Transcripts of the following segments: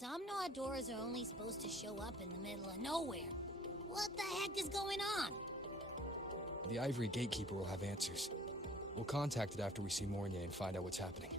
Somnoa doors are only supposed to show up in the middle of nowhere. What the heck is going on? The Ivory Gatekeeper will have answers. We'll contact it after we see Mornier and find out what's happening.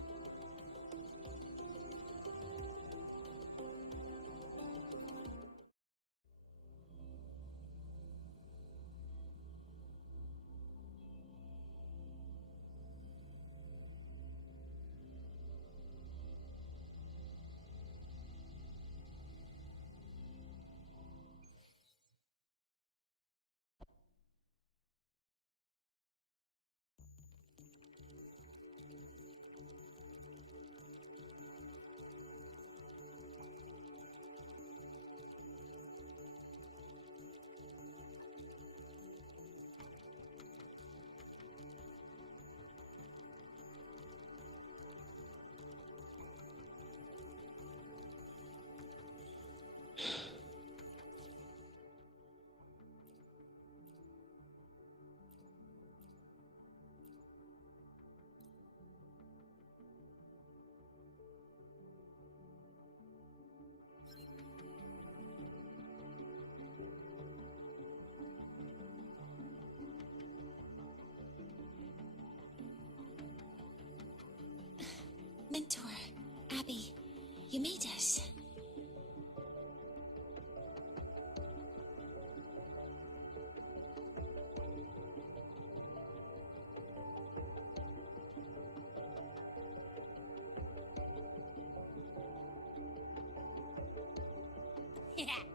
Mentor, Abby, you made it.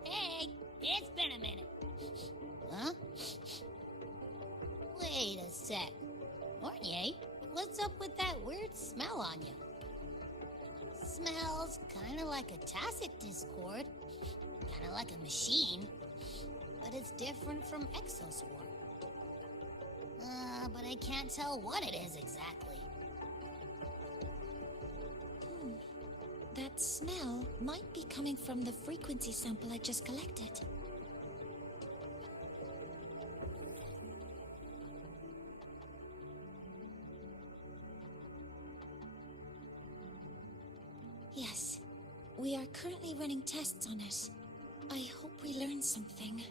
Hey, it's been a minute. Huh? Wait a sec. Mornier, what's up with that weird smell on you? Smells kind of like a tacit discord, kind of like a machine, but it's different from Exospore. But I can't tell what it is exactly. That smell might be coming from the frequency sample I just collected. Yes, we are currently running tests on it. I hope we learn something.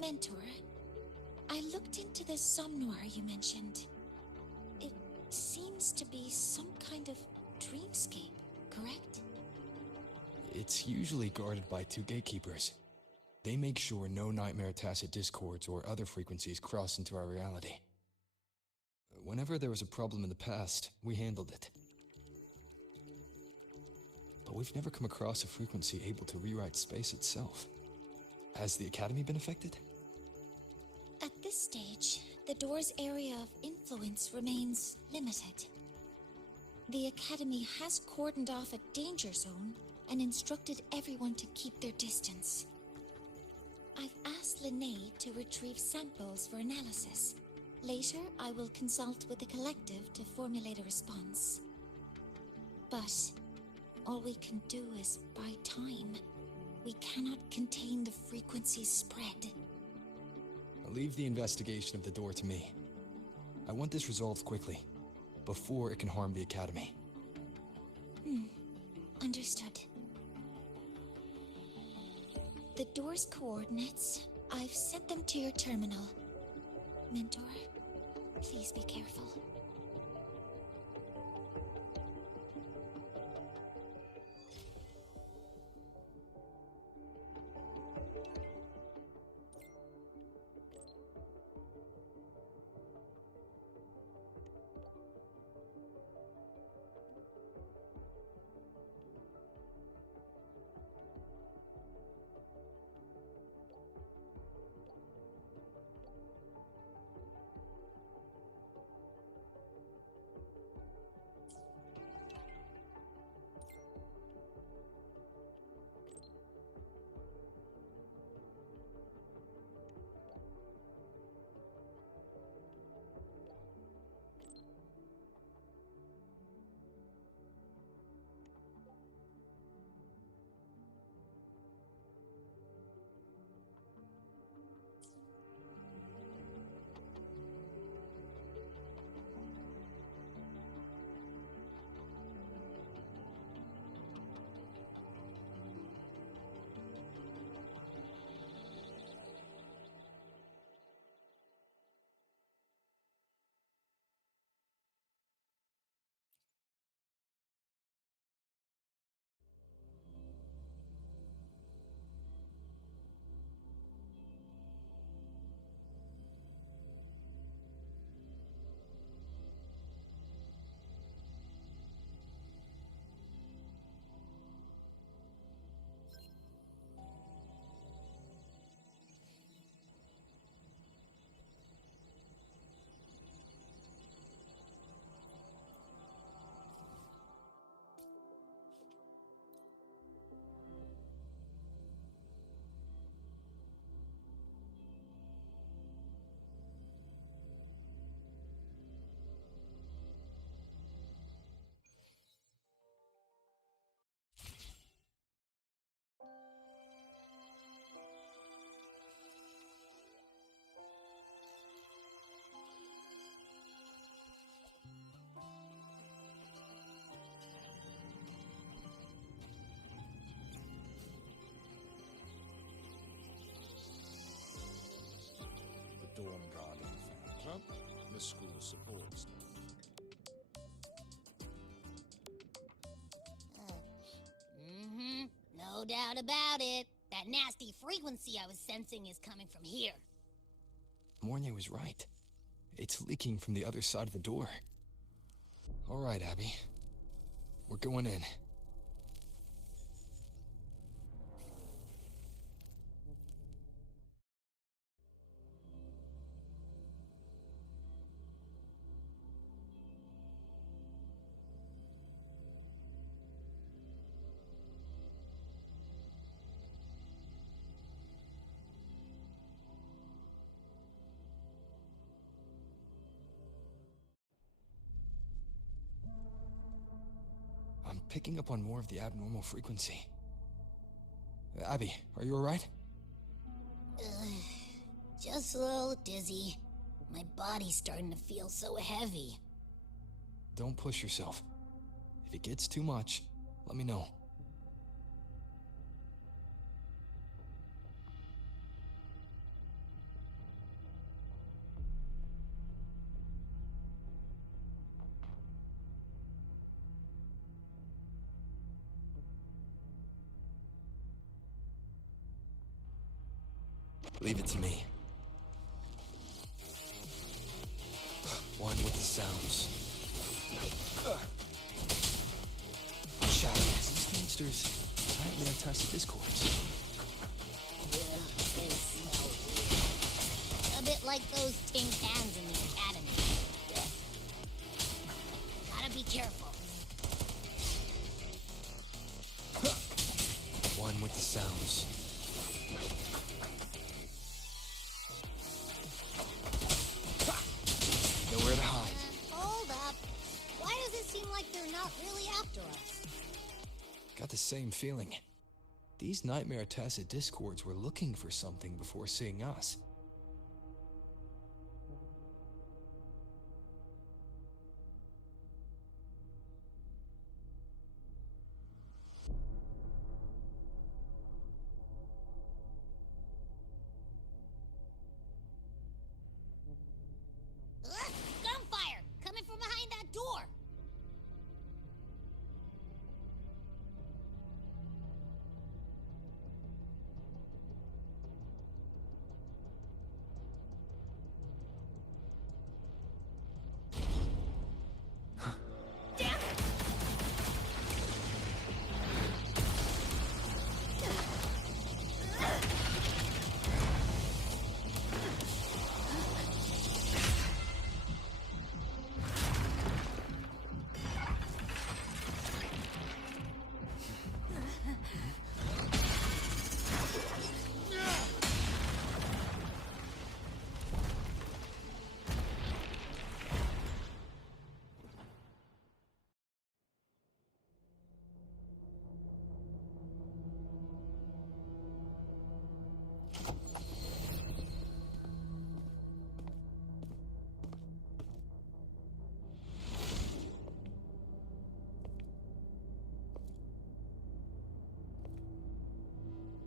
Mentor, I looked into the somnoir you mentioned. It seems to be some kind of dreamscape, correct? It's usually guarded by two gatekeepers. They make sure no nightmare tacit discords or other frequencies cross into our reality. Whenever there was a problem in the past, we handled it. But we've never come across a frequency able to rewrite space itself. Has the Academy been affected? At this stage, the door's area of influence remains limited. The Academy has cordoned off a danger zone and instructed everyone to keep their distance. I've asked Linnae to retrieve samples for analysis. Later, I will consult with the collective to formulate a response. But all we can do is buy time. We cannot contain the frequency's spread. I'll leave the investigation of the door to me. I want this resolved quickly, before it can harm the Academy. Understood. The door's coordinates, I've sent them to your terminal. Mentor, please be careful. the school supports. No doubt about it. That nasty frequency I was sensing is coming from here. Mornay was right. It's leaking from the other side of the door. All right, Abby. We're going in. I'm picking up on more of the abnormal frequency. Abby, are you alright? Just a little dizzy. My body's starting to feel so heavy. Don't push yourself. If it gets too much, let me know. Leave it to me. One with the sounds. Shadows. These monsters nightly attach to discords. Ugh, they smell weird. A bit like those tin cans in the academy. Gotta be careful. One with the sounds. Nowhere to hide. Hold up. Why does it seem like they're not really after us? Got the same feeling. These Nightmare Tacit Discords were looking for something before seeing us. Ugh, gunfire! Coming from behind that door!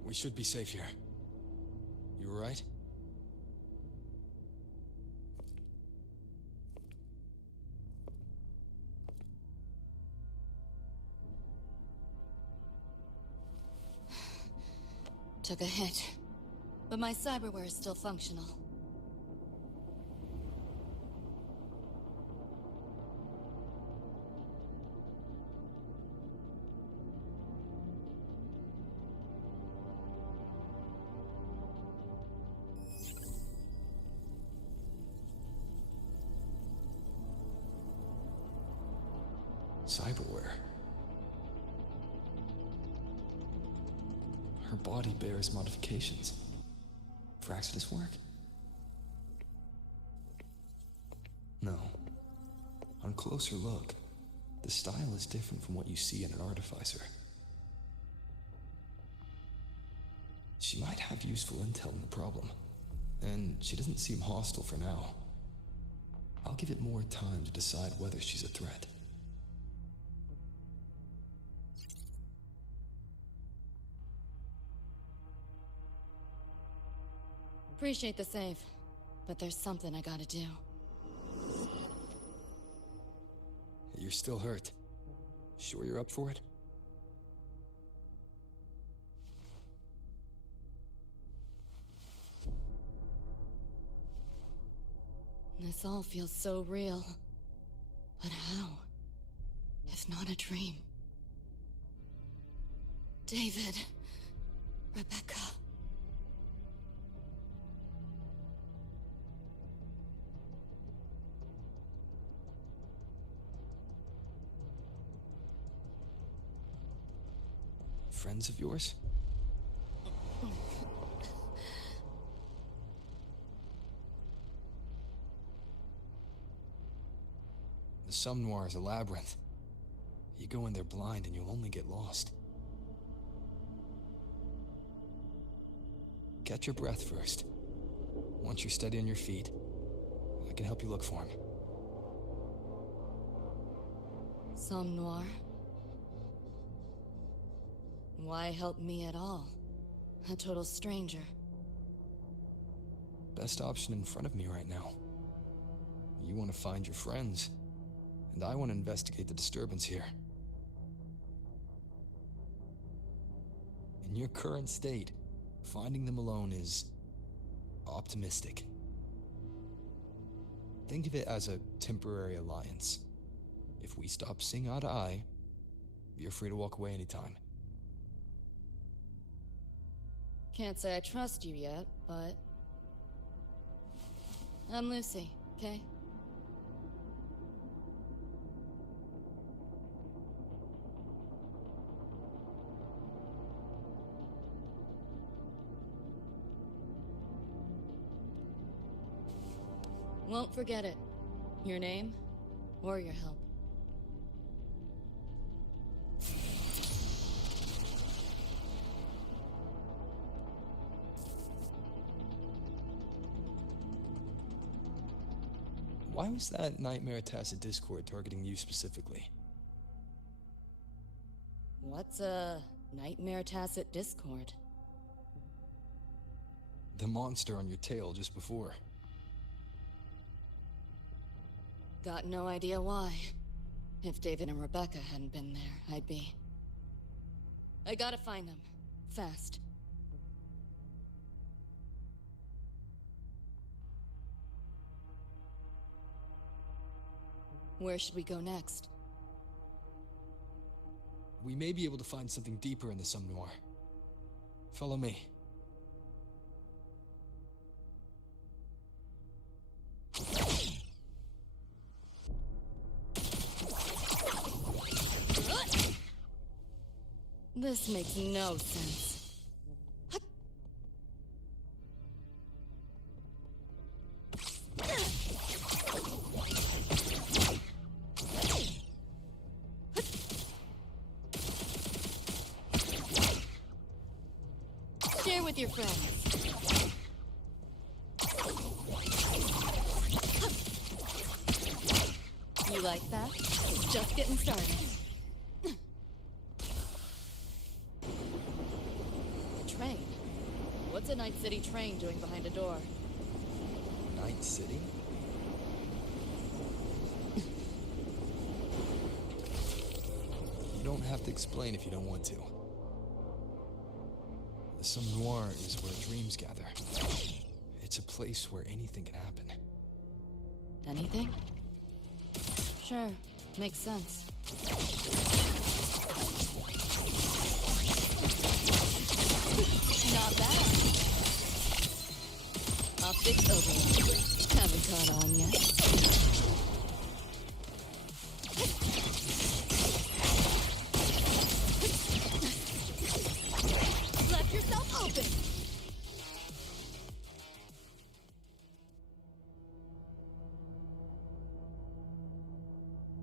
We should be safe here. You alright? Took a hit, but my cyberware is still functional. Cyberware. Her body bears modifications. For Exodus work? No. On closer look, the style is different from what you see in an artificer. She might have useful intel in the problem, and she doesn't seem hostile for now. I'll give it more time to decide whether she's a threat. Appreciate the save, but there's something I gotta do. still hurt. Sure you're up for it? This all feels so real. But how? If not a dream? David. Rebecca. Friends of yours? The Somme Noir is a labyrinth. You go in there blind and you'll only get lost. Catch your breath first. Once you're steady on your feet, I can help you look for him. Somme Noir? Why help me at all? A total stranger. Best option in front of me right now. You want to find your friends, and I want to investigate the disturbance here. In your current state, finding them alone is optimistic. Think of it as a temporary alliance. If we stop seeing eye to eye, you're free to walk away anytime. Can't say I trust you yet, but... I'm Lucy, okay? Won't forget it. Your name, or your help. Why was that Nightmare Tacit Discord targeting you specifically? What's a Nightmare Tacit Discord? The monster on your tail just before. Got no idea why. If David and Rebecca hadn't been there, I'd be... I gotta find them. Fast. Where should we go next? We may be able to find something deeper in the Somme Noir. Follow me. This makes no sense. Share with your friends. You like that? Just getting started. Train? What's a Night City train doing behind a door? Night City? You don't have to explain if you don't want to. The Somme Noir is where dreams gather. It's a place where anything can happen. Anything? Sure, makes sense. Not bad. Optics overload. Haven't caught on yet. Left yourself open.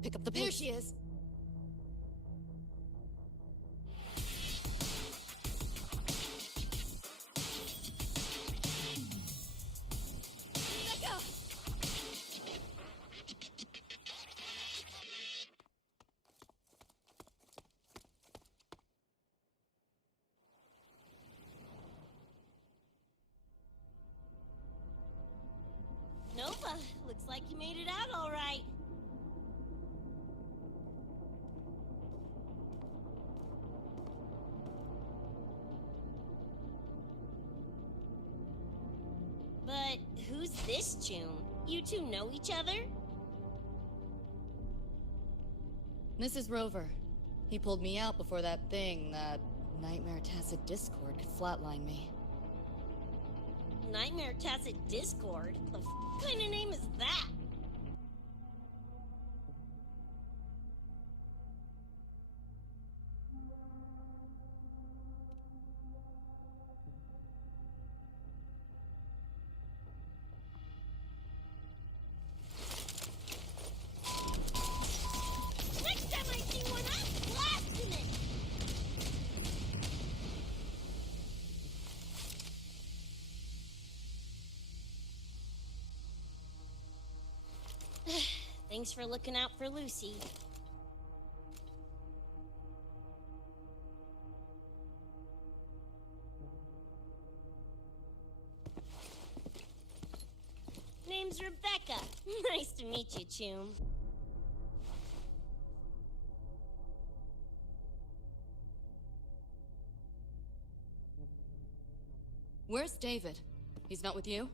Pick up the pace. There she is. Nova, looks like you made it out all right. But who's this June? You two know each other? This is Rover. He pulled me out before that Nightmare Tacit Discord could flatline me. Nightmare Tacit Discord? The kind of name is that? Next time I see one, I'm blasting it! Thanks for looking out for Lucy. Name's Rebecca. Nice to meet you, Choom. Where's David? He's not with you?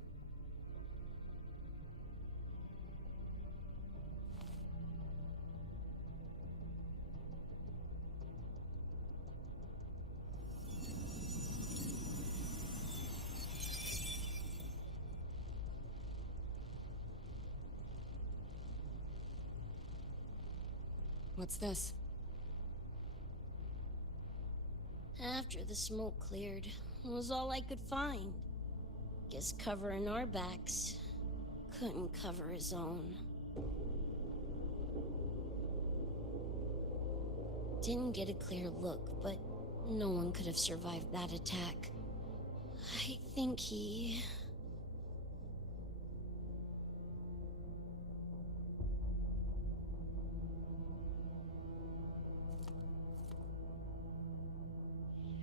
What's this? After the smoke cleared, it was all I could find. Guess covering our backs couldn't cover his own. Didn't get a clear look, but no one could have survived that attack. I think he...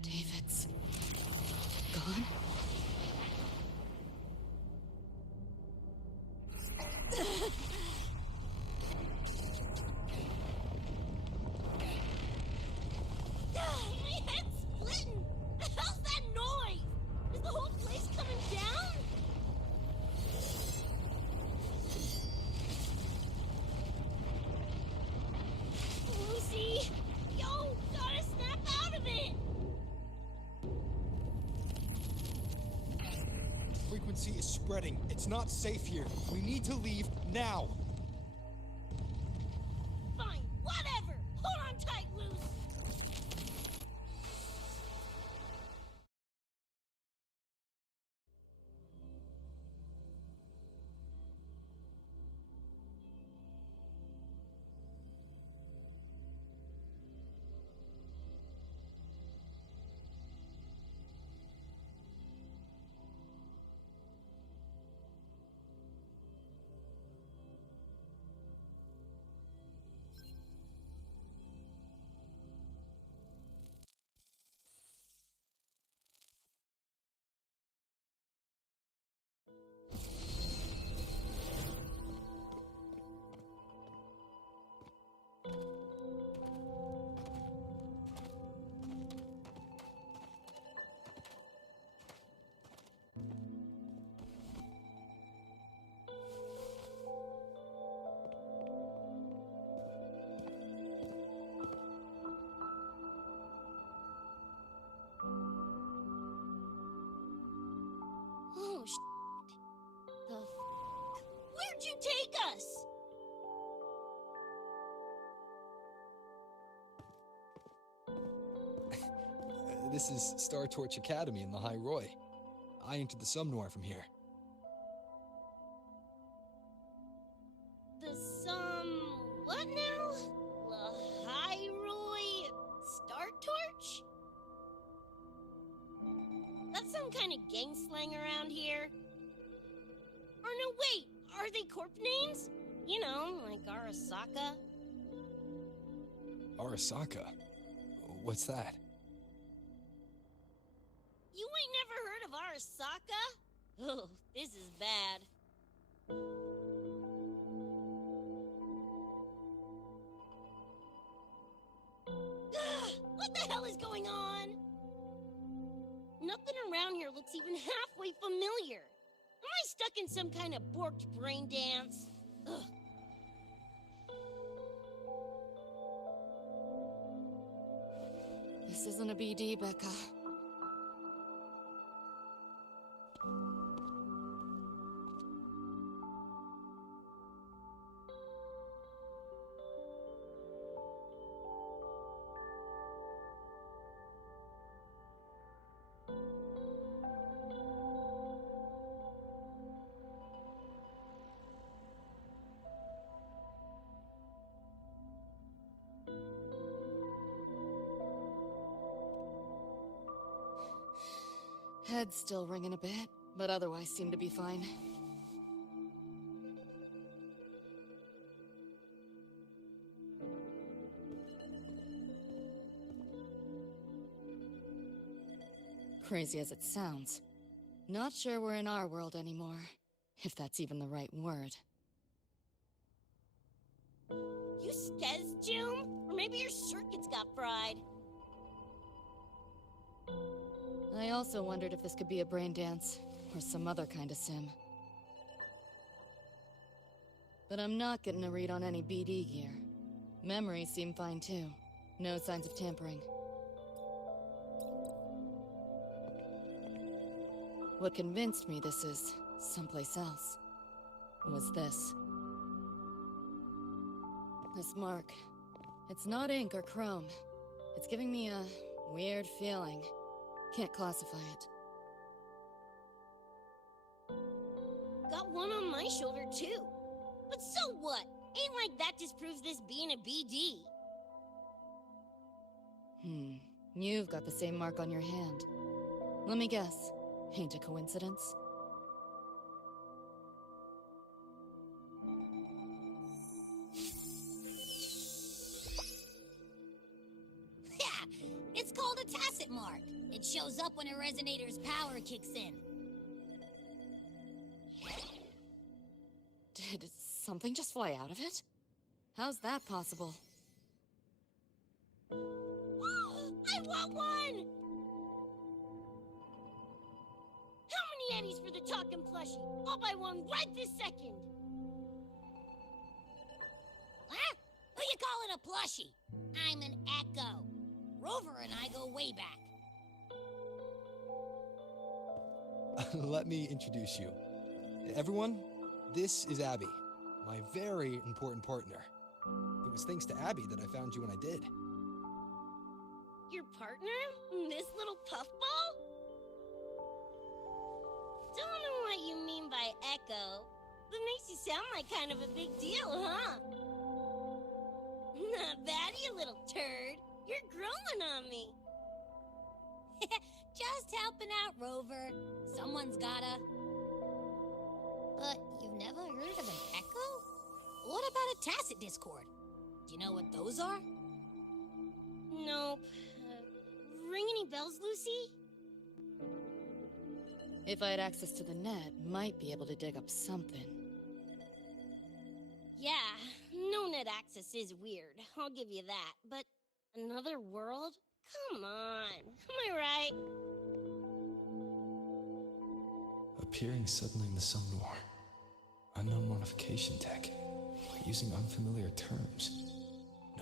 David's gone? My head's splitting! The hell's that noise? Is the whole place coming down? Lucy! Yo, gotta snap out of it! Frequency is spreading. It's not safe here. We need to leave now. Fine, whatever! Hold on tight, Luce! Oh, the Where'd you take us? This is Star Torch Academy in the High Roy. I entered the Somnoir from here. The what now? Lahairoi Star Torch? That's some kind of gang slang around here. Or no, wait, are they corp names? You know, like Arasaka? Arasaka? What's that? You ain't never heard of Arasaka? Oh, this is bad. What the hell is going on? Nothing around here looks even halfway familiar. Am I stuck in some kind of borked brain dance? Ugh. This isn't a BD, Becca. Head's still ringing a bit, but otherwise seem to be fine. Crazy as it sounds, not sure we're in our world anymore, if that's even the right word. You skez, June? Or maybe your circuits got fried. I also wondered if this could be a brain dance, or some other kind of sim. But I'm not getting a read on any BD gear. Memories seem fine too. No signs of tampering. What convinced me this is someplace else was this. This mark. It's not ink or chrome. It's giving me a weird feeling. Can't classify it. Got one on my shoulder, too. But so what? Ain't like that disproves this being a BD. You've got the same mark on your hand. Let me guess. Ain't a coincidence? It's called a tacit mark. It shows up when a resonator's power kicks in. Did something just fly out of it? How's that possible? I want one! How many eddies for the talking plushie? I'll buy one right this second. Huh? Who you calling a plushie? I'm an Echo. Rover and I go way back. Let me introduce you. Everyone, this is Abby, my very important partner. It was thanks to Abby that I found you when I did. Your partner? This little puffball? Don't know what you mean by Echo. That makes you sound like kind of a big deal, huh? Not bad, you little turd. You're growing on me. Just helping out, Rover. Someone's gotta. But you've never heard of an Echo? What about a tacit discord? Do you know what those are? Nope. Ring any bells, Lucy? If I had access to the net, might be able to dig up something. Yeah, no net access is weird. I'll give you that. But another world? Come on. Am I right? Appearing suddenly in the Sun War. Unknown modification tech. Using unfamiliar terms.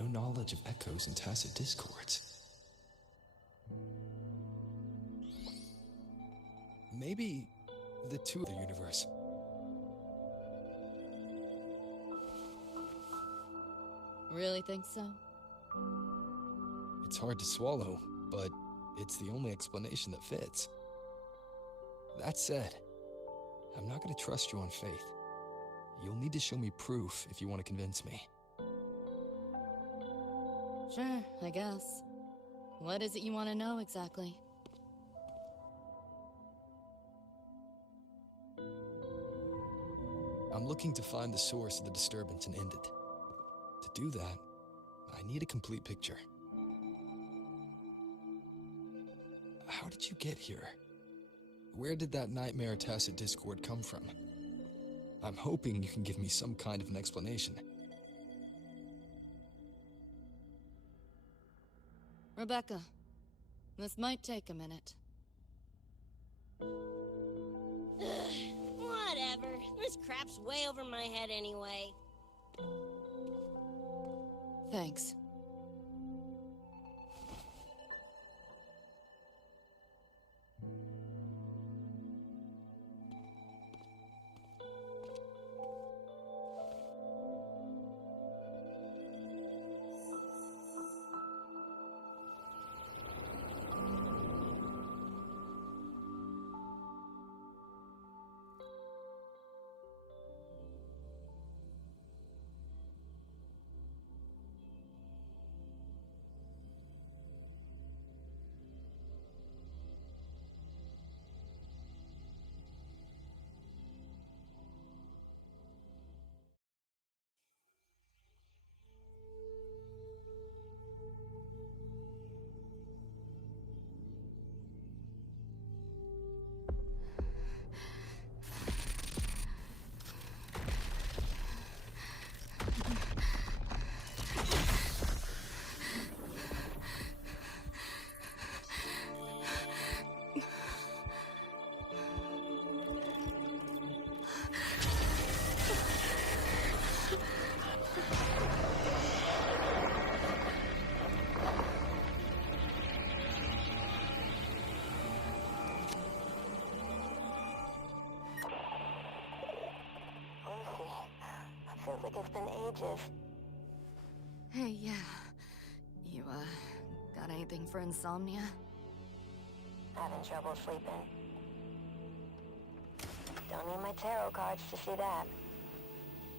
No knowledge of echoes and tacit discords. Maybe the two of the universe. Really think so? It's hard to swallow, but it's the only explanation that fits. That said, I'm not going to trust you on faith. You'll need to show me proof if you want to convince me. Sure, I guess. What is it you want to know exactly? I'm looking to find the source of the disturbance and end it. To do that, I need a complete picture. How did you get here? Where did that nightmare tacit discord come from? I'm hoping you can give me some kind of an explanation. Rebecca, this might take a minute. Whatever. This crap's way over my head anyway. Thanks. Feels like it's been ages. Hey, yeah. You, got anything for insomnia? Having trouble sleeping. Don't need my tarot cards to see that.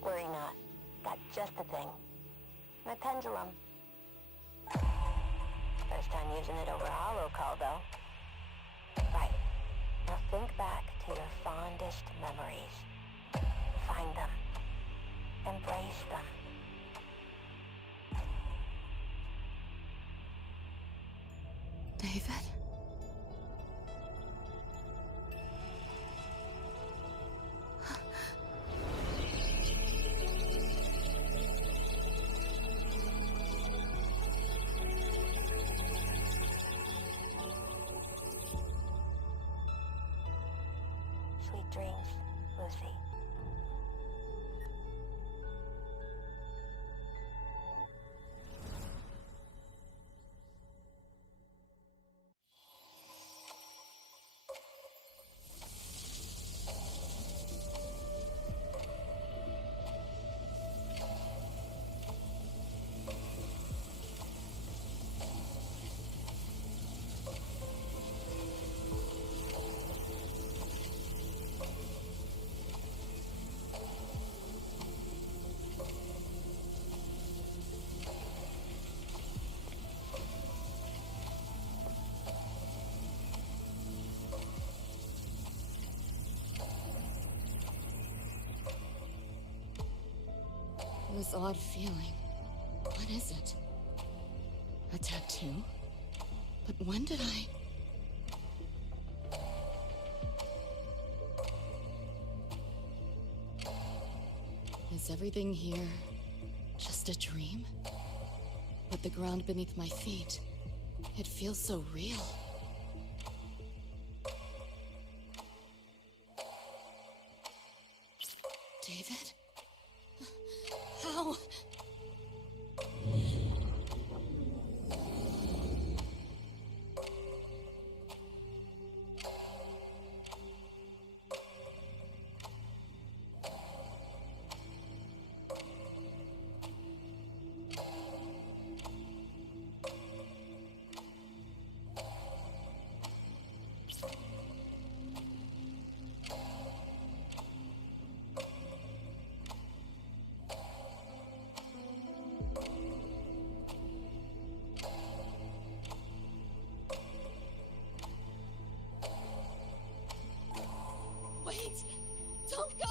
Worry not. Got just the thing. My pendulum. First time using it over hollow call, though. Right. Now think back to your fondest memories. Find them. Embrace them. David? Sweet dreams, Lucy. This odd feeling. What is it? A tattoo? But when did I... Is everything here just a dream? But the ground beneath my feet, it feels so real. David? How? Wait! Don't go!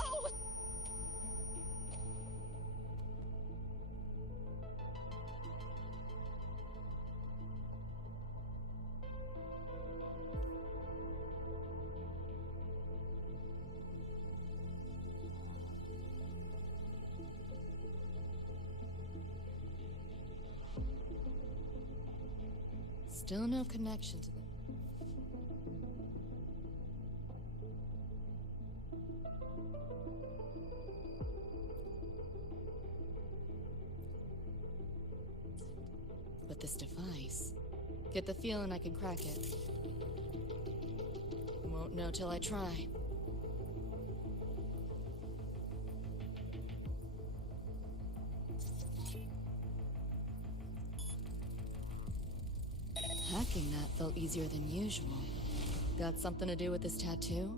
Still no connection to them. this device. Get the feeling I can crack it. Won't know till I try. Hacking that felt easier than usual. Got something to do with this tattoo?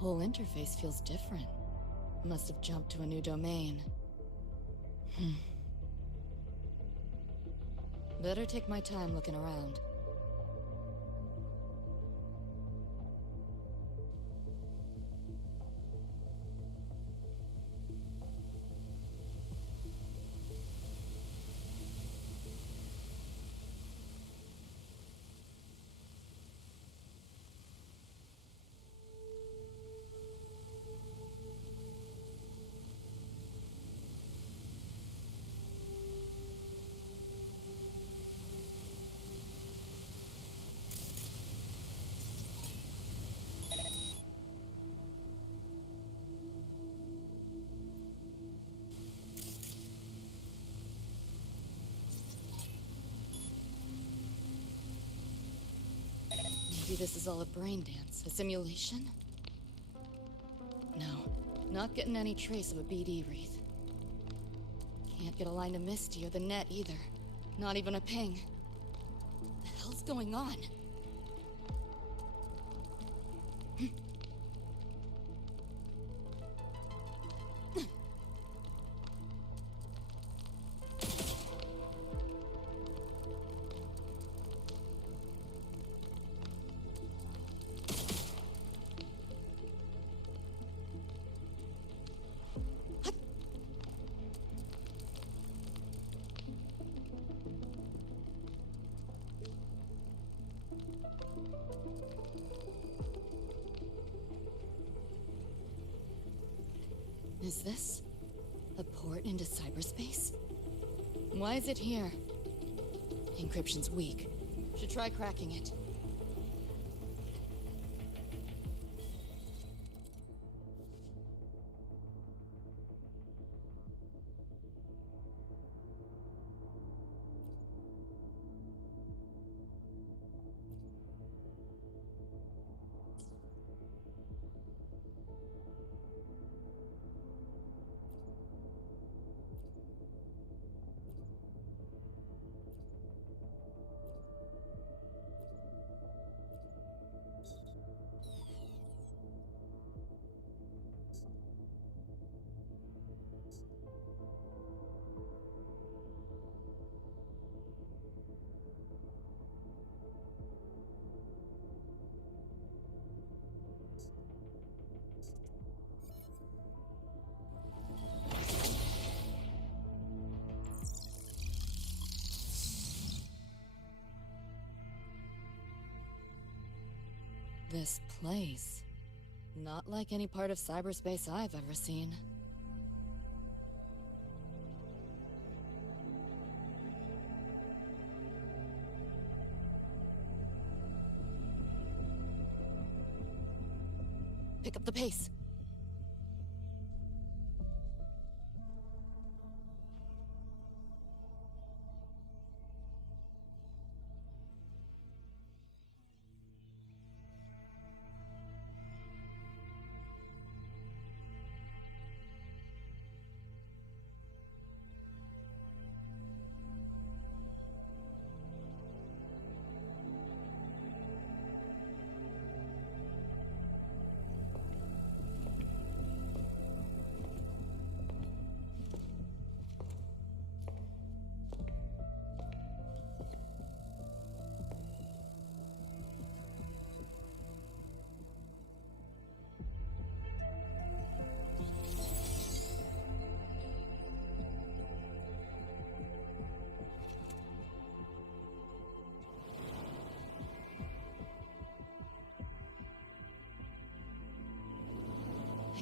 Whole interface feels different. Must have jumped to a new domain. Better take my time looking around. Maybe this is all a brain dance, a simulation? No, not getting any trace of a BD wreath. Can't get a line to Misty or the net either. Not even a ping. What the hell's going on? Is this a port into cyberspace? Why is it here? Encryption's weak. Should try cracking it. This place. Not like any part of cyberspace I've ever seen. Pick up the pace.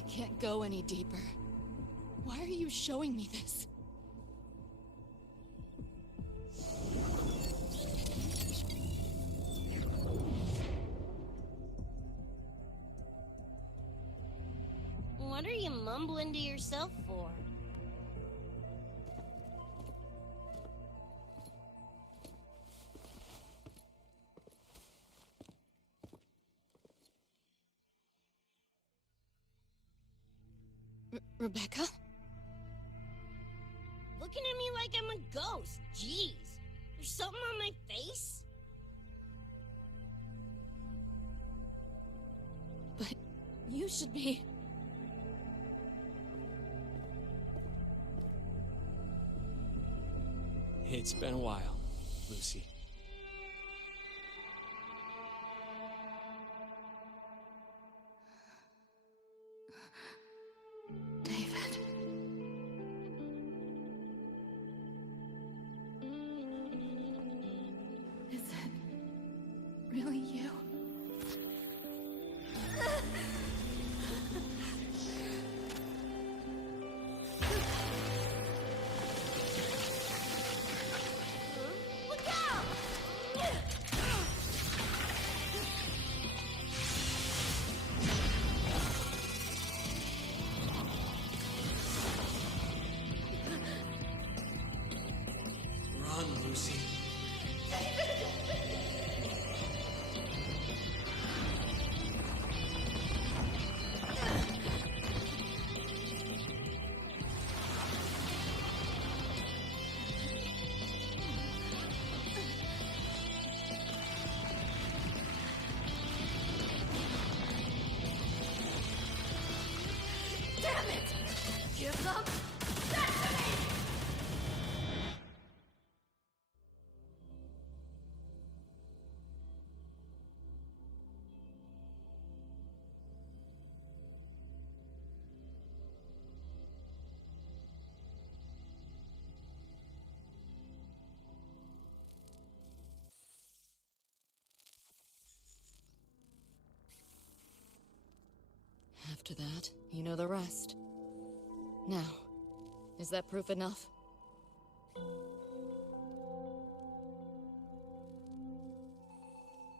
I can't go any deeper. Why are you showing me this? What are you mumbling to yourself for? Rebecca? Looking at me like I'm a ghost. Jeez. There's something on my face? But you should be... It's been a while, Lucy. David. Is it really you? Look out! Run, Lucy. Damn it! Give them back to me! After that, you know the rest. Now, is that proof enough?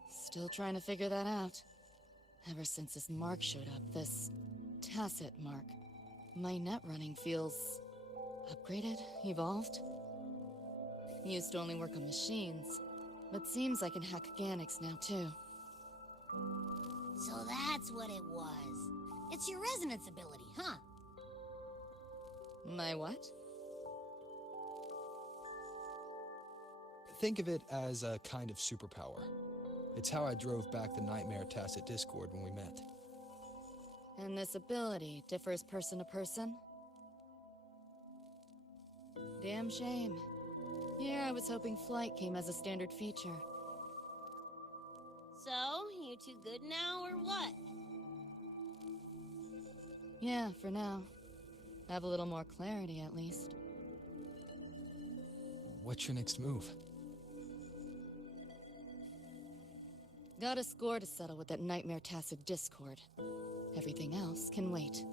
Still trying to figure that out. Ever since this mark showed up, this tacit mark, my net running feels upgraded, evolved. Used to only work on machines, but seems I can hack organics now too. So that's what it was. It's your resonance ability, huh? My what? Think of it as a kind of superpower. It's how I drove back the Nightmare Tacit Discord when we met. And this ability differs person to person? Damn shame. Here I was hoping flight came as a standard feature. So, you two good now, or what? Yeah, for now. Have a little more clarity, at least. What's your next move? Got a score to settle with that Nightmare Tacit Discord. Everything else can wait.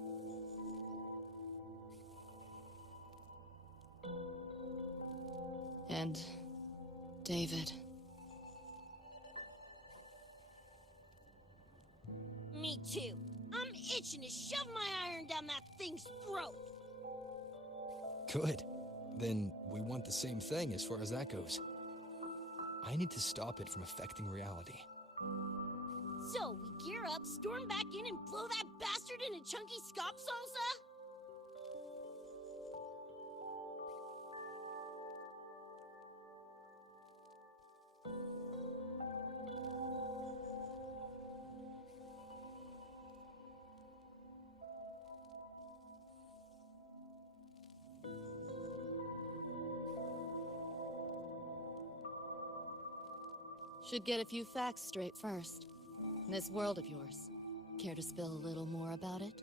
And... David. Me too. I'm itching to shove my iron down that thing's throat. Good. Then we want the same thing as far as that goes. I need to stop it from affecting reality. So, we gear up, storm back in, and blow that bastard into chunky scop salsa? Should get a few facts straight first. This world of yours, care to spill a little more about it?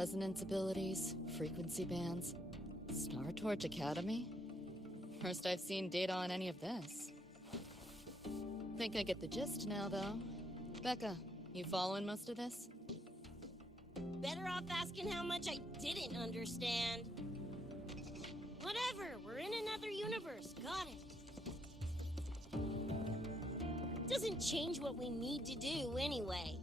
Resonance abilities, frequency bands, Star Torch Academy? First I've seen data on any of this. Think I get the gist now, though. Becca, you following most of this? Better off asking how much I didn't understand. Whatever, we're in another universe. Got it. Doesn't change what we need to do anyway.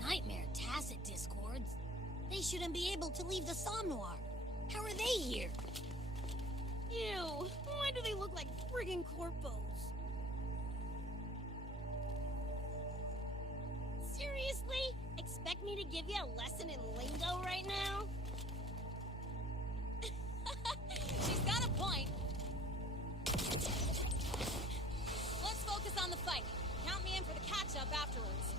Nightmare tacit discords? They shouldn't be able to leave the Somnoir. How are they here? Ew, why do they look like friggin' corpos? Seriously? Expect me to give you a lesson in lingo right now? She's got a point. Let's focus on the fight. Count me in for the catch-up afterwards.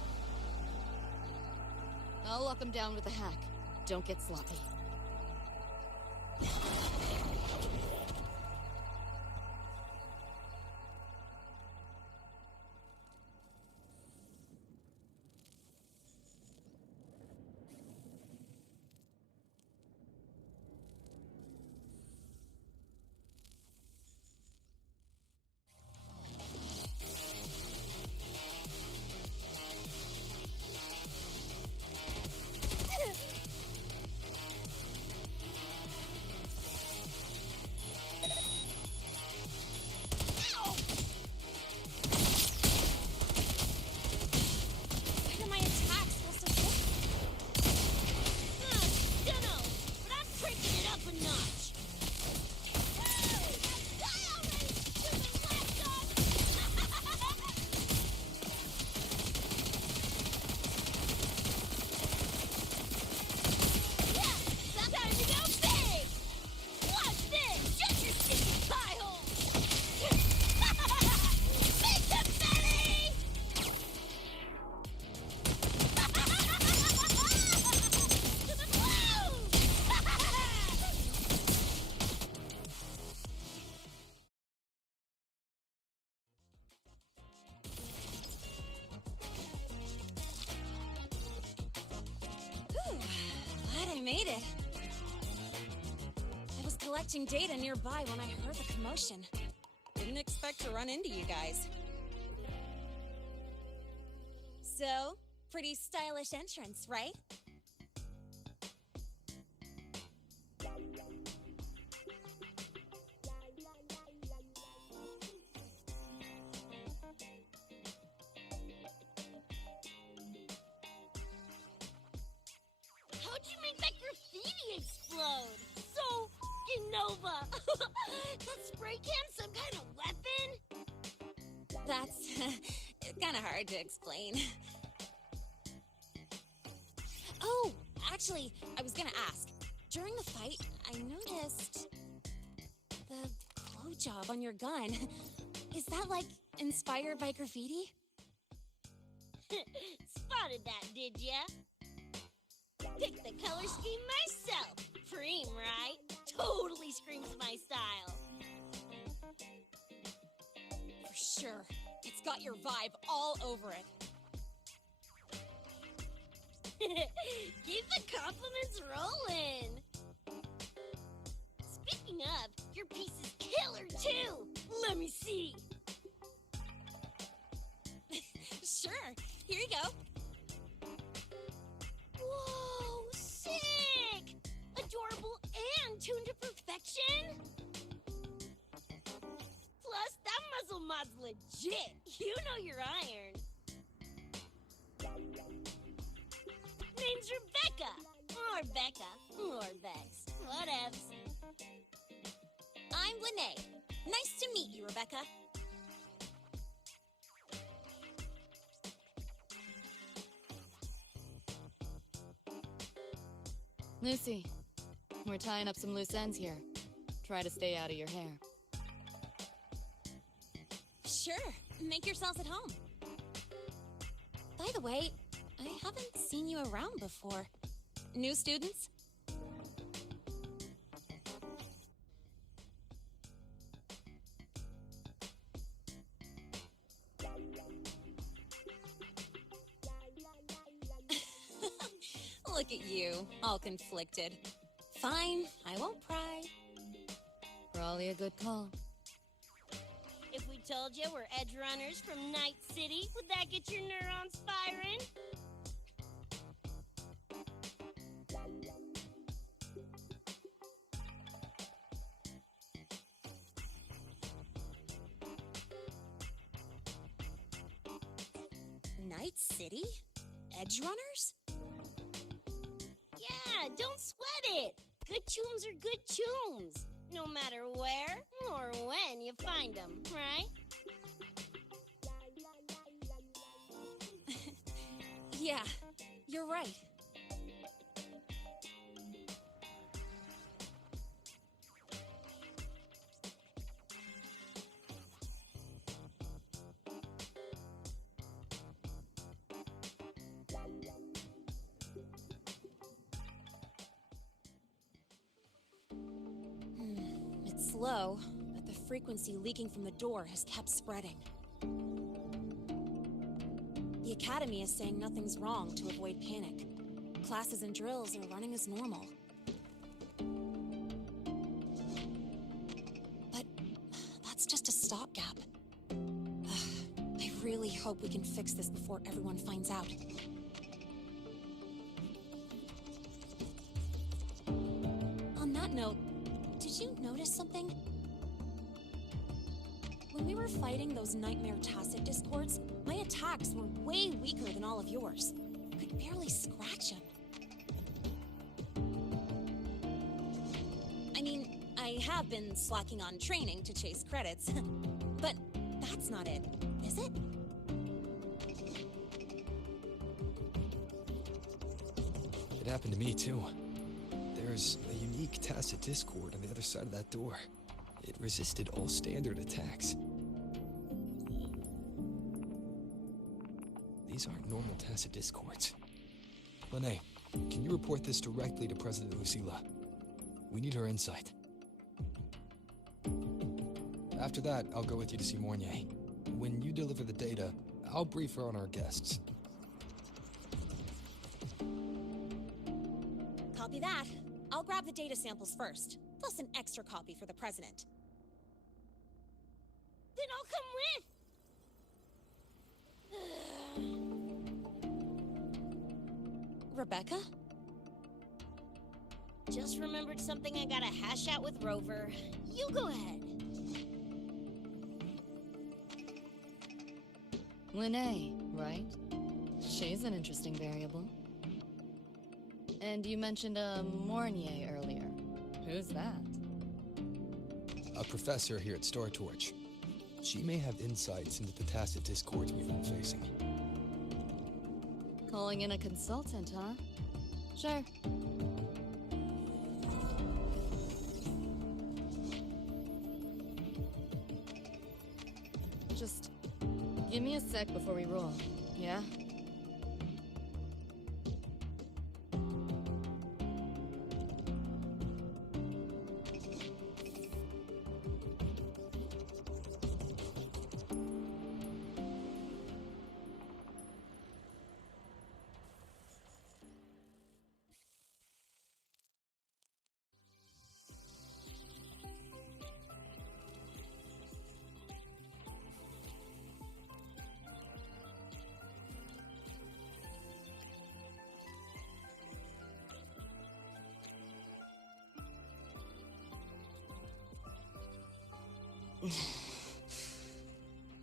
I'll lock him down with a hack. Don't get sloppy. Why are my attacks supposed to hit? Dunno, but I'm cranking it up a notch. Die already, stupid lapdog! Yeah, time to go big! Watch this! Shut your sticky pie hole! Make them belly! To the blue! Whew, glad I made it. I was collecting data nearby when I heard the commotion. Didn't expect to run into you guys. So, pretty stylish entrance, right? How'd you make that graffiti explode? So fucking Nova! That spray can some kind of weapon? That's kind of hard to explain. Oh, actually, I was gonna ask. During the fight, I noticed the glow job on your gun. Is that, like, inspired by graffiti? Spotted that, did ya? Picked the color scheme myself. Preem, right? Totally screams my style. For sure. It's got your vibe all over it. Keep the compliments rolling. Speaking of, your piece is killer too. Let me see. Sure. Here you go. Whoa, sick! Adorable and tuned to perfection. Plus, that muzzle mod's legit. You know your iron. Name's Rebecca. Or Becca. Or Bex. Whatevs. I'm Lene. Nice to meet you, Rebecca. Lucy, we're tying up some loose ends here. Try to stay out of your hair. Sure. Make yourselves at home. By the way, I haven't seen you around before. New students? Look at you, all conflicted. Fine, I won't pry. Probably a good call. If we told you we're edge runners from Night City, would that get your neurons firing? Night City? Edge runners? Yeah, don't sweat it. Good tunes are good tunes, no matter where or when you find them, right? Yeah, you're right. It's slow, but the frequency leaking from the door has kept spreading. The Academy is saying nothing's wrong to avoid panic. Classes and drills are running as normal. But that's just a stopgap. I really hope we can fix this before everyone finds out. On that note, did you notice something? When we were fighting those nightmare tacit discords, my attacks were way weaker than all of yours. Could barely scratch him. I mean, I have been slacking on training to chase credits, but that's not it, is it? It happened to me, too. There's a unique tacit discord on the other side of that door. It resisted all standard attacks. These aren't normal tacit discords. Lene, can you report this directly to President Lucilla? We need her insight. After that, I'll go with you to see Mornier. When you deliver the data, I'll brief her on our guests. Copy that. I'll grab the data samples first, plus an extra copy for the president. Then I'll come with. Rebecca? Just remembered something I gotta hash out with Rover. You go ahead. Lene, right? She's an interesting variable. And you mentioned Mornier earlier. Who's that? A professor here at StarTorch. She may have insights into the tacit discords we've been facing. Calling in a consultant, huh? Sure. Just give me a sec before we roll, yeah?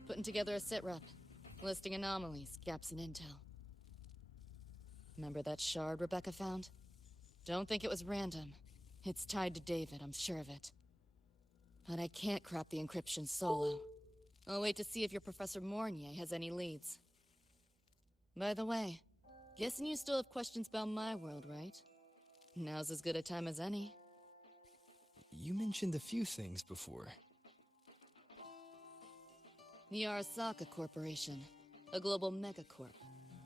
Putting together a sitrep, listing anomalies, gaps in intel. Remember that shard Rebecca found? Don't think it was random. It's tied to David, I'm sure of it. But I can't crack the encryption solo. I'll wait to see if your Professor Mornier has any leads. By the way, guessing you still have questions about my world, right? Now's as good a time as any. You mentioned a few things before. The Arasaka Corporation, a global megacorp.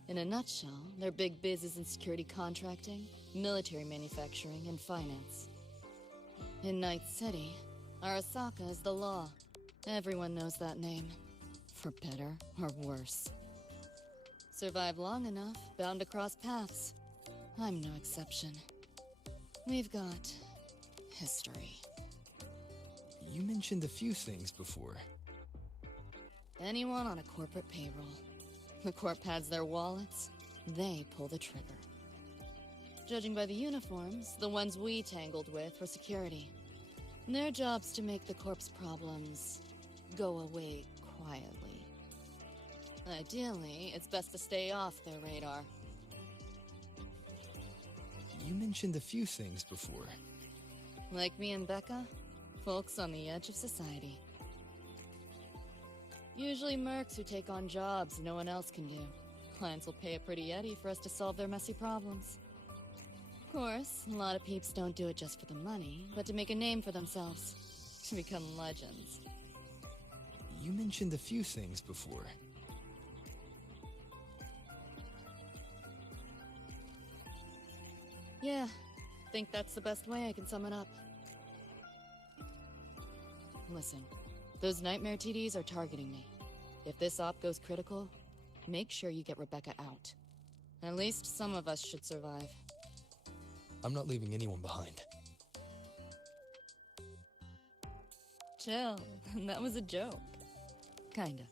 In a nutshell, their big biz is in security contracting, military manufacturing, and finance. In Night City, Arasaka is the law. Everyone knows that name. For better or worse. Survive long enough, bound to cross paths. I'm no exception. We've got history. You mentioned a few things before. Anyone on a corporate payroll. The corp pads their wallets, they pull the trigger. Judging by the uniforms, the ones we tangled with were security. Their job's to make the corp's problems go away quietly. Ideally, it's best to stay off their radar. You mentioned a few things before. Like me and Becca, folks on the edge of society. Usually mercs who take on jobs no one else can do. Clients will pay a pretty eddy for us to solve their messy problems. Of course, a lot of peeps don't do it just for the money, but to make a name for themselves. To become legends. You mentioned a few things before. Yeah, think that's the best way I can sum it up. Listen, those nightmare TDs are targeting me. If this op goes critical, make sure you get Rebecca out. At least some of us should survive. I'm not leaving anyone behind. Chill, that was a joke. Kinda.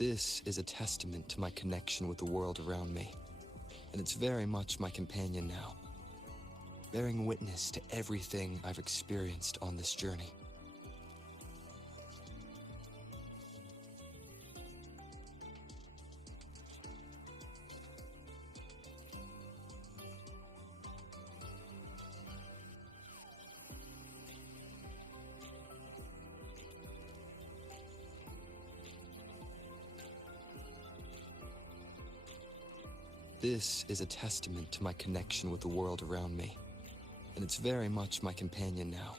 This is a testament to my connection with the world around me, and it's very much my companion now, bearing witness to everything I've experienced on this journey. This is a testament to my connection with the world around me, and it's very much my companion now,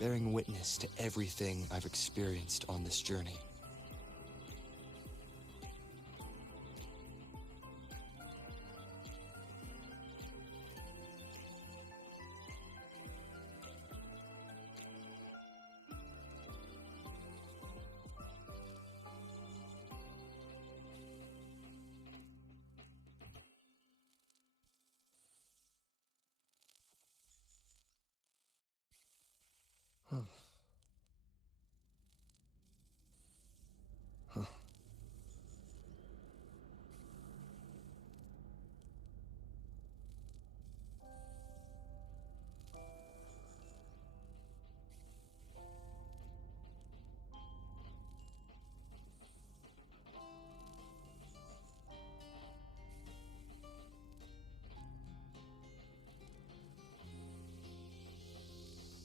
bearing witness to everything I've experienced on this journey.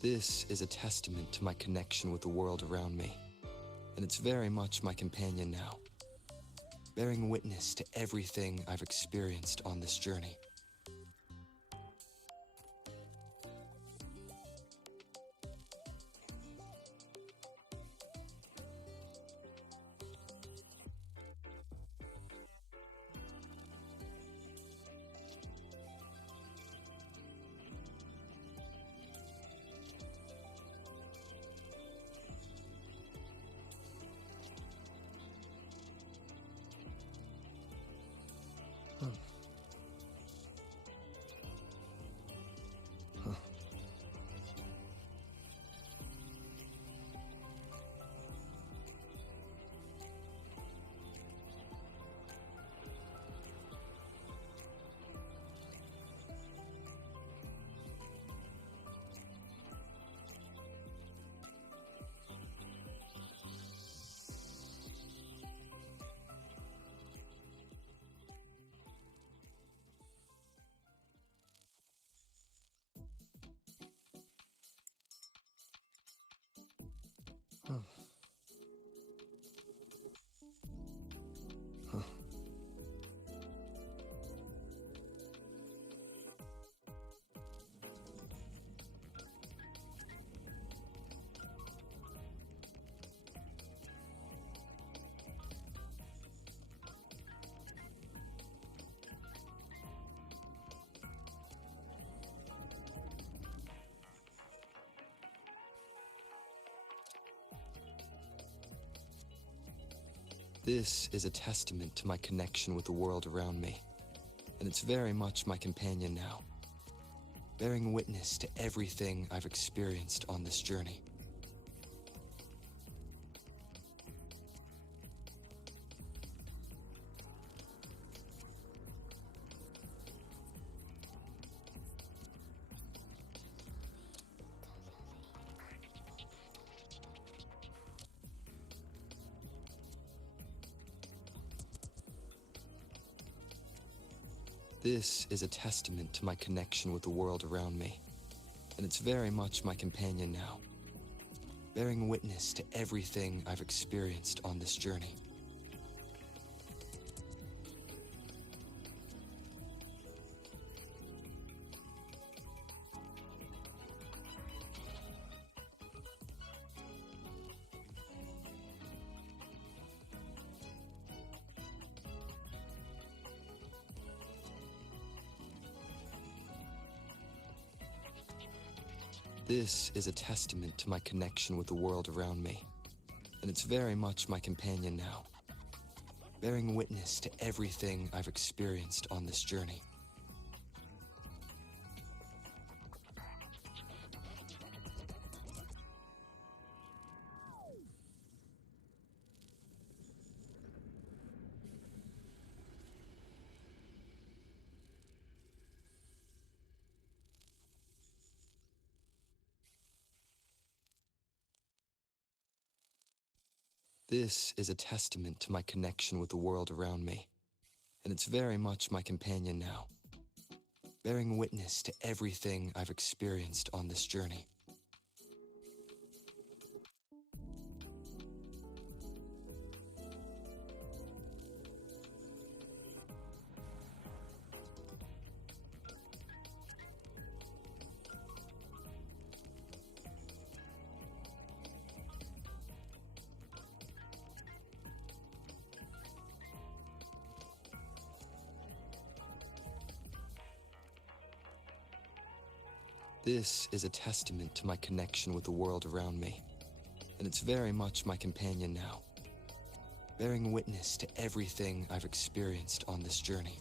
This is a testament to my connection with the world around me, and it's very much my companion now, bearing witness to everything I've experienced on this journey. This is a testament to my connection with the world around me, and it's very much my companion now, bearing witness to everything I've experienced on this journey. This is a testament to my connection with the world around me, and it's very much my companion now, bearing witness to everything I've experienced on this journey. This is a testament to my connection with the world around me, and it's very much my companion now, bearing witness to everything I've experienced on this journey. This is a testament to my connection with the world around me, and it's very much my companion now, bearing witness to everything I've experienced on this journey. This is a testament to my connection with the world around me, and it's very much my companion now, bearing witness to everything I've experienced on this journey.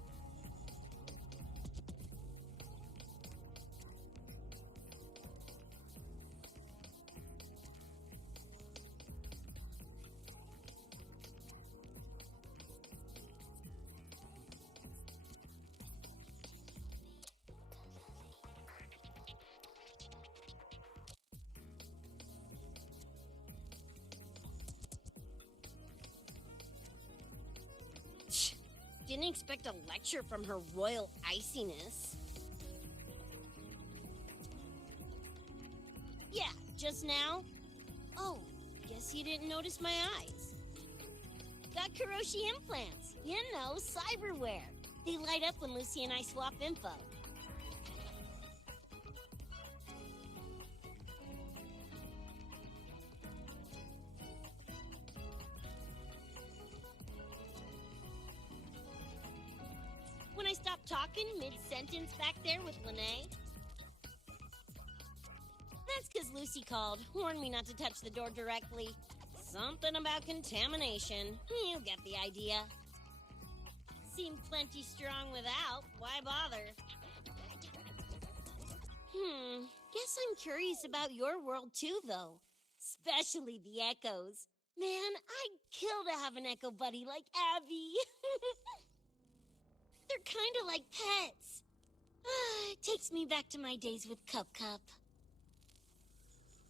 Didn't expect a lecture from her royal iciness. Yeah, just now? Oh, guess you didn't notice my eyes. Got Kuroshi implants. You know, cyberware. They light up when Lucy and I swap info. When I stopped talking mid-sentence back there with Lene? That's because Lucy called, warned me not to touch the door directly. Something about contamination. You get the idea. Seemed plenty strong without. Why bother? Guess I'm curious about your world too, though. Especially the echoes. Man, I'd kill to have an echo buddy like Abby. They're kind of like pets. It takes me back to my days with Cup Cup.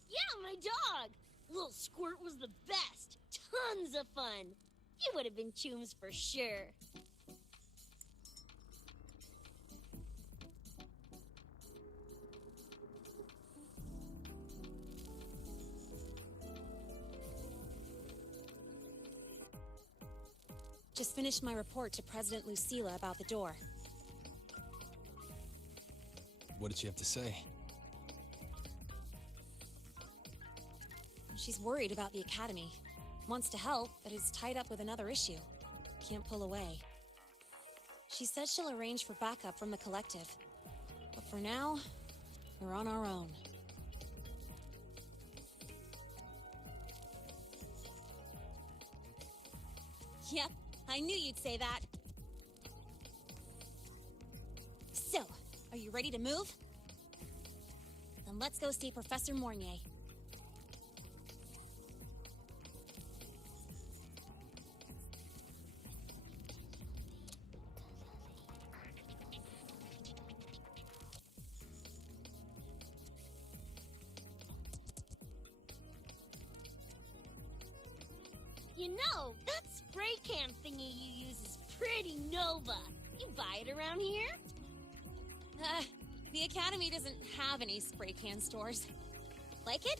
Yeah, my dog. Little Squirt was the best. Tons of fun. You would have been chooms for sure. Just finished my report to President Lucilla about the door. What did she have to say? She's worried about the Academy. Wants to help, but is tied up with another issue. Can't pull away. She says she'll arrange for backup from the Collective. But for now, we're on our own. Yep, I knew you'd say that. So, are you ready to move? Then let's go see Professor Mornier. You know, that spray can thingy you use is pretty Nova. You buy it around here? The Academy doesn't have any spray can stores. Like it?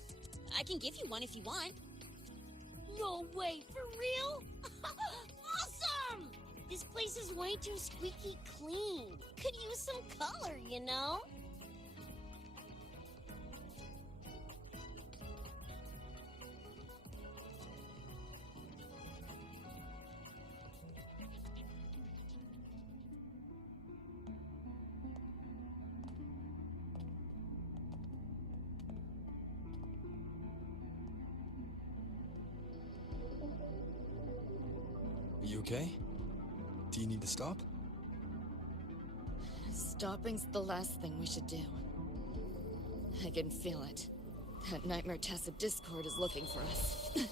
I can give you one if you want. No way, for real? Awesome! This place is way too squeaky clean. Could use some color, you know? You okay? Do you need to stop? Stopping's the last thing we should do. I can feel it. That Nightmare Tacit Discord is looking for us. Lucy!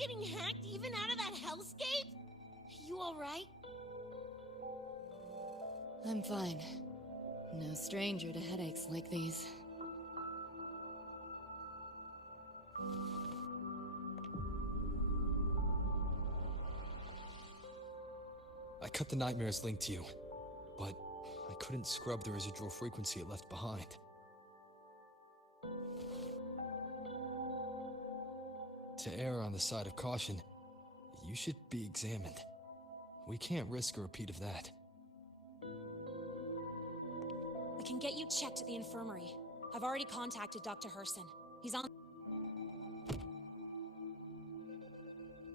getting hacked even out of that hellscape? You alright? I'm fine. No stranger to headaches like these. I cut the nightmare's link to you, but I couldn't scrub the residual frequency it left behind. To err on the side of caution, you should be examined. We can't risk a repeat of that. I can get you checked at the infirmary. I've already contacted Dr. Herson. He's on.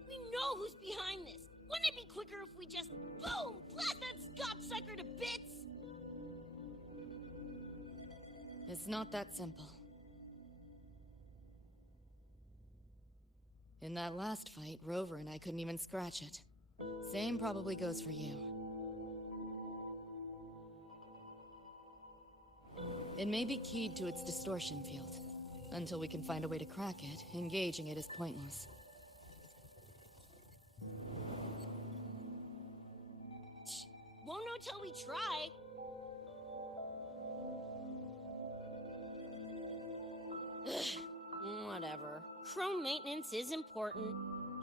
We know who's behind this. Wouldn't it be quicker if we just, boom, blast that Scop sucker to bits? It's not that simple. In that last fight, Rover and I couldn't even scratch it. Same probably goes for you. It may be keyed to its distortion field. Until we can find a way to crack it, engaging it is pointless. Won't know till we try. Whatever. Chrome maintenance is important.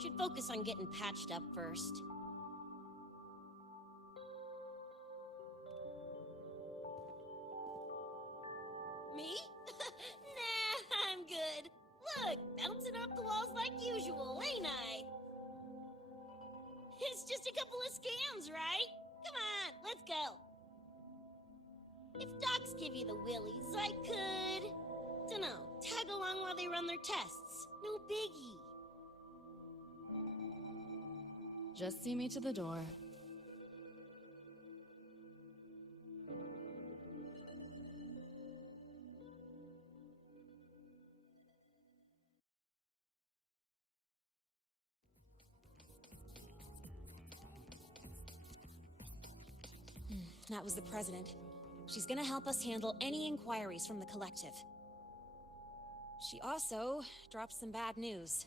Should focus on getting patched up first. Me? Nah, I'm good. Look, bouncing off the walls like usual, ain't I? It's just a couple of scams, right? Come on, let's go. If docs give you the willies, I could... dunno, tag along while they run their tests. No biggie. Just see me to the door. That was the president. She's gonna help us handle any inquiries from the collective. She also dropped some bad news.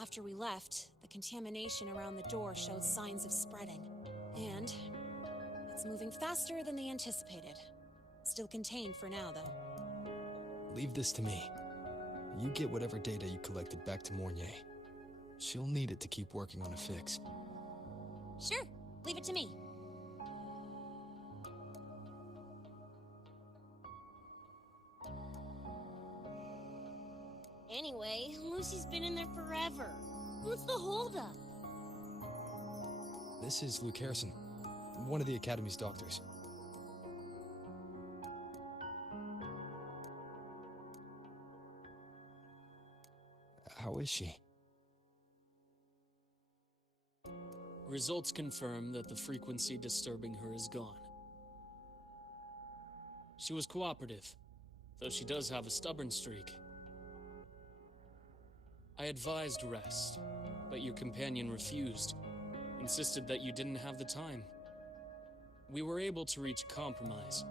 After we left, the contamination around the door showed signs of spreading. And it's moving faster than they anticipated. Still contained for now, though. Leave this to me. You get whatever data you collected back to Mornier. She'll need it to keep working on a fix. Sure, leave it to me. Anyway, Lucy's been in there forever. What's the holdup? This is Luke Harrison, one of the Academy's doctors. How is she? Results confirm that the frequency disturbing her is gone. She was cooperative, though she does have a stubborn streak. I advised rest, but your companion refused, insisted that you didn't have the time. We were able to reach a compromise.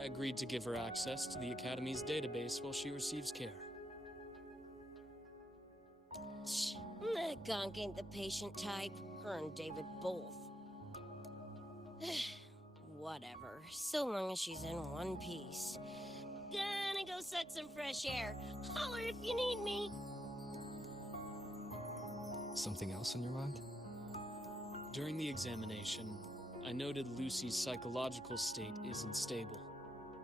I agreed to give her access to the Academy's database while she receives care. That gonk ain't the patient type. Her and David both. Whatever, so long as she's in one piece. Gonna go suck some fresh air. Holler if you need me. Something else on your mind? During the examination, I noted Lucy's psychological state isn't stable.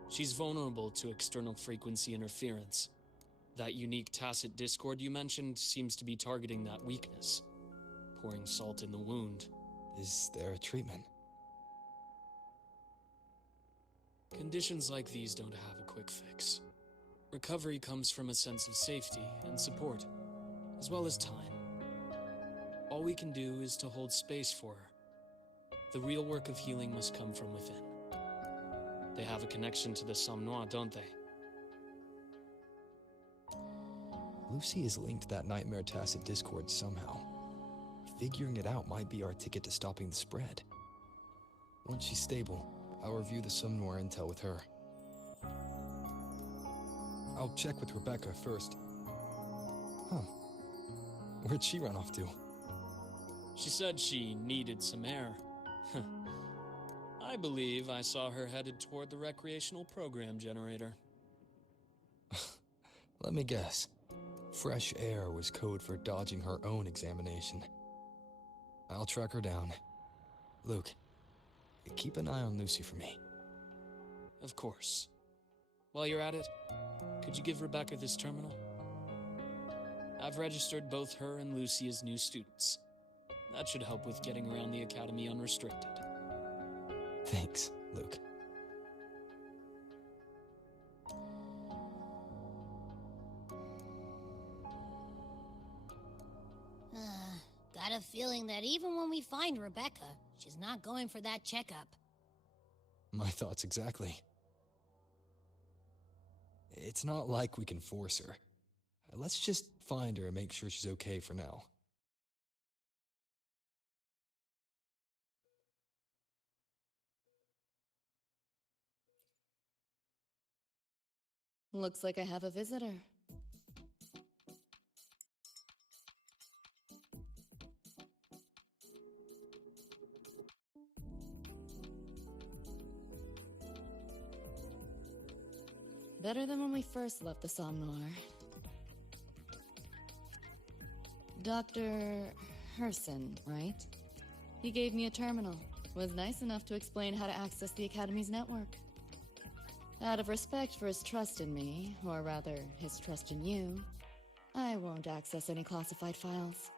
She's vulnerable to external frequency interference. That unique tacit discord you mentioned seems to be targeting that weakness, pouring salt in the wound. Is there a treatment? Conditions like these don't have a quick fix. Recovery comes from a sense of safety and support, as well as time. All we can do is to hold space for her. The real work of healing must come from within. They have a connection to the Somme Noir, don't they? Lucy is linked to that nightmare tacit discord somehow. Figuring it out might be our ticket to stopping the spread. Once she's stable, I'll review the Somme Noir intel with her. I'll check with Rebecca first. Huh. Where'd she run off to? She said she needed some air. I believe I saw her headed toward the recreational program generator. Let me guess. Fresh air was code for dodging her own examination. I'll track her down. Luke, keep an eye on Lucy for me. Of course. While you're at it, could you give Rebecca this terminal? I've registered both her and Lucy as new students. That should help with getting around the academy unrestricted. Thanks, Luke. Got a feeling that even when we find Rebecca, she's not going for that checkup. My thoughts exactly. It's not like we can force her. Let's just find her and make sure she's okay for now. Looks like I have a visitor. Better than when we first left the Somnoir. Dr. Herson, right? He gave me a terminal. Was nice enough to explain how to access the Academy's network. Out of respect for his trust in me, or rather, his trust in you, I won't access any classified files.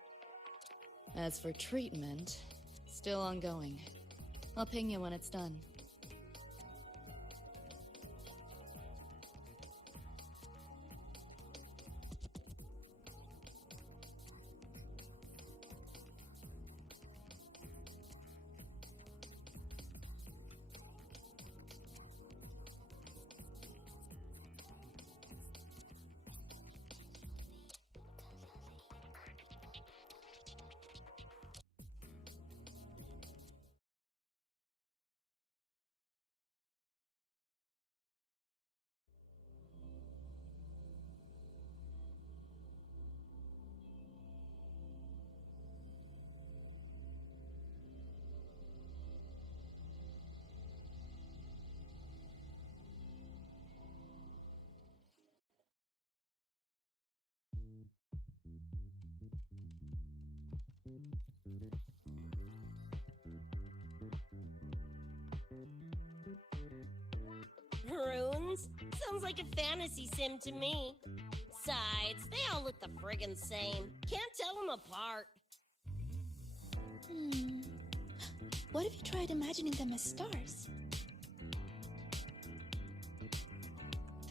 As for treatment, still ongoing. I'll ping you when it's done. Runes? Sounds like a fantasy sim to me. Besides, they all look the friggin' same. Can't tell them apart. What if you tried imagining them as stars?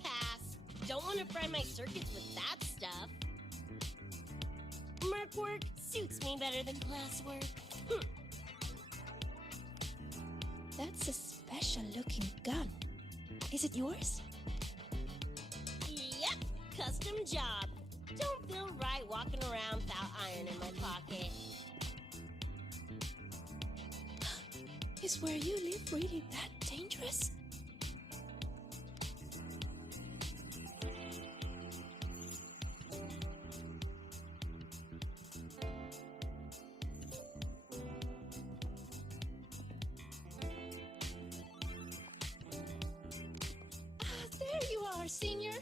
Pass. Don't want to fry my circuits with that stuff. Merc work suits me better than classwork. That's a special-looking gun. Is it yours? Yep, custom job. Don't feel right walking around without iron in my pocket. Is where you live really that dangerous? There you are, Senior.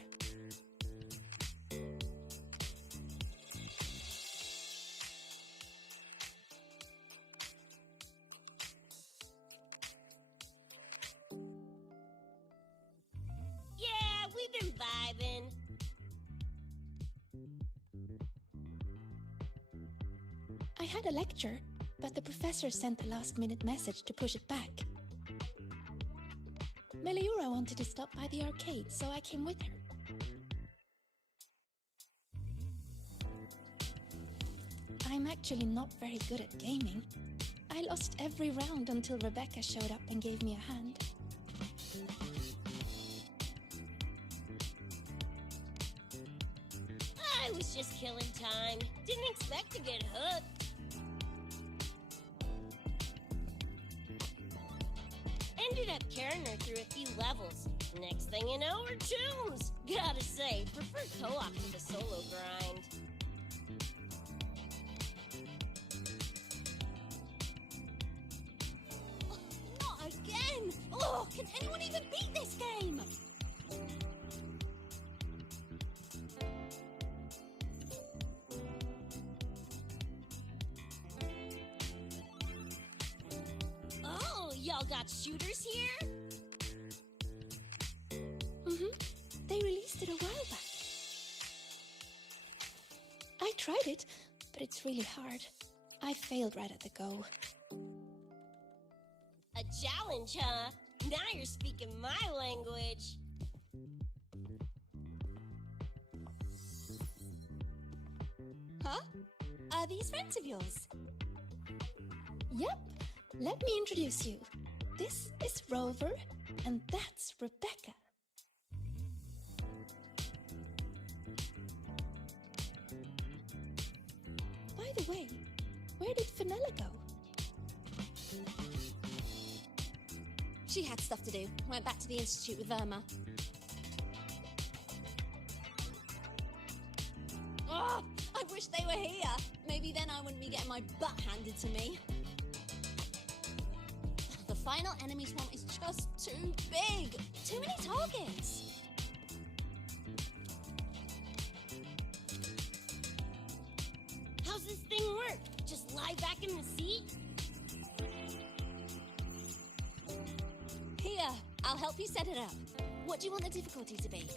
Yeah, we've been vibing. I had a lecture, but the professor sent a last-minute message to push it back. Meliora wanted to stop by the arcade, so I came with her. I'm actually not very good at gaming. I lost every round until Rebecca showed up and gave me a hand. I was just killing time. Didn't expect to get hooked. Ended up carrying her through a few levels. Next thing you know, we're chums. Gotta say, prefer co-op to the solo grind. Can anyone even beat this game? Oh, y'all got shooters here? They released it a while back. I tried it, but it's really hard. I failed right at the go. A challenge, huh? Now you're speaking my language. Huh? Are these friends of yours? Yep, let me introduce you. This is Rover, and that's Rebecca. By the way, where did Fenella go? She had stuff to do. Went back to the Institute with Verma. Oh, I wish they were here. Maybe then I wouldn't be getting my butt handed to me. The final enemy swamp is just too big. Too many targets. How's this thing work? Just lie back in the seat? Here, I'll help you set it up. What do you want the difficulty to be?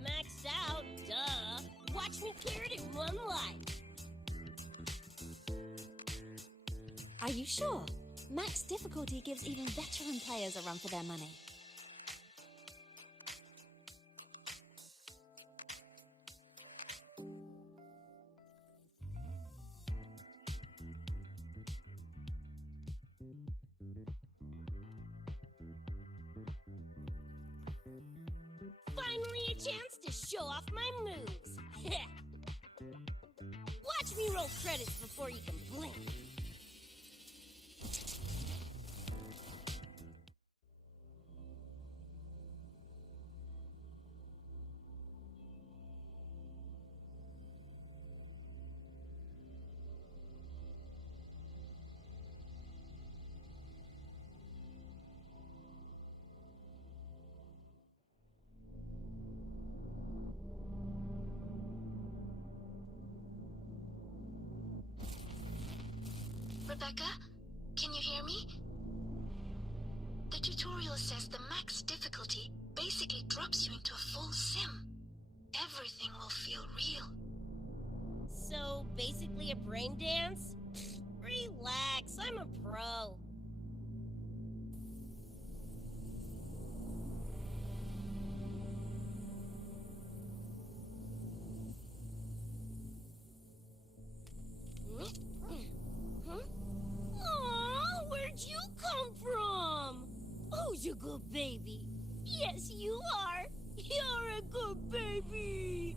Maxed out, duh. Watch me clear it in one life. Are you sure? Max difficulty gives even veteran players a run for their money. Finally a chance to show off my moves. Watch me roll credits before you can blink. Rebecca, can you hear me? The tutorial says the max difficulty basically drops you into a full sim. Everything will feel real. So, basically a brain dance? Relax, I'm a pro. Aw, where'd you come from? Oh, you good baby. Yes, you are. You're a good baby.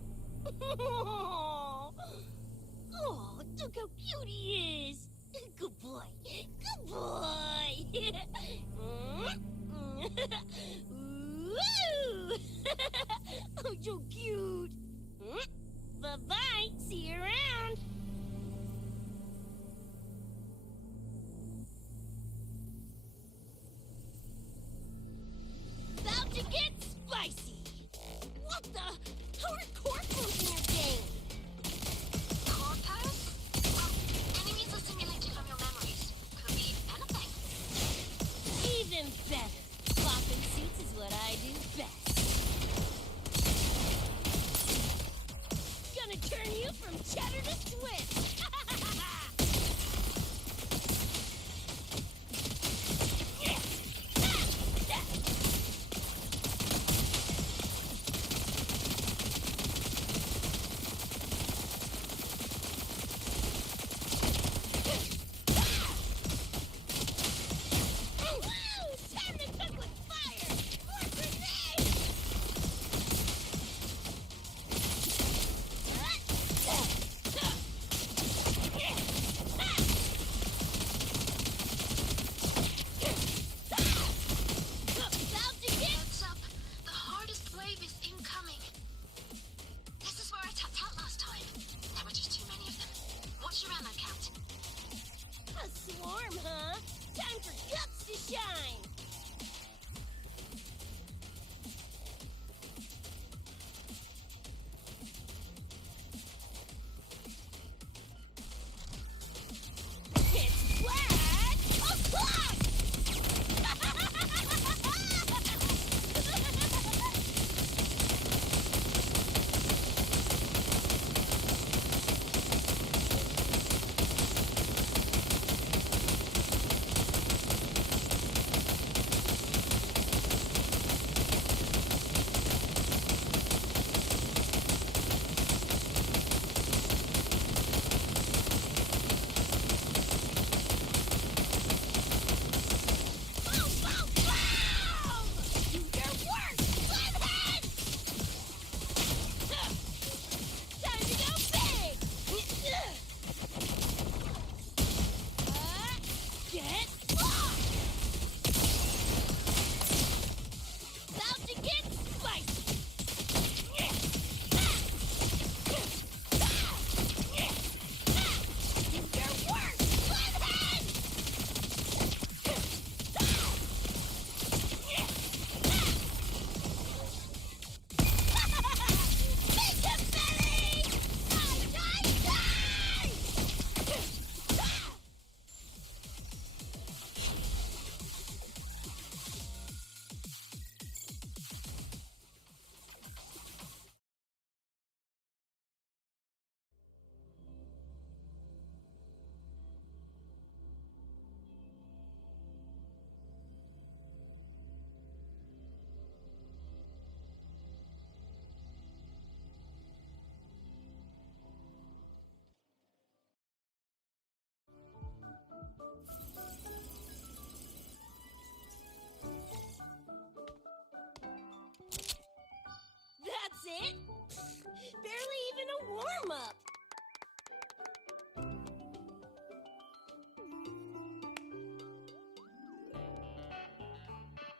Oh, look how cute he is. Good boy. Good boy. Woo! Oh, so cute. Bye-bye. See you around. About to get spicy. What the? How are corpos in your game? Corpus? Well, enemies are simulated from your memories. Could be anything. Even better. Popping suits is what I do best. Gonna turn you from cheddar to Swiss. Time to cook with fire! More grenades!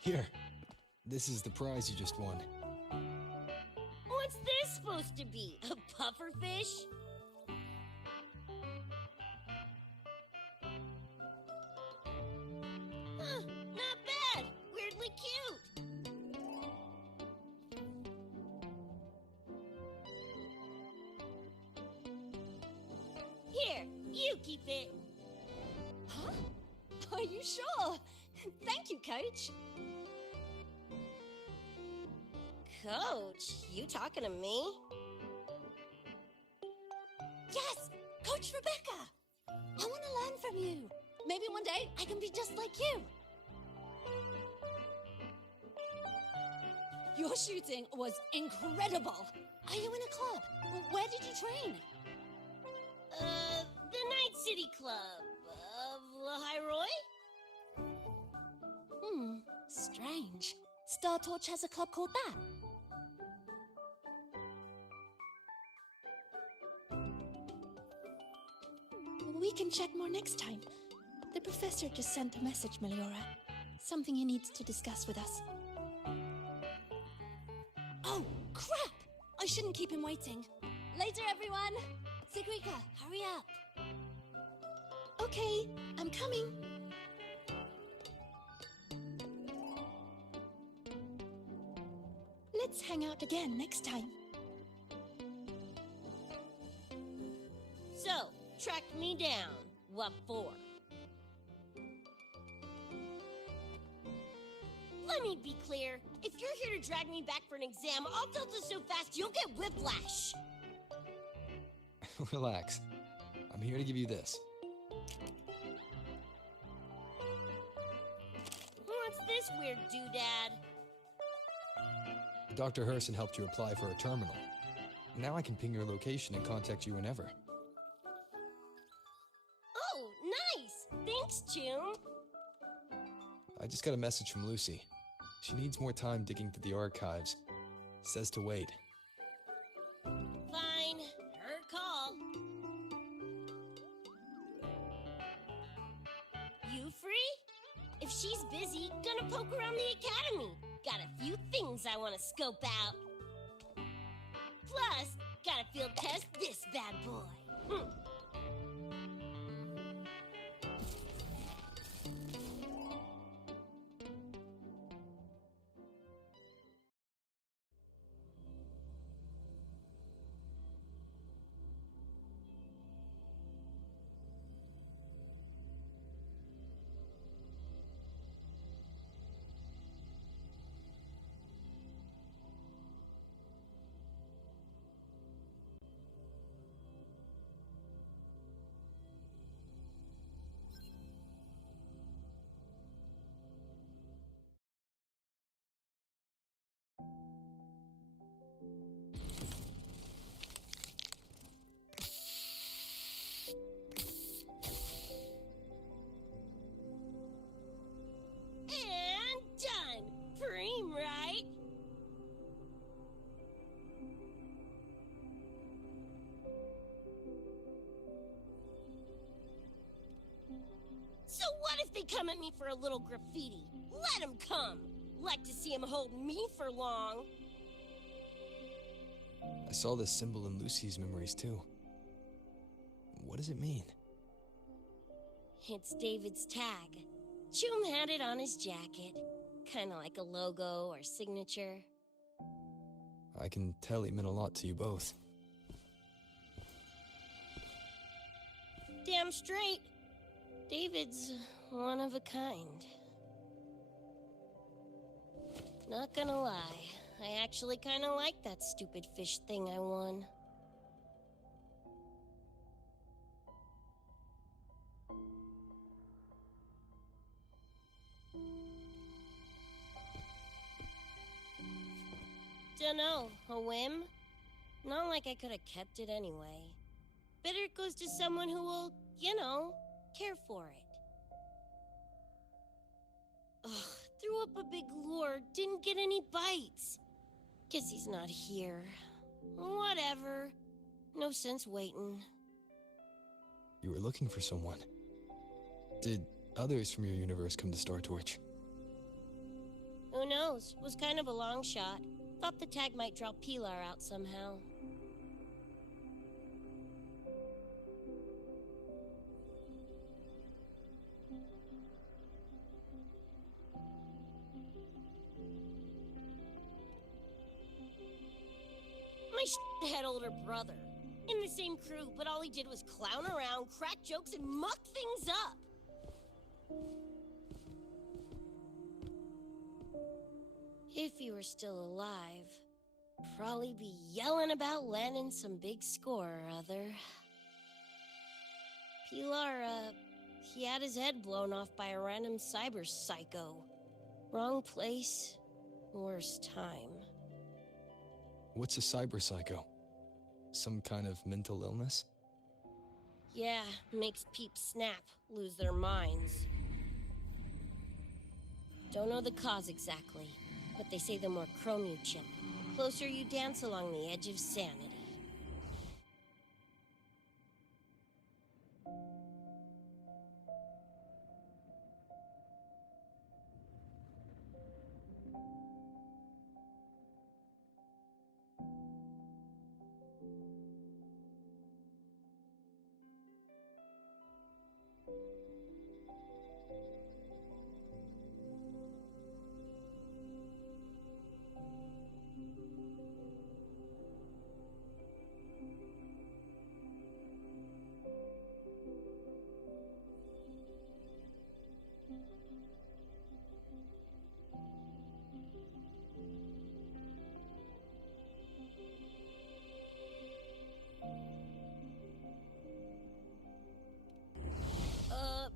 Here, this is the prize you just won. What's this supposed to be? A pufferfish? Huh, not bad. Weirdly cute. Here, you keep it. Huh? Are you sure? Thank you, Coach. Coach, you talking to me? Yes! Coach Rebecca! I want to learn from you. Maybe one day I can be just like you. Your shooting was incredible. Are you in a club? Where did you train? The Night City Club of Lahiroy? Strange. Star Torch has a club called that. We can chat more next time. The professor just sent a message, Meliora. Something he needs to discuss with us. Oh, crap! I shouldn't keep him waiting. Later, everyone! Sigrika, hurry up! Okay, I'm coming. Let's hang out again next time. So, tracked me down. What for? Let me be clear. If you're here to drag me back for an exam, I'll tilt it so fast you'll get whiplash. Relax. I'm here to give you this. What's this weird doodad? Dr. Herson helped you apply for a terminal. Now I can ping your location and contact you whenever. Oh, nice! Thanks, June. I just got a message from Lucy. She needs more time digging through the archives. Says to wait. Fine. Her call. You free? If she's busy, gonna poke around the academy. Got a few things I want to scope out. Plus, gotta field test this bad boy. And done. Preem, right? So what if they come at me for a little graffiti? Let them come. Like to see them hold me for long. I saw this symbol in Lucy's memories too. What does it mean? It's David's tag. Choom had it on his jacket. Kinda like a logo or signature. I can tell he meant a lot to you both. Damn straight. David's one of a kind. Not gonna lie, I actually kinda like that stupid fish thing I won. Dunno, a whim? Not like I could have kept it anyway. Better it goes to someone who will, care for it. Ugh, threw up a big lure, didn't get any bites. Guess he's not here. Whatever. No sense waiting. You were looking for someone. Did others from your universe come to Star Torch? Who knows? Was kind of a long shot. Thought the tag might draw Pilar out somehow. My head older brother. In the same crew, but all he did was clown around, crack jokes, and muck things up. If he were still alive, probably be yelling about landing some big score or other. Pilar, he had his head blown off by a random cyber psycho. Wrong place, worst time. What's a cyber psycho? Some kind of mental illness? Yeah, makes peeps snap, lose their minds. Don't know the cause exactly, but they say the more chrome you chip, closer you dance along the edge of sanity.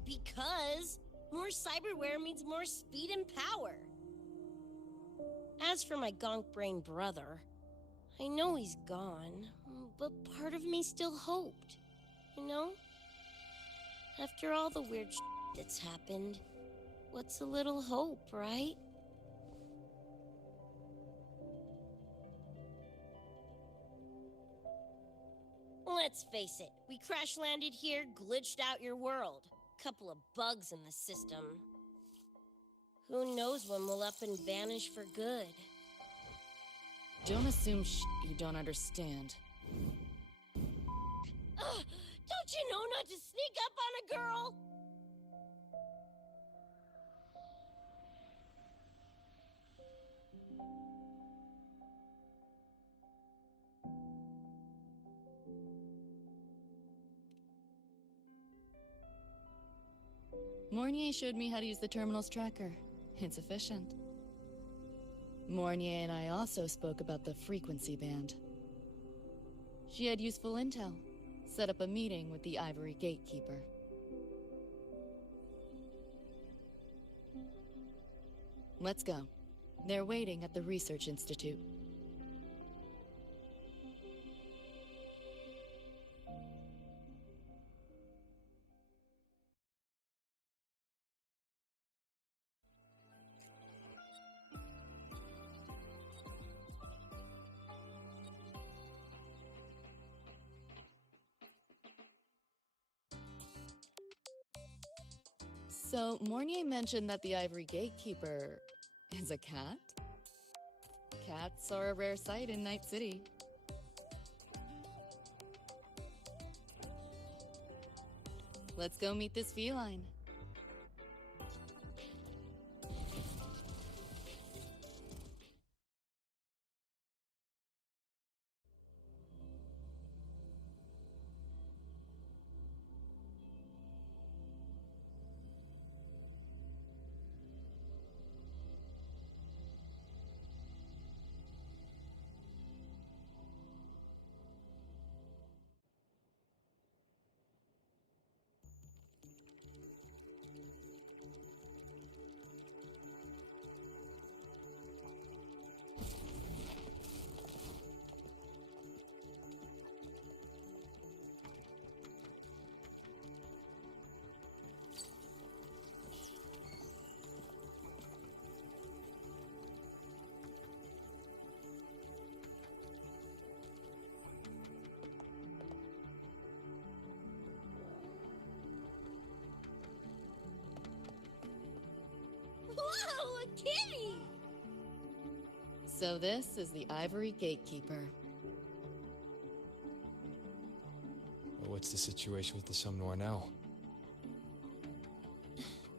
Because more cyberware means more speed and power. As for my gonk brain brother, I know he's gone, but part of me still hoped, you know? After all the weird that's happened, what's a little hope, right? Let's face it, we crash landed here, glitched out your world. Couple of bugs in the system. Who knows when we'll up and vanish for good? Don't assume you don't understand. Don't you know not to sneak up on a girl? Mornier showed me how to use the terminal's tracker. It's efficient. Mornier and I also spoke about the frequency band. She had useful intel. Set up a meeting with the Ivory Gatekeeper. Let's go. They're waiting at the Research Institute. So, Mornier mentioned that the Ivory Gatekeeper is a cat? Cats are a rare sight in Night City. Let's go meet this feline. So this is the Ivory Gatekeeper. What's the situation with the Somnor now?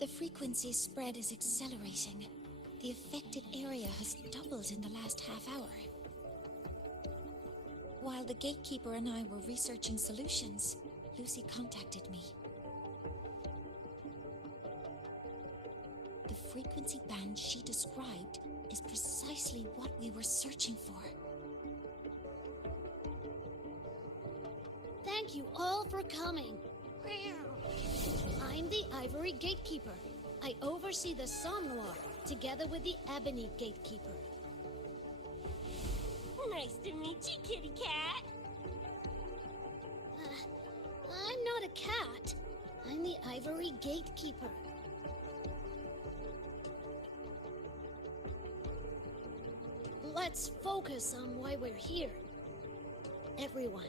The frequency spread is accelerating. The affected area has doubled in the last half hour. While the Gatekeeper and I were researching solutions, Lucy contacted me. The frequency band she described is precisely what we were searching for. Thank you all for coming. I'm the Ivory Gatekeeper. I oversee the Somnoir, together with the Ebony Gatekeeper. Nice to meet you, kitty cat. I'm not a cat. I'm the Ivory Gatekeeper. Let's focus on why we're here. Everyone,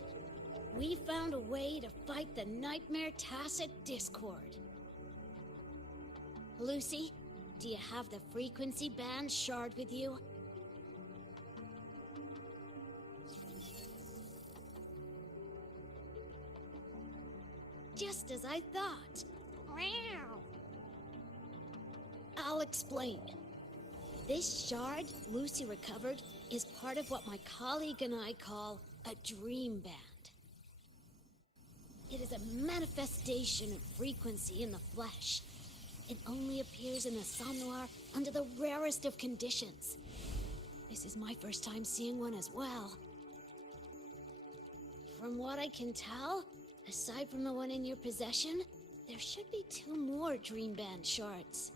we found a way to fight the Nightmare Tacit Discord. Lucy, do you have the frequency band shard with you? Just as I thought. I'll explain. This shard Lucy recovered is part of what my colleague and I call a dream band. It is a manifestation of frequency in the flesh. It only appears in the Somnoir under the rarest of conditions. This is my first time seeing one as well. From what I can tell, aside from the one in your possession, there should be 2 more Dream Band shards.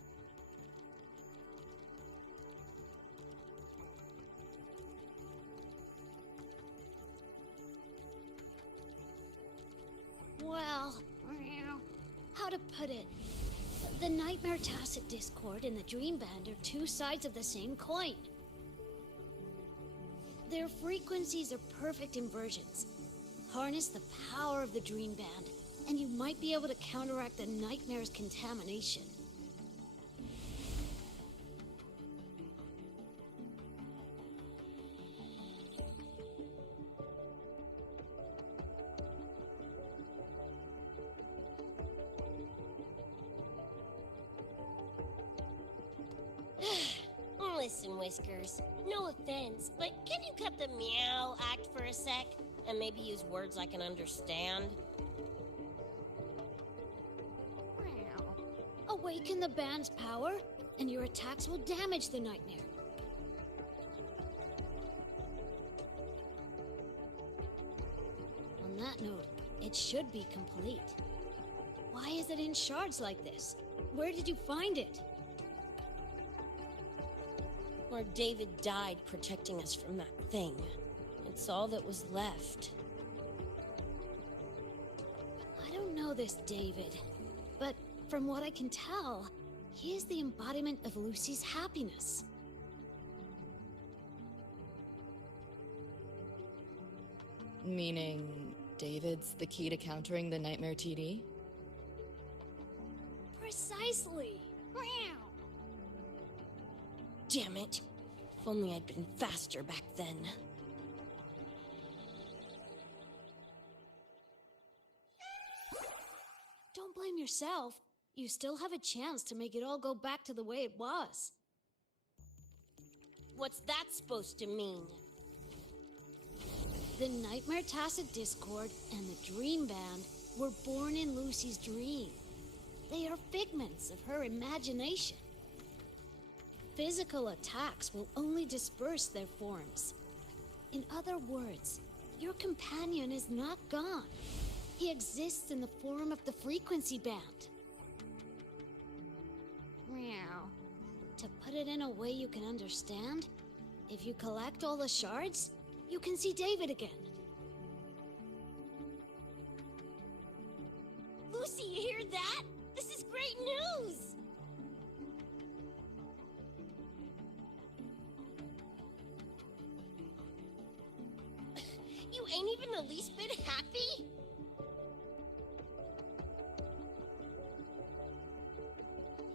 Well, how to put it? The Nightmare Tacit Discord and the Dream Band are 2 sides of the same coin. Their frequencies are perfect inversions. Harness the power of the Dream Band, and you might be able to counteract the Nightmare's contamination. Listen, Whiskers, no offense, but can you cut the meow act for a sec? And maybe use words I can understand? Awaken the band's power, and your attacks will damage the Nightmare. On that note, it should be complete. Why is it in shards like this? Where did you find it? Where David died protecting us from that thing. It's all that was left. I don't know this David, but from what I can tell, he is the embodiment of Lucy's happiness. Meaning, David's the key to countering the Nightmare TD? Precisely! Damn it. If only I'd been faster back then. Don't blame yourself. You still have a chance to make it all go back to the way it was. What's that supposed to mean? The Nightmare Tacit Discord and the Dream Band were born in Lucy's dream. They are figments of her imagination. Physical attacks will only disperse their forms. In other words, your companion is not gone. He exists in the form of the frequency band. Meow. To put it in a way you can understand, if you collect all the shards, you can see David again. Lucy, you hear that? This is great news! You ain't even the least bit happy?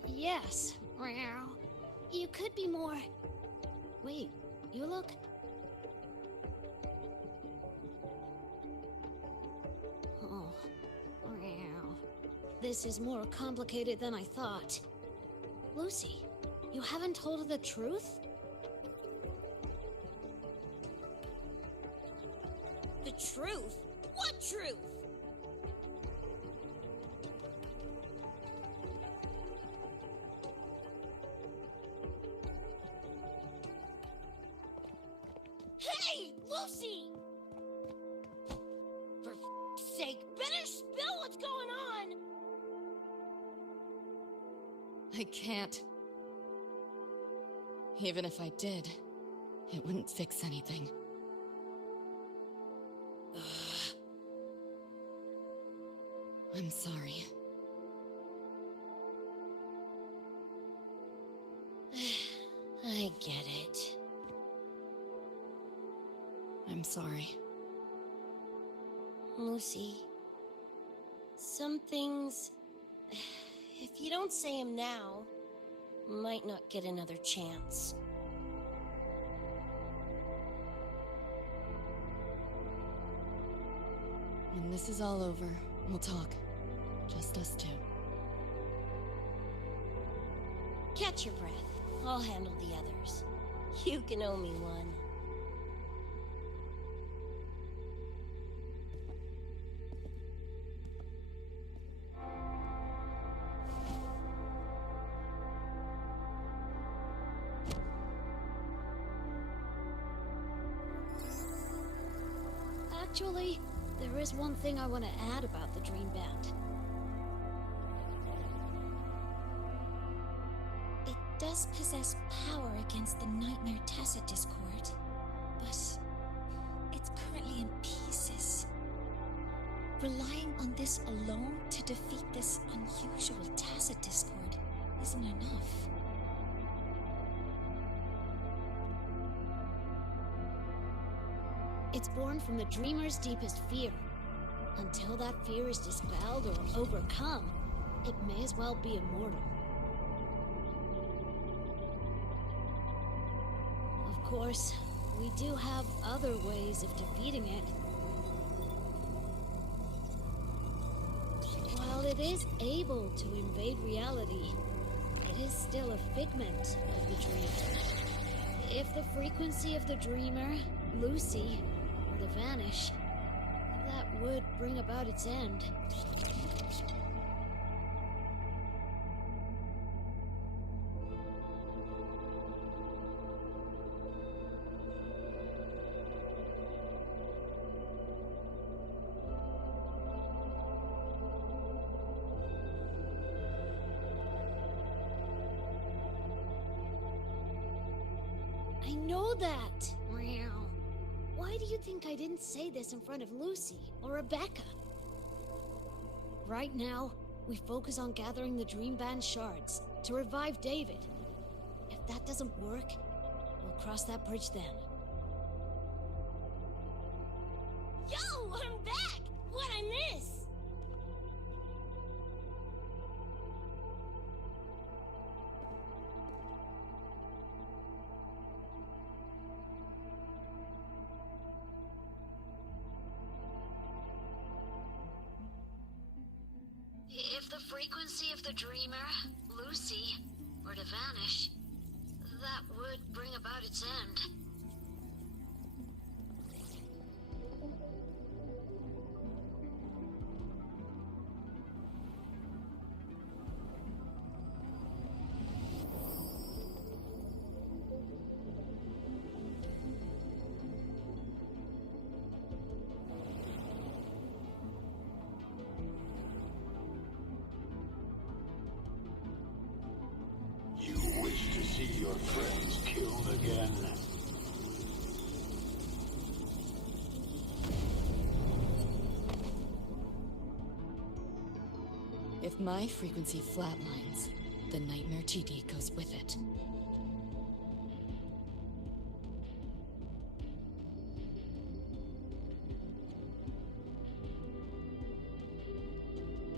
Yes. Meow. You could be more... Wait, You look... Oh. Wow. This is more complicated than I thought. Lucy, you haven't told her the truth? The truth? What truth? Hey, Lucy! For f***'s sake, better spill what's going on! I can't. Even if I did, it wouldn't fix anything. I'm sorry. I get it. I'm sorry. Lucy, some things, if you don't say them now, might not get another chance. When this is all over, we'll talk. Just us two. Catch your breath. I'll handle the others. You can owe me one. Actually, there is one thing I want to add about the Dream Band. It does possess power against the Nightmare Tacit Discord, but it's currently in pieces. Relying on this alone to defeat this unusual Tacit Discord isn't enough. It's born from the dreamer's deepest fear. Until that fear is dispelled or overcome, it may as well be immortal. Of course, we do have other ways of defeating it. While it is able to invade reality, it is still a figment of the dream. If the frequency of the dreamer, Lucy, were to vanish, that would bring about its end. I know that! Meow. Why do you think I didn't say this in front of Lucy or Rebecca? Right now, we focus on gathering the Dream Band shards to revive David. If that doesn't work, we'll cross that bridge then. Yo, I'm back! What'd I miss? If the frequency of the dreamer, Lucy, were to vanish, that would bring about its end. You wish to see your friends killed again? If my frequency flatlines, the Nightmare TD goes with it.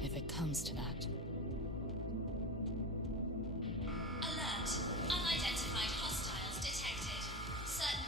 If it comes to that. Alert. Unidentified hostiles detected. Certain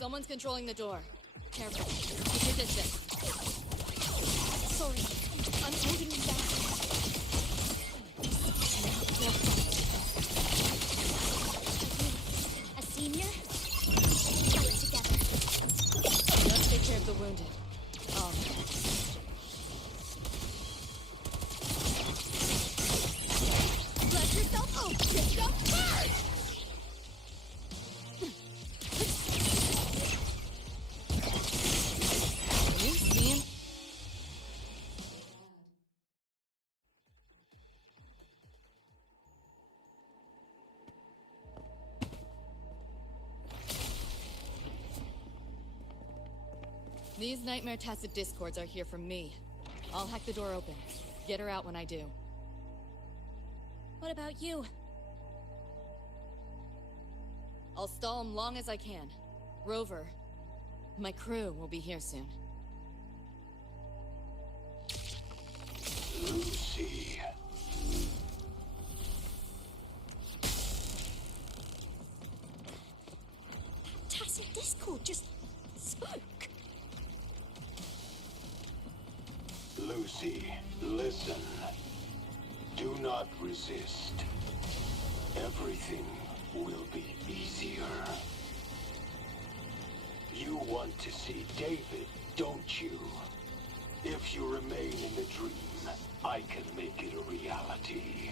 Someone's controlling the door. Careful. Keep your distance. Sorry, I'm holding you back. Now, a senior? Fight together. Let's take care of the wounded. Let yourself out! Get up hard! You see him? These Nightmare Tacit Discords are here from me. I'll hack the door open. Get her out when I do. What about you? I'll stall them long as I can. Rover, my crew will be here soon. Lucy. Tacit Discord just spoke. Lucy, listen. Do not resist. Everything will be easier. You want to see David, don't you? If you remain in the dream, I can make it a reality.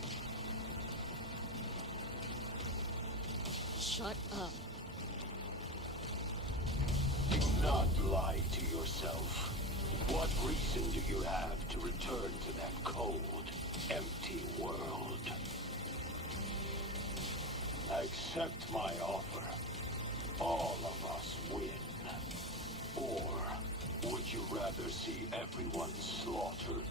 Shut up. Do not lie to yourself. What reason do you have to return to that cold, empty world? Accept my offer. All of us win. Or would you rather see everyone slaughtered?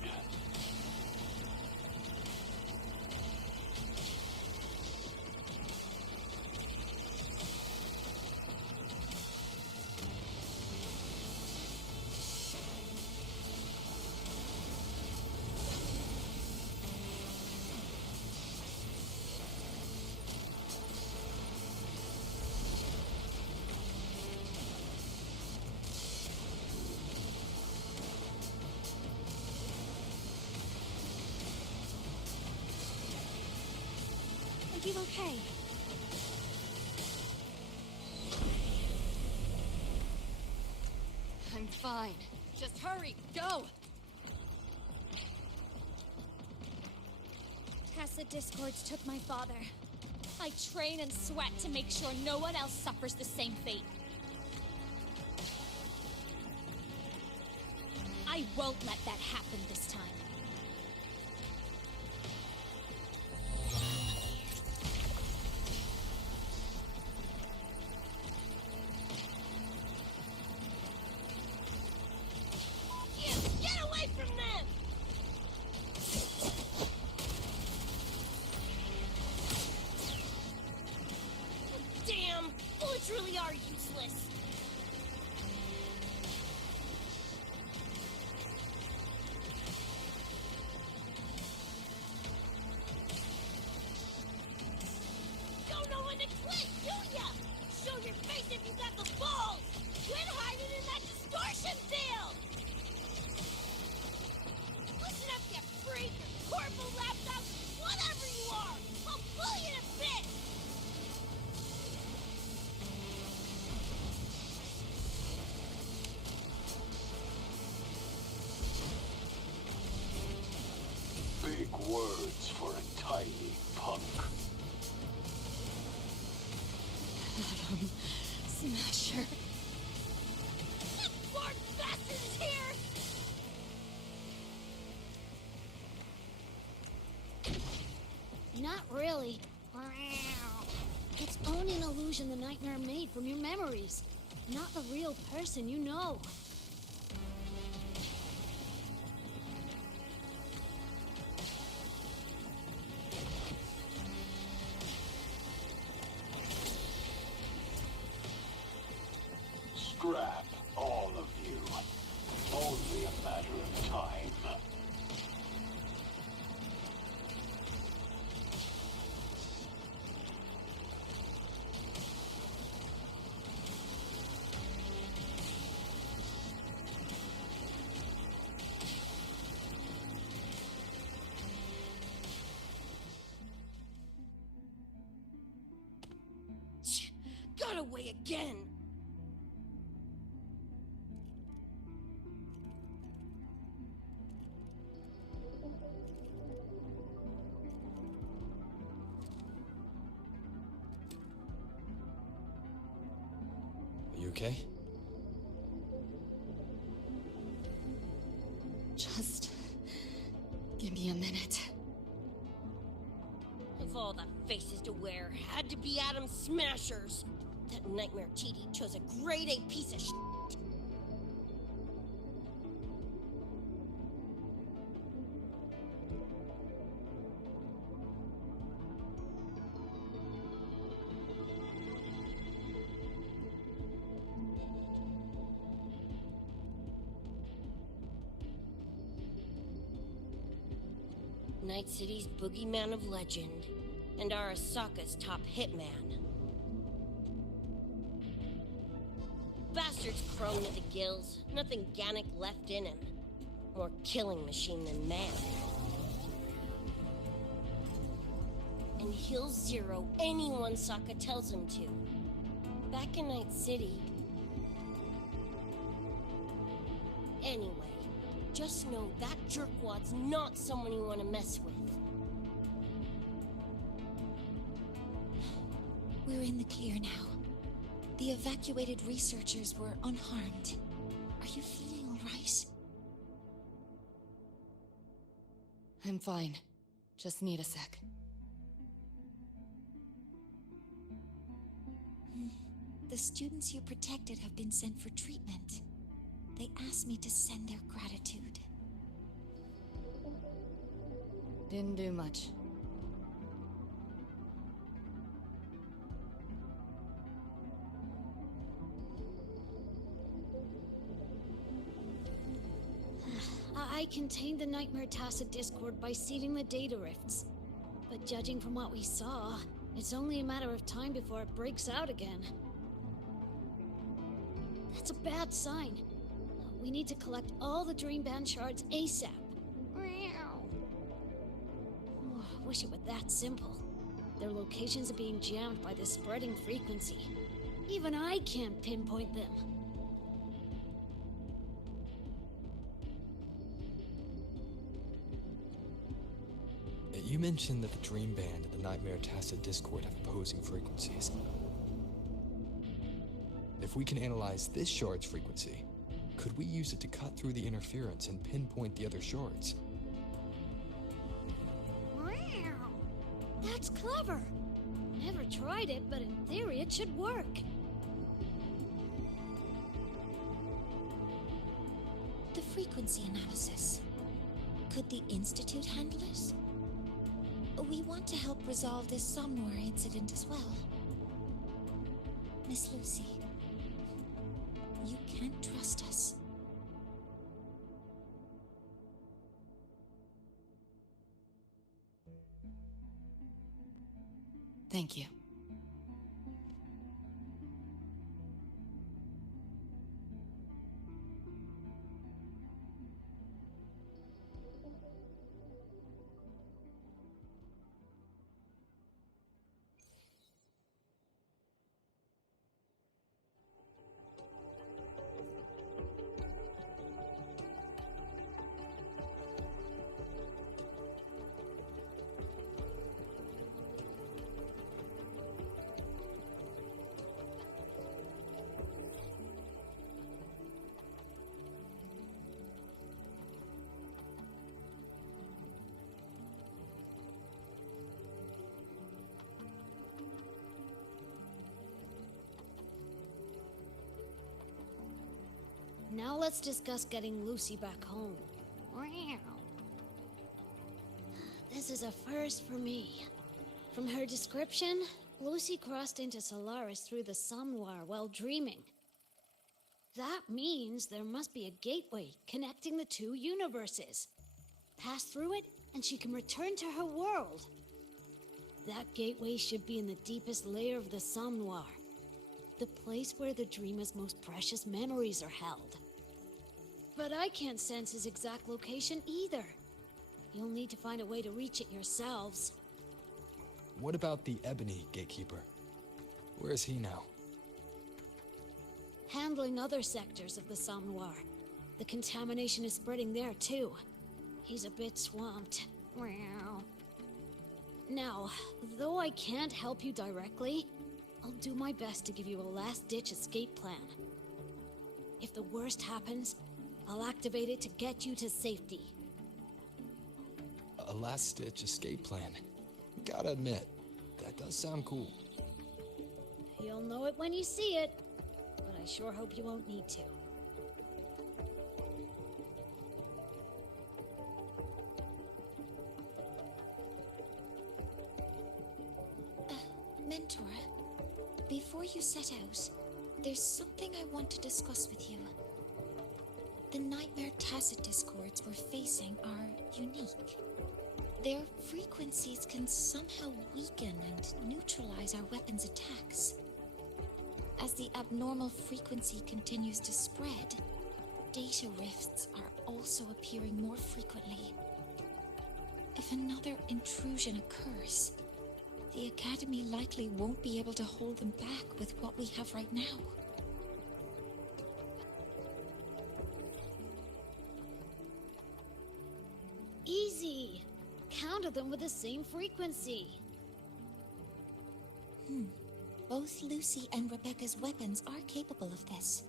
Are you okay? I'm fine. Just hurry, go! Tacit Discords took my father. I train and sweat to make sure no one else suffers the same fate. I won't let that happen this time. Get away from them! Damn! Bullets really are useless. Don't know when to quit, do ya? Show your face if you got the balls! Quit hiding in that distortion field! Listen up, you freak! Corporal laptop, whatever you are! I'll pull you to bits! Big words for a tiny punk. Smasher. That Bart bastard is here! Not really. It's only an illusion the nightmare made from your memories, not the real person you know. Scrap, all of you. Only a matter of time. die again. Are you okay? Just give me a minute. Of all the faces to wear, had to be Adam Smashers. That nightmare TD chose a grade A piece of shit. Night City's boogeyman of legend, and Arasaka's top hitman. Bastard's chrome to the gills, nothing Gannic left in him. More killing machine than man. And he'll zero anyone Sokka tells him to. Back in Night City... Anyway, just know that jerkwad's not someone you want to mess with. We're in the clear now. The evacuated researchers were unharmed. Are you feeling all right? I'm fine. Just need a sec. The students you protected have been sent for treatment. They asked me to send their gratitude. Didn't do much. I contained the Nightmare Tacit Discord by seeding the data rifts. But judging from what we saw, it's only a matter of time before it breaks out again. That's a bad sign. We need to collect all the Dream Band shards ASAP. Wish it were that simple. Their locations are being jammed by this spreading frequency. Even I can't pinpoint them. You mentioned that the Dream Band and the Nightmare Tacit Discord have opposing frequencies. If we can analyze this shard's frequency, could we use it to cut through the interference and pinpoint the other shards? That's clever! Never tried it, but in theory it should work. The frequency analysis. Could the Institute handle it? We want to help resolve this Somnoir incident as well. Miss Lucy, you can't trust us. Thank you. Now let's discuss getting Lucy back home. This is a first for me. From her description, Lucy crossed into Solaris through the Somnoir while dreaming. That means there must be a gateway connecting the two universes. Pass through it, and she can return to her world. That gateway should be in the deepest layer of the Somnoir. The place where the dreamer's most precious memories are held. But I can't sense his exact location either. You'll need to find a way to reach it yourselves. What about the Ebony Gatekeeper? Where is he now? handling other sectors of the Somme Noir. The contamination is spreading there, too. He's a bit swamped. Meow. Now, though I can't help you directly, I'll do my best to give you a last-ditch escape plan. If the worst happens, I'll activate it to get you to safety. A last-ditch escape plan. Gotta admit, that does sound cool. You'll know it when you see it, but I sure hope you won't need to. Mentor, before you set out, there's something I want to discuss with you. The Nightmare Tacit discords we're facing are unique. Their frequencies can somehow weaken and neutralize our weapons' attacks. As the abnormal frequency continues to spread, data rifts are also appearing more frequently. If another intrusion occurs, the Academy likely won't be able to hold them back with what we have right now. Easy! Counter them with the same frequency. Both Lucy and Rebecca's weapons are capable of this.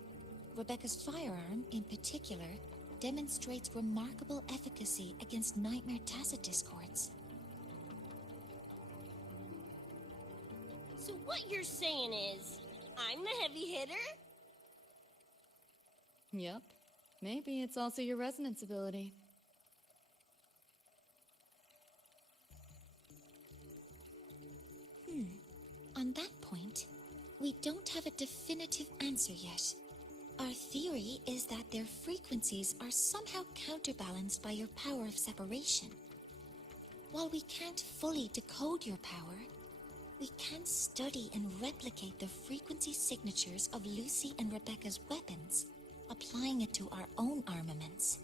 Rebecca's firearm, in particular, demonstrates remarkable efficacy against Nightmare Tacit discords. So what you're saying is, I'm the heavy hitter? Yep. Maybe it's also your resonance ability. On that point, we don't have a definitive answer yet. Our theory is that their frequencies are somehow counterbalanced by your power of separation. While we can't fully decode your power, we can study and replicate the frequency signatures of Lucy and Rebecca's weapons, applying it to our own armaments.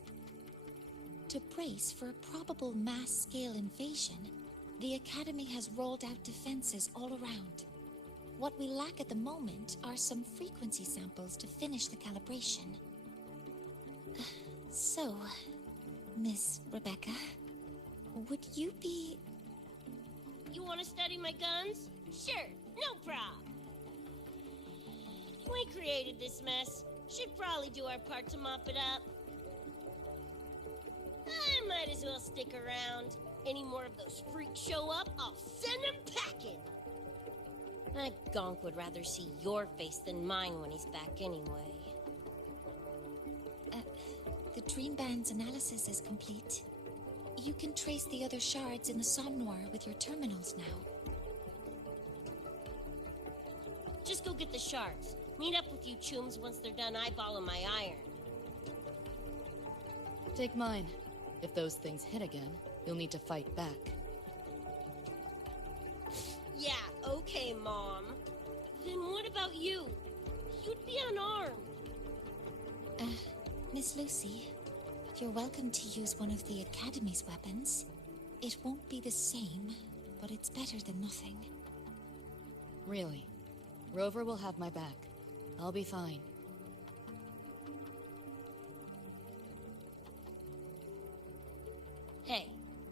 To brace for a probable mass-scale invasion, the Academy has rolled out defenses all around. What we lack at the moment are some frequency samples to finish the calibration. So, Miss Rebecca, would you be... You want to study my guns? Sure, no prob. We created this mess. Should probably do our part to mop it up. I might as well stick around. Any more of those freaks show up, I'll send them packing. That gonk would rather see your face than mine when he's back anyway. The Dream Band's analysis is complete. You can trace the other shards in the Somme Noir with your terminals now. Just go get the shards. Meet up with you chooms once they're done eyeballing my iron. Take mine. If those things hit again, you'll need to fight back. Yeah, okay, Mom. Then what about you? You'd be unarmed. Miss Lucy, you're welcome to use one of the Academy's weapons. It won't be the same, but it's better than nothing. Really? Rover will have my back. I'll be fine. Hey,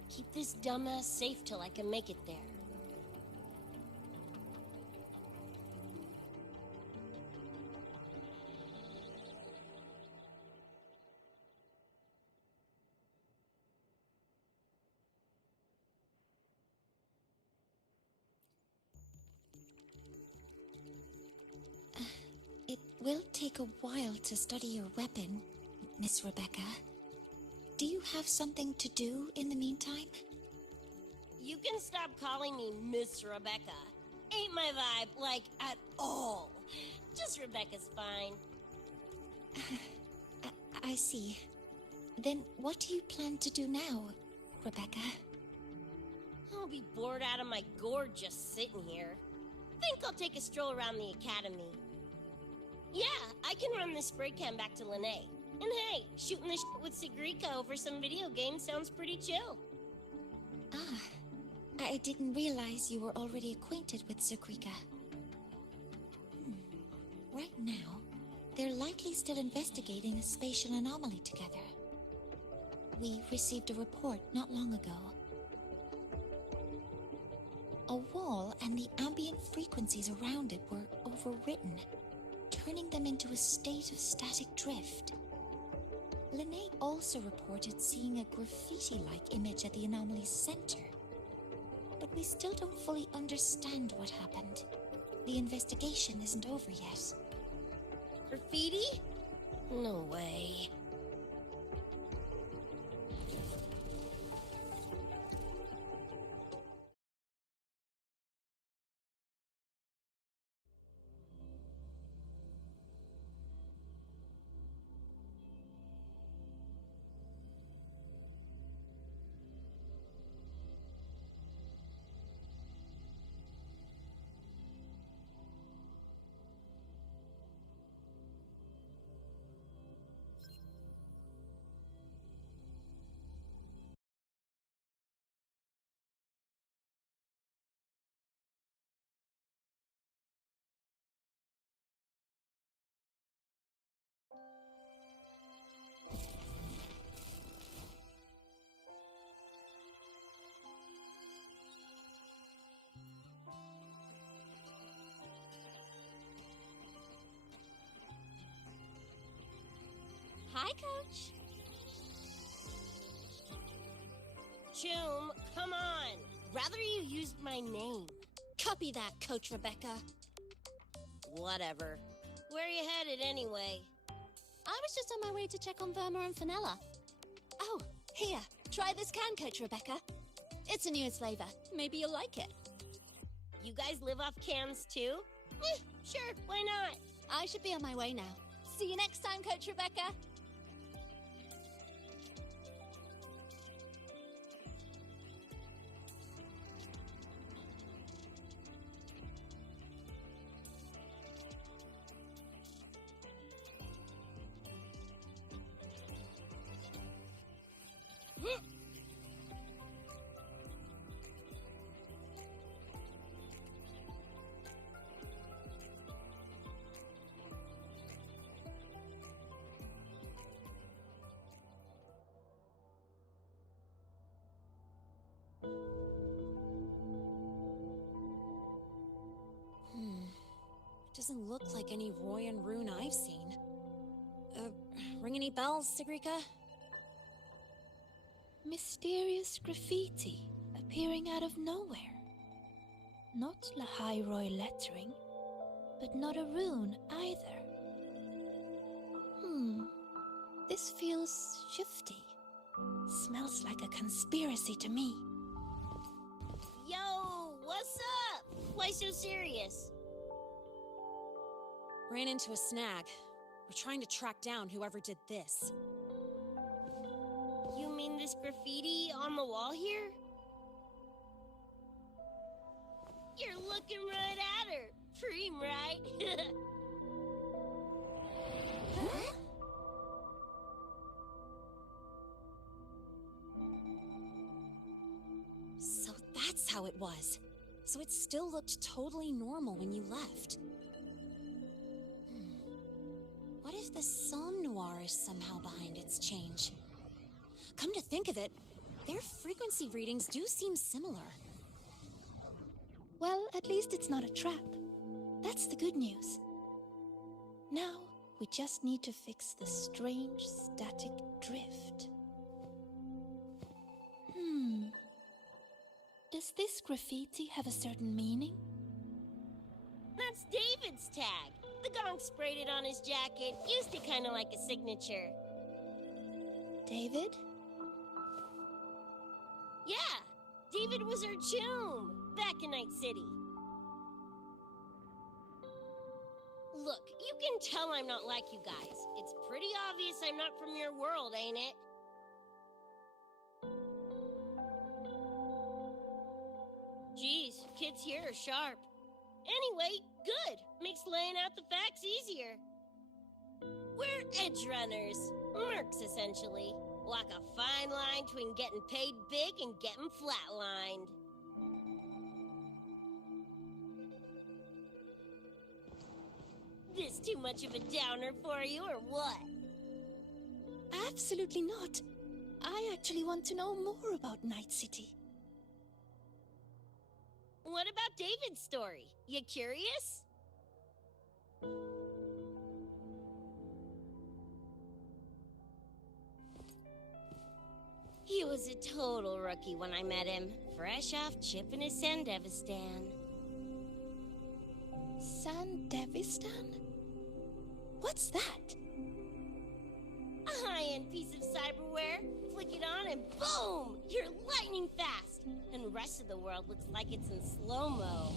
keep this dumbass safe till I can make it there. It will take a while to study your weapon, Miss Rebecca. Do you have something to do in the meantime? You can stop calling me Miss Rebecca. Ain't my vibe, like, at all. Just Rebecca's fine. I see. Then what do you plan to do now, Rebecca? I'll be bored out of my gourd just sitting here. Think I'll take a stroll around the academy. Yeah, I can run this spray can back to Lene. And hey, shooting the shit with Sigrika over some video game sounds pretty chill. I didn't realize you were already acquainted with Sigrika. Right now, They're likely still investigating a spatial anomaly together. We received a report not long ago. A wall and the ambient frequencies around it were overwritten, turning them into a state of static drift. Lene also reported seeing a graffiti-like image at the anomaly's center. But we still don't fully understand what happened. The investigation isn't over yet. Graffiti? No way. Hi, Coach. Choom, come on! Rather you used my name. Copy that, Coach Rebecca. Whatever. Where are you headed anyway? I was just on my way to check on Verma and Fenella. Oh, here. Try this can, Coach Rebecca. It's a newest flavor. Maybe you'll like it. You guys live off cans too? Sure, why not? I should be on my way now. See you next time, Coach Rebecca. Doesn't look like any Royan rune I've seen. Ring any bells, Sigrika? Mysterious graffiti appearing out of nowhere. Not Lahai Roy lettering, but not a rune either. This feels shifty. Smells like a conspiracy to me. Yo, what's up? Why so serious? Ran into a snag. We're trying to track down whoever did this. You mean this graffiti on the wall here? You're looking right at her. Preem, right? So that's how it was. So it still looked totally normal when you left. What if the Somnoir is somehow behind its change? Come to think of it, their frequency readings do seem similar. Well, at least it's not a trap. That's the good news. Now, we just need to fix the strange static drift. Does this graffiti have a certain meaning? That's David's tag. The Gonk sprayed it on his jacket. Used it kind of like a signature. David? Yeah, David was our choom back in Night City. Look, you can tell I'm not like you guys. It's pretty obvious I'm not from your world, ain't it? Geez, kids here are sharp. Anyway, good. Makes laying out the facts easier. We're edge runners. Mercs, essentially. Walk a fine line between getting paid big and getting flatlined. This too much of a downer for you, or what? Absolutely not. I actually want to know more about Night City. What about David's story? You curious? He was a total rookie when I met him, fresh off chipping his Sandevistan. Sandevistan? What's that? A high-end piece of cyberware. Flick it on and boom! You're lightning fast! And the rest of the world looks like it's in slow-mo.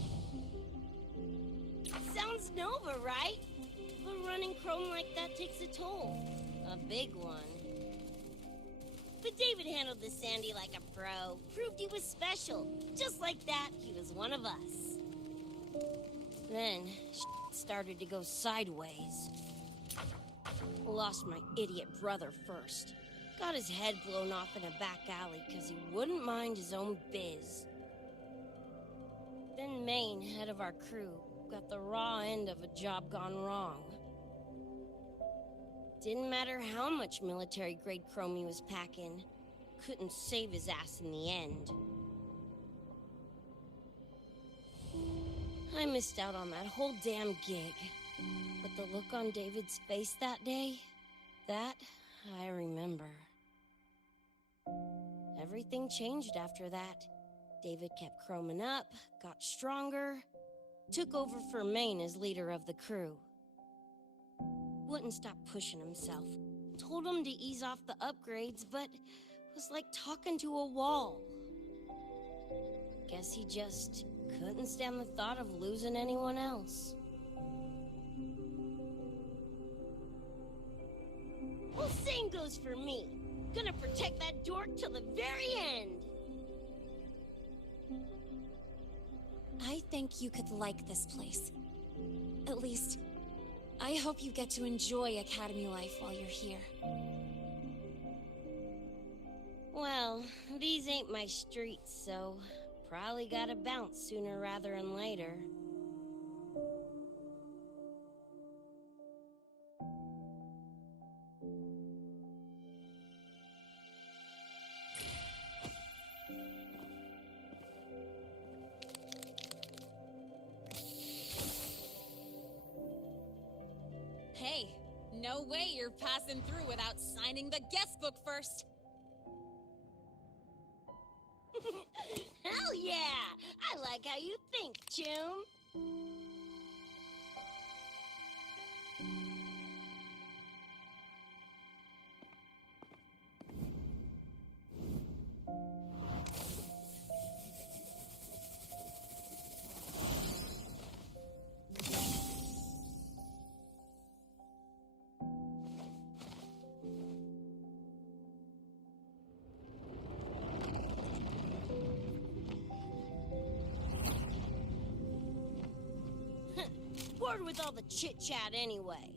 Sounds Nova, right? But running chrome like that takes a toll. A big one. But David handled the Sandy like a pro. Proved he was special. Just like that, he was one of us. Then, started to go sideways. Lost my idiot brother first. Got his head blown off in a back alley because he wouldn't mind his own biz. Then Maine, head of our crew, got the raw end of a job gone wrong. Didn't matter how much military-grade chrome he was packing. Couldn't save his ass in the end. I missed out on that whole damn gig. But the look on David's face that day, that I remember. Everything changed after that. David kept chroming up, got stronger, took over for Maine as leader of the crew. Wouldn't stop pushing himself. Told him to ease off the upgrades, but was like talking to a wall. Guess he just couldn't stand the thought of losing anyone else. Well, same goes for me. Gonna protect that dork till the very end. I think you could like this place. At least, I hope you get to enjoy Academy life while you're here. Well, these ain't my streets, so probably gotta bounce sooner rather than later. Hey, no way you're passing through without signing the guest book first. Hell yeah! I like how you think, Chum. Bored with all the chit-chat anyway.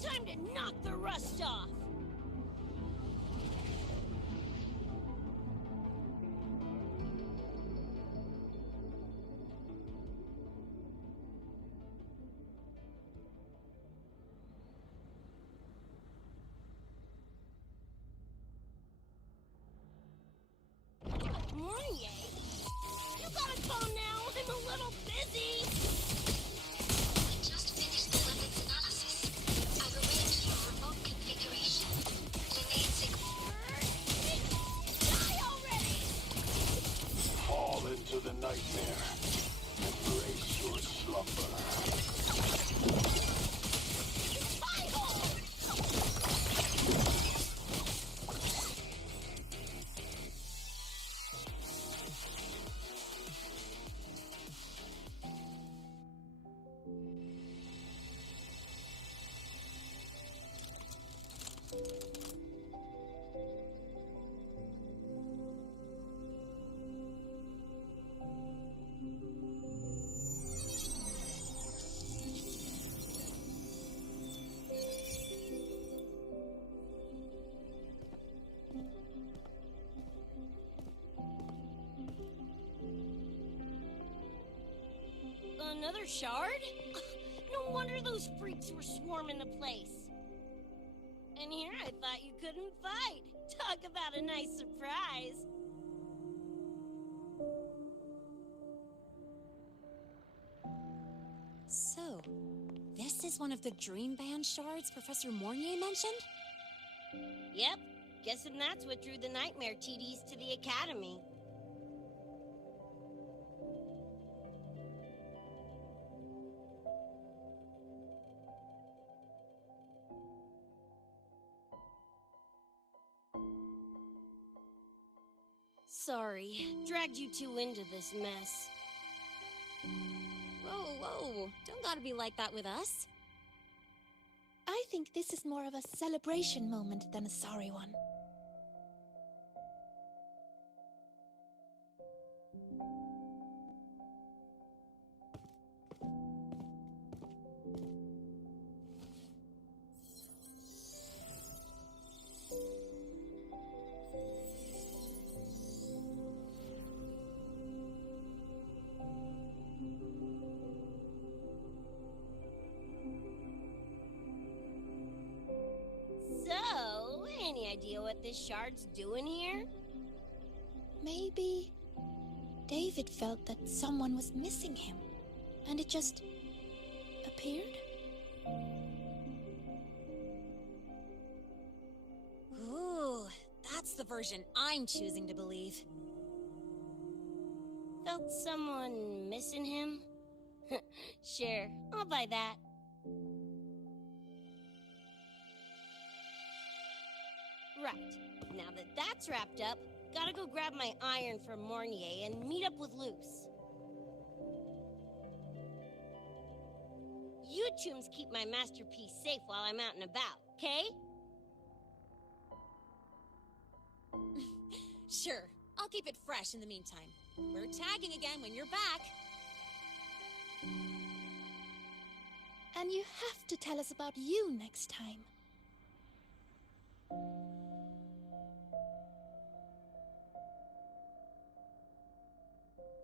Time to knock the rust off! Morning, you got a phone now? I'm a little busy. We just finished the weapons analysis. I've arranged your remote configuration. Die already! Fall into the nightmare. Embrace your slumber. Spy hole! Another shard? No wonder those freaks were swarming the place. And here I thought you couldn't fight. Talk about a nice surprise. So, this is one of the Dream Band shards Professor Mornier mentioned? Yep. Guessing that's what drew the Nightmare TDs to the Academy. Sorry, dragged you two into this mess. Whoa, don't gotta be like that with us. I think this is more of a celebration moment than a sorry one. So, any idea what this shard's doing here? Maybe David felt that someone was missing him, and it just appeared? Ooh, that's the version I'm choosing to believe. Felt someone missing him? Sure, I'll buy that. Right, now that that's wrapped up, gotta go grab my iron from Mornier and meet up with Luce. You chooms keep my masterpiece safe while I'm out and about, okay? Sure, I'll keep it fresh in the meantime. We're tagging again when you're back. And you have to tell us about you next time.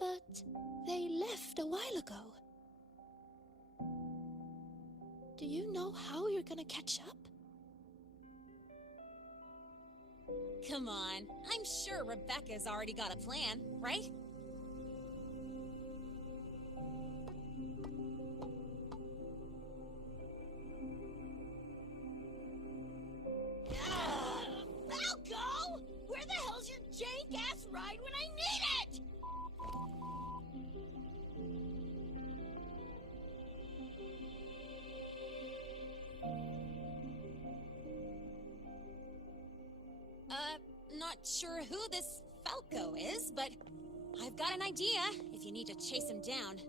But they left a while ago. Do you know how you're gonna catch up? Come on, I'm sure Rebecca's already got a plan, right? Falco! Where the hell's your jank-ass ride when I need it? Not sure who this Falco is, but I've got an idea if you need to chase him down.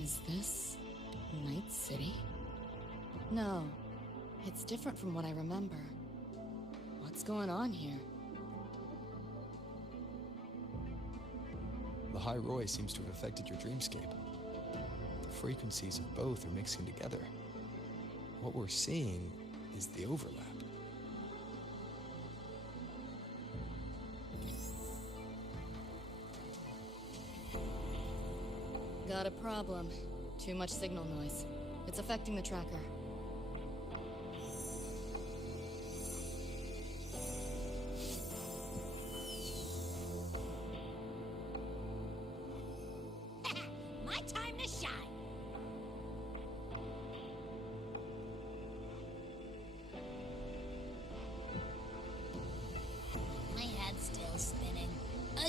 Is this Night City? No, it's different from what I remember. What's going on here? The High Roy seems to have affected your dreamscape. The frequencies of both are mixing together. What we're seeing is the overlap. Got a problem. Too much signal noise. It's affecting the tracker.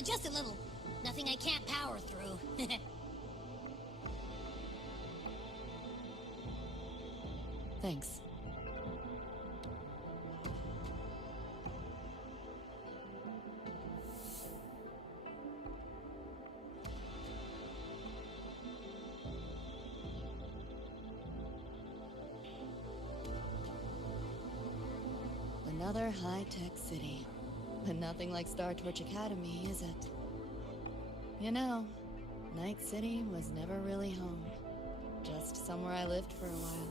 Just a little. Nothing I can't power through. Thanks. Another high-tech city. But nothing like Star Torch Academy, is it? You know, Night City was never really home. Just somewhere I lived for a while.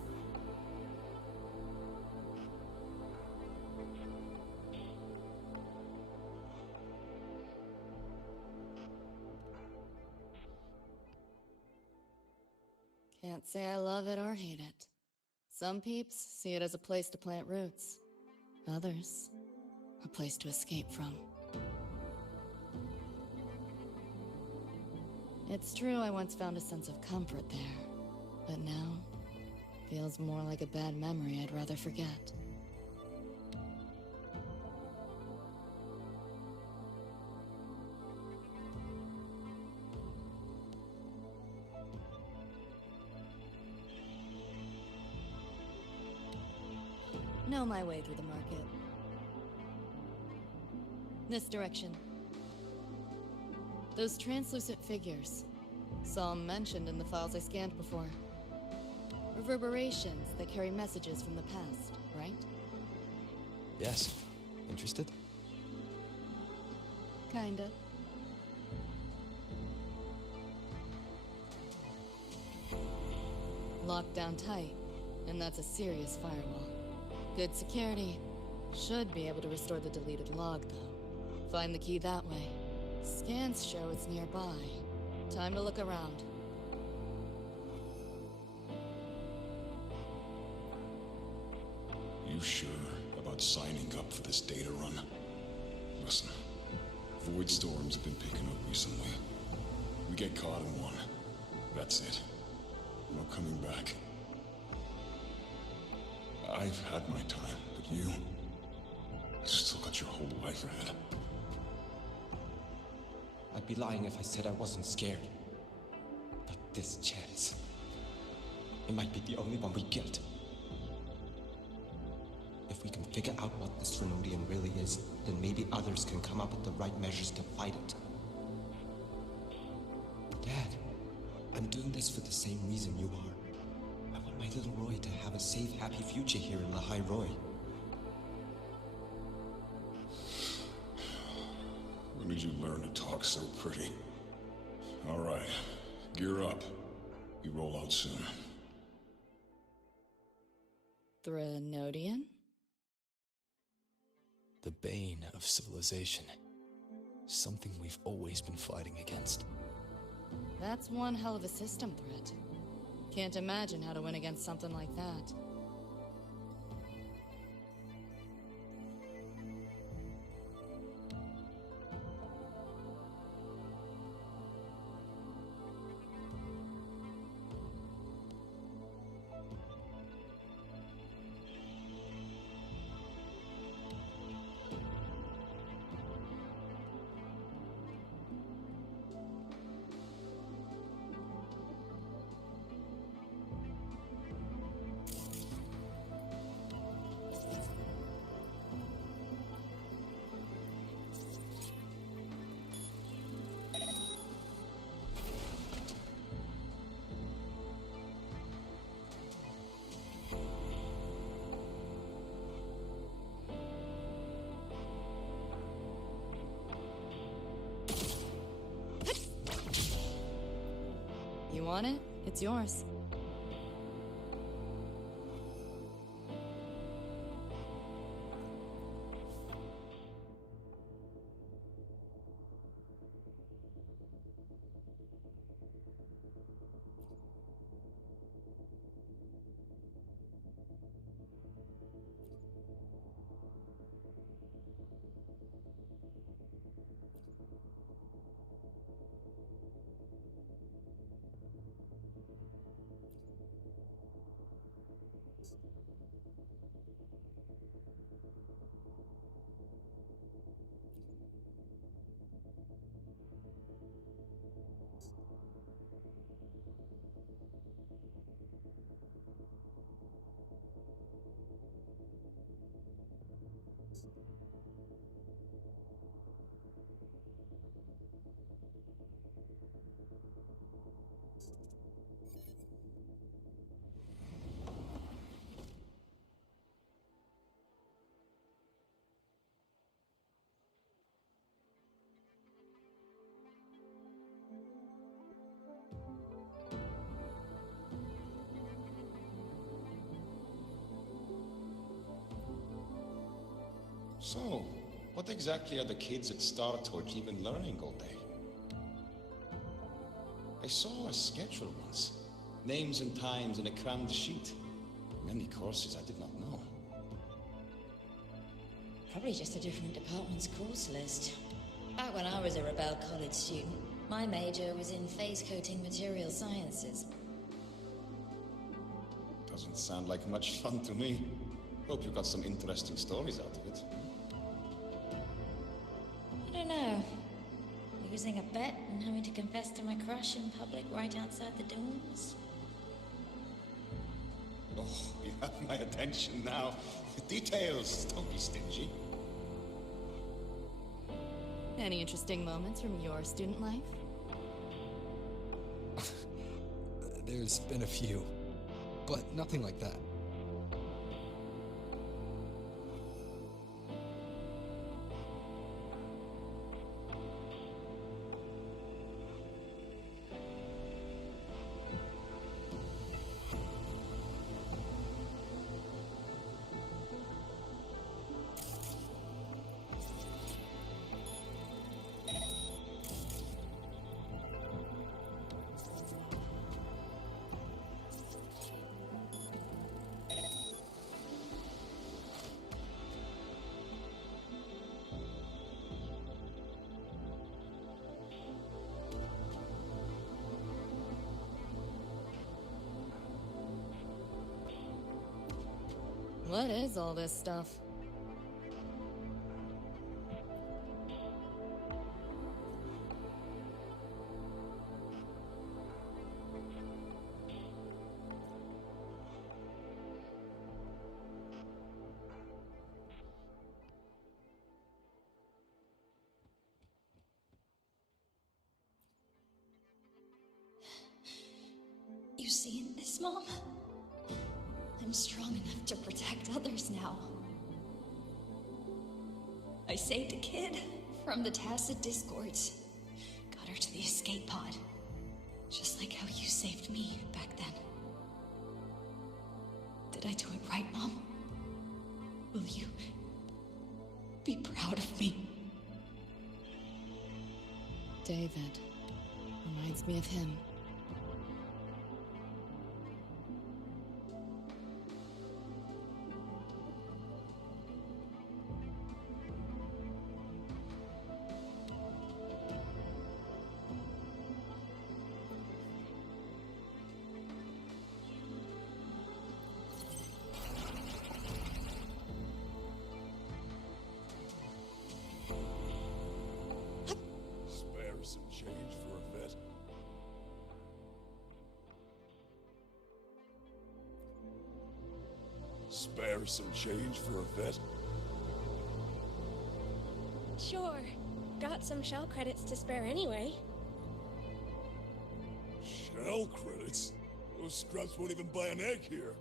Can't say I love it or hate it. Some peeps see it as a place to plant roots. Others, a place to escape from. It's true I once found a sense of comfort there, but now, feels more like a bad memory I'd rather forget. Know my way through the market. This direction. Those translucent figures. Saw them mentioned in the files I scanned before. Reverberations that carry messages from the past, right? Yes. Interested? Kinda. Locked down tight, and that's a serious firewall. Good security. Should be able to restore the deleted log, though. Find the key that way. Scans show it's nearby. Time to look around. You sure about signing up for this data run? Listen, void storms have been picking up recently. We get caught in one. That's it. No coming back. I've had my time, but you still got your whole life ahead. I'd be lying if I said I wasn't scared. But this chance, it might be the only one we get. If we can figure out what this Renodian really is, then maybe others can come up with the right measures to fight it. Dad, I'm doing this for the same reason you are. I want my little Roy to have a safe, happy future here in Lahai Roy. When did you learn to talk so pretty? All right, gear up. We roll out soon. Threnodian? The bane of civilization. Something we've always been fighting against. That's one hell of a system threat. Can't imagine how to win against something like that. You want it? It's yours. So, what exactly are the kids at Star Torch even learning all day? I saw a schedule once. Names and times in a crammed sheet. Many courses I did not know. Probably just a different department's course list. Back when I was a Rebel College student, my major was in phase coating material sciences. Doesn't sound like much fun to me. Hope you got some interesting stories out of it. I don't know. Losing a bet and having to confess to my crush in public right outside the doors. Oh, you have my attention now. Details, don't be stingy. Any interesting moments from your student life? There's been a few, but nothing like that. What is all this stuff? You seeing this, Mom? I'm strong enough to protect others now. I saved a kid from the Tacit Discords. Got her to the escape pod. Just like how you saved me back then. Did I do it right, Mom? Will you be proud of me? David. Reminds me of him. Some change for a vet. Spare some change for a vet? Sure. Got some shell credits to spare anyway. Shell credits? Those scrubs won't even buy an egg here.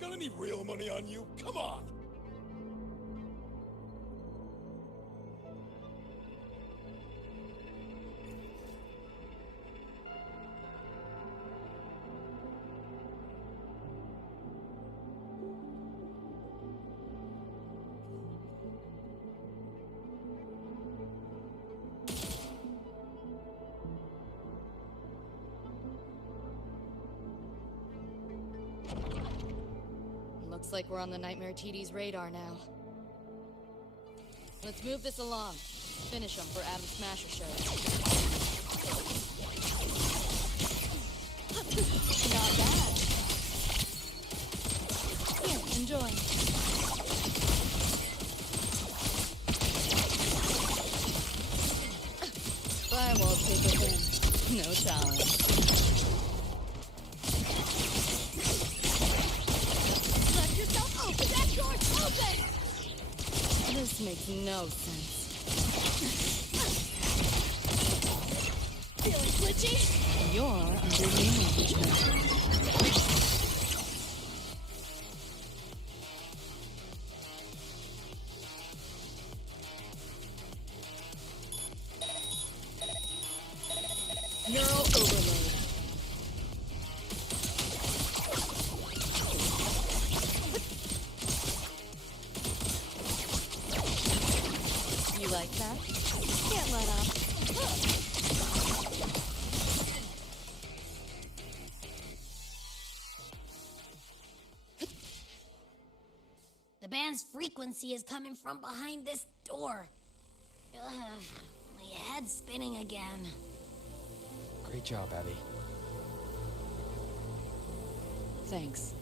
Got any real money on you? Come on! Looks like we're on the Nightmare TD's radar now. Let's move this along. Finish them for Adam Smasher show. Not bad. Here, enjoy. Firewall taker in. No challenge. Open! That door's open! This makes no sense. Feeling glitchy? You're under management. Neural overload. like that? Can't let up. The band's frequency is coming from behind this door. Ugh, my head's spinning again. Great job, Abby. Thanks.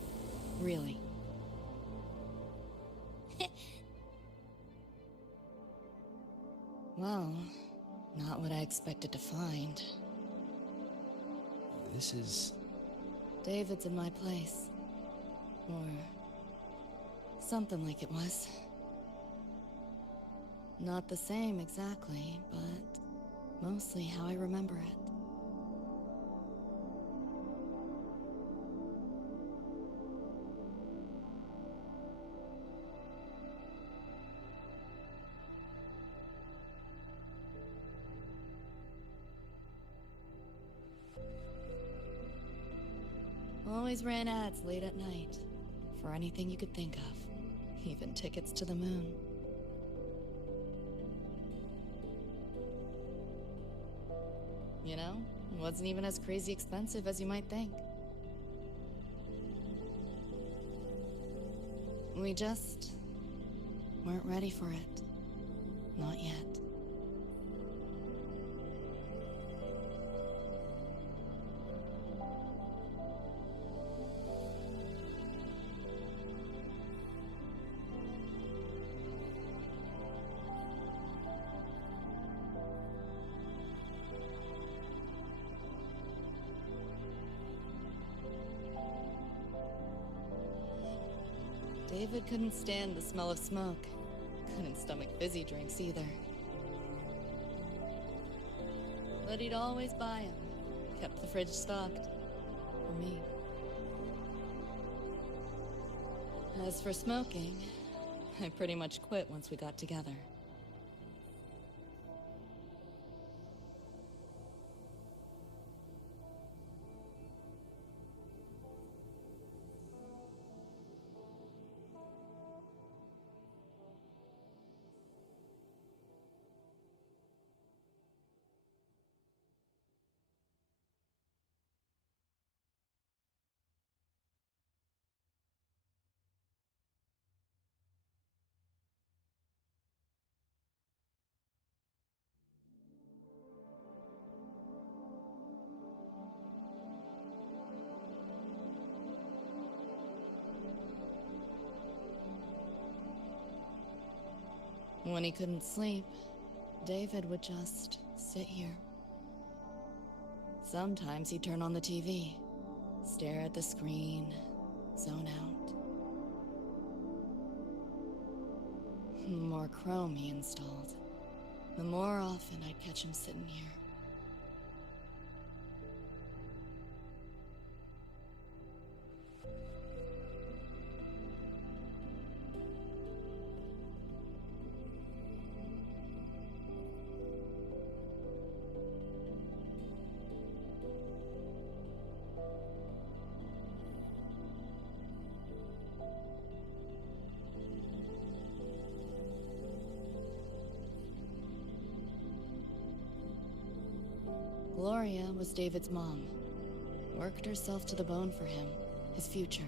Really. Well, not what I expected to find. This is... David's in my place. Or... something like it was. Not the same exactly, but mostly how I remember it. Always ran ads late at night, for anything you could think of, even tickets to the moon. You know, it wasn't even as crazy expensive as you might think. We just weren't ready for it. Not yet. David couldn't stand the smell of smoke. Couldn't stomach fizzy drinks either. But he'd always buy them. Kept the fridge stocked. For me. As for smoking, I pretty much quit once we got together. When he couldn't sleep, David would just sit here. Sometimes he'd turn on the TV, stare at the screen, zone out. The more Chrome he installed, the more often I'd catch him sitting here. Gloria was David's mom. Worked herself to the bone for him, his future.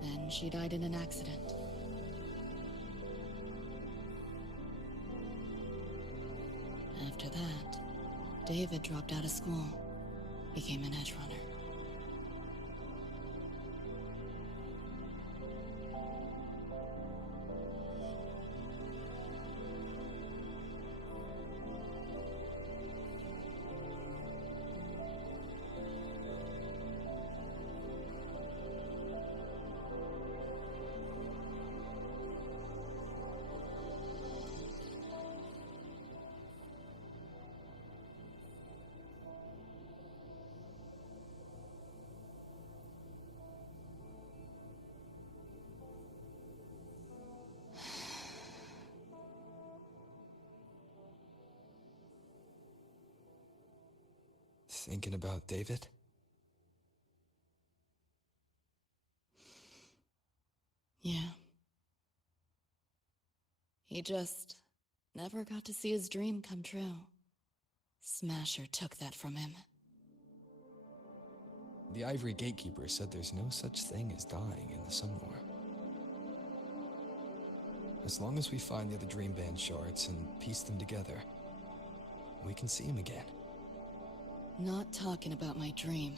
Then she died in an accident. After that, David dropped out of school, became an edge runner. Thinking about David? Yeah. He just never got to see his dream come true. Smasher took that from him. The Ivory Gatekeeper said there's no such thing as dying in the Sun War. As long as we find the other Dream Band shards and piece them together, we can see him again. Not talking about my dream.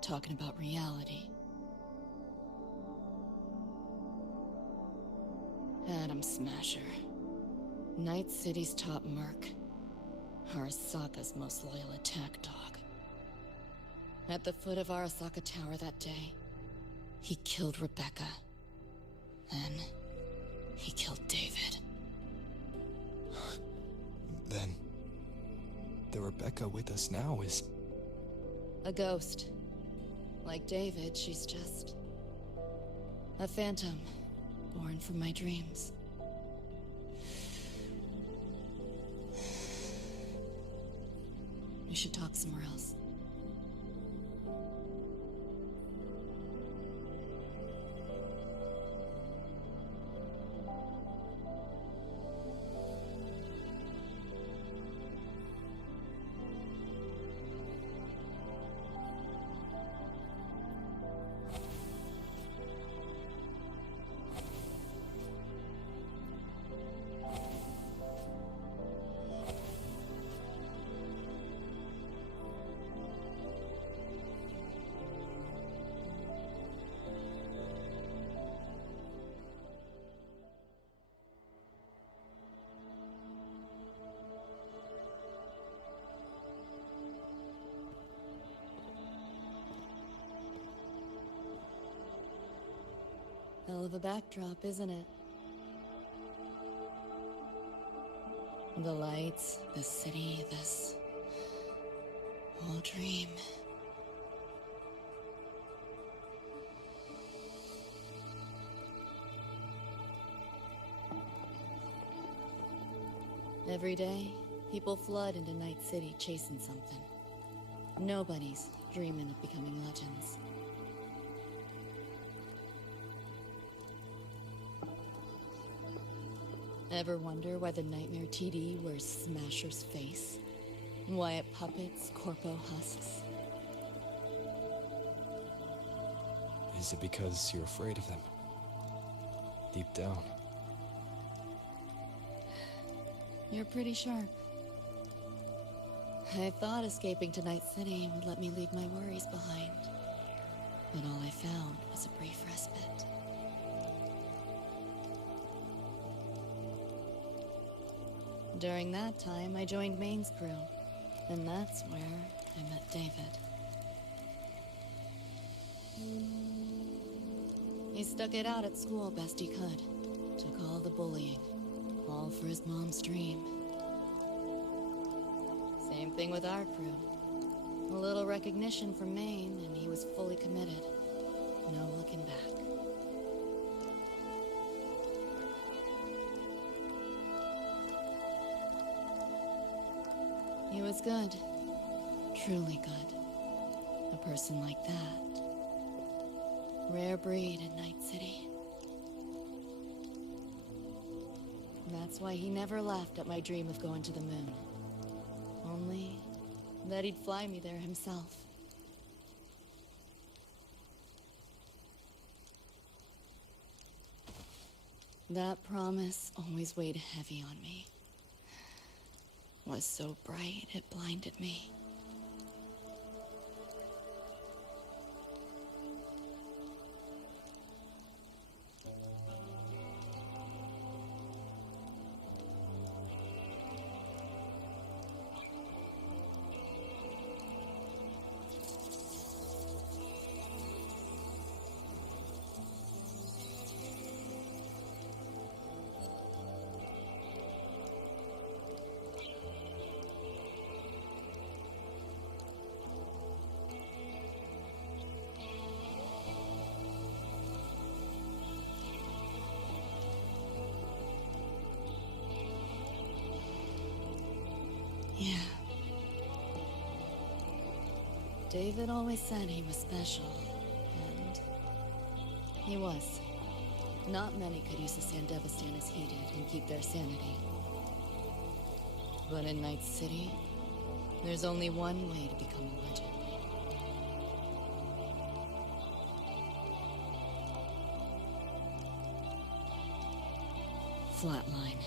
Talking about reality. Adam Smasher. Night City's top merc. Arasaka's most loyal attack dog. At the foot of Arasaka Tower that day, he killed Rebecca. Then, he killed David. Then, the Rebecca with us now is... a ghost. Like David, she's just... a phantom, born from my dreams. We should talk somewhere else. Hell of a backdrop, isn't it? The lights, the city, this whole dream. Every day, people flood into Night City chasing something. Nobody's dreaming of becoming legends. Ever wonder why the Nightmare TD wears Smasher's face? Why it puppets Corpo husks? Is it because you're afraid of them? Deep down. You're pretty sharp. I thought escaping to Night City would let me leave my worries behind. But all I found was a brief respite. During that time, I joined Maine's crew, and that's where I met David. He stuck it out at school best he could. Took all the bullying, all for his mom's dream. Same thing with our crew. A little recognition from Maine, and he was fully committed. No looking back. He was good. Truly good. A person like that. Rare breed in Night City. That's why he never laughed at my dream of going to the moon. Only that he'd fly me there himself. That promise always weighed heavy on me. Was so bright it blinded me. Yeah. David always said he was special, and he was. Not many could use the Sandevistan as he did and keep their sanity. But in Night City, there's only one way to become a legend. Flatline.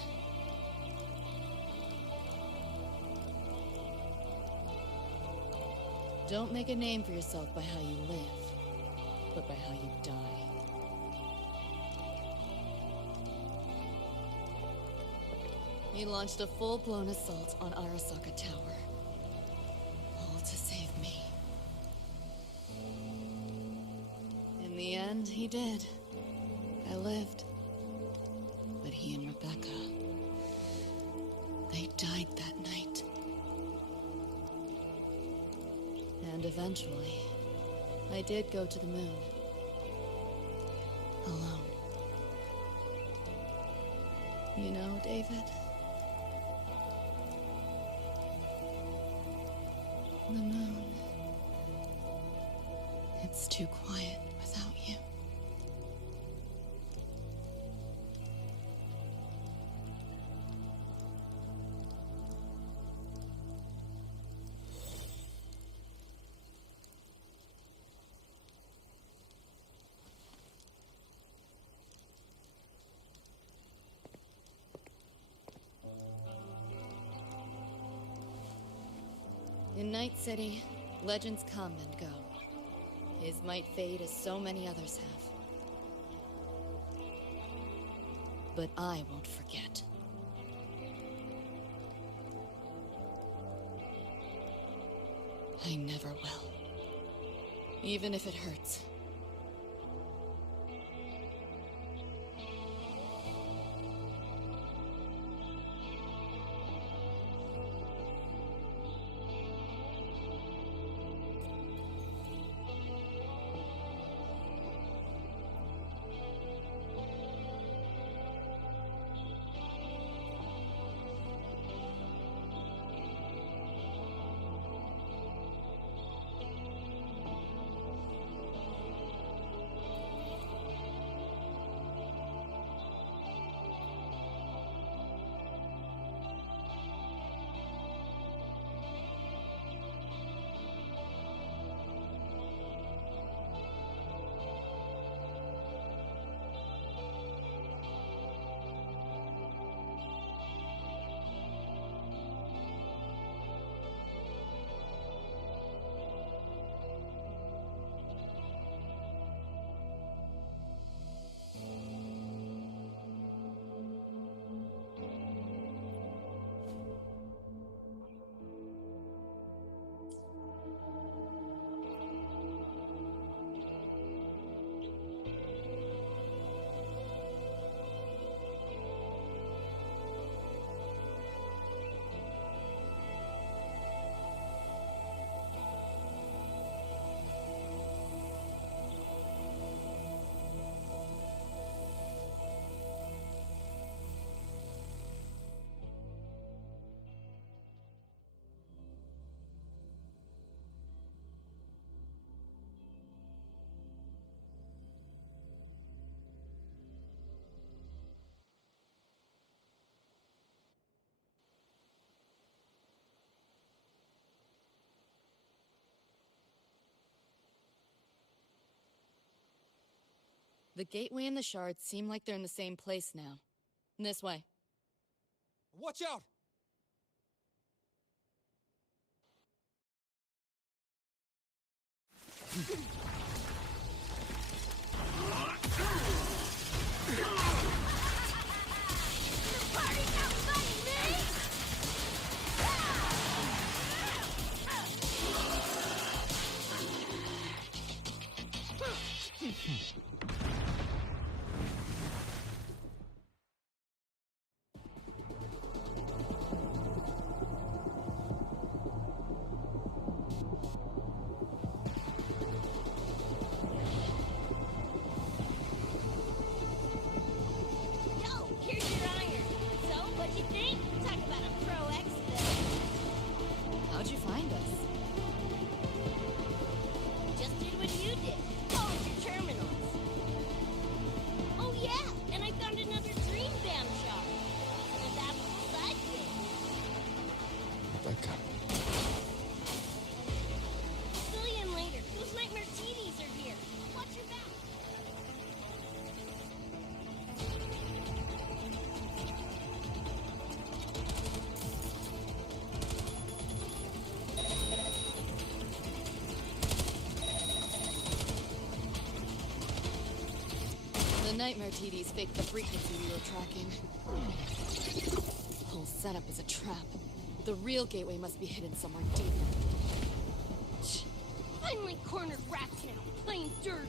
Don't make a name for yourself by how you live, but by how you die. He launched a full-blown assault on Arasaka Tower. All to save me. In the end, he did. I lived. But he and Rebecca... they died that night. And eventually, I did go to the moon. Alone. You know, David? The moon. It's too quiet without you. In Night City, legends come and go. His might fade as so many others have. But I won't forget. I never will. Even if it hurts. The gateway and the shards seem like they're in the same place now. This way. Watch out! America. Fill you in later. Those nightmare TVs are here. Watch your back. The nightmare TVs faked the frequency we were tracking. The whole setup is a trap. The real gateway must be hidden somewhere deeper. Finally cornered rats now. Playing dirt.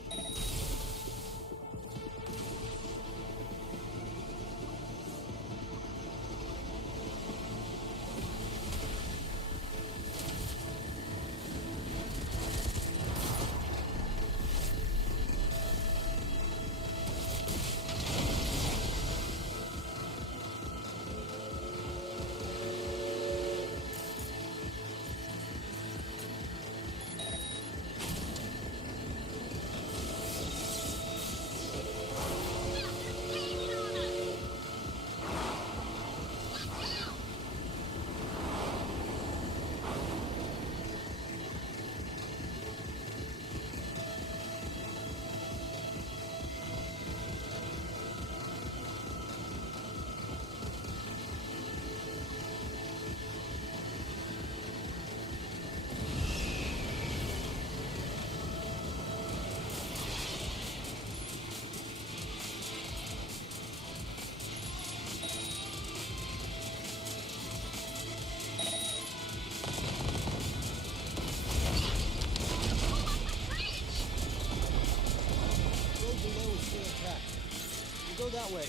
Go that way.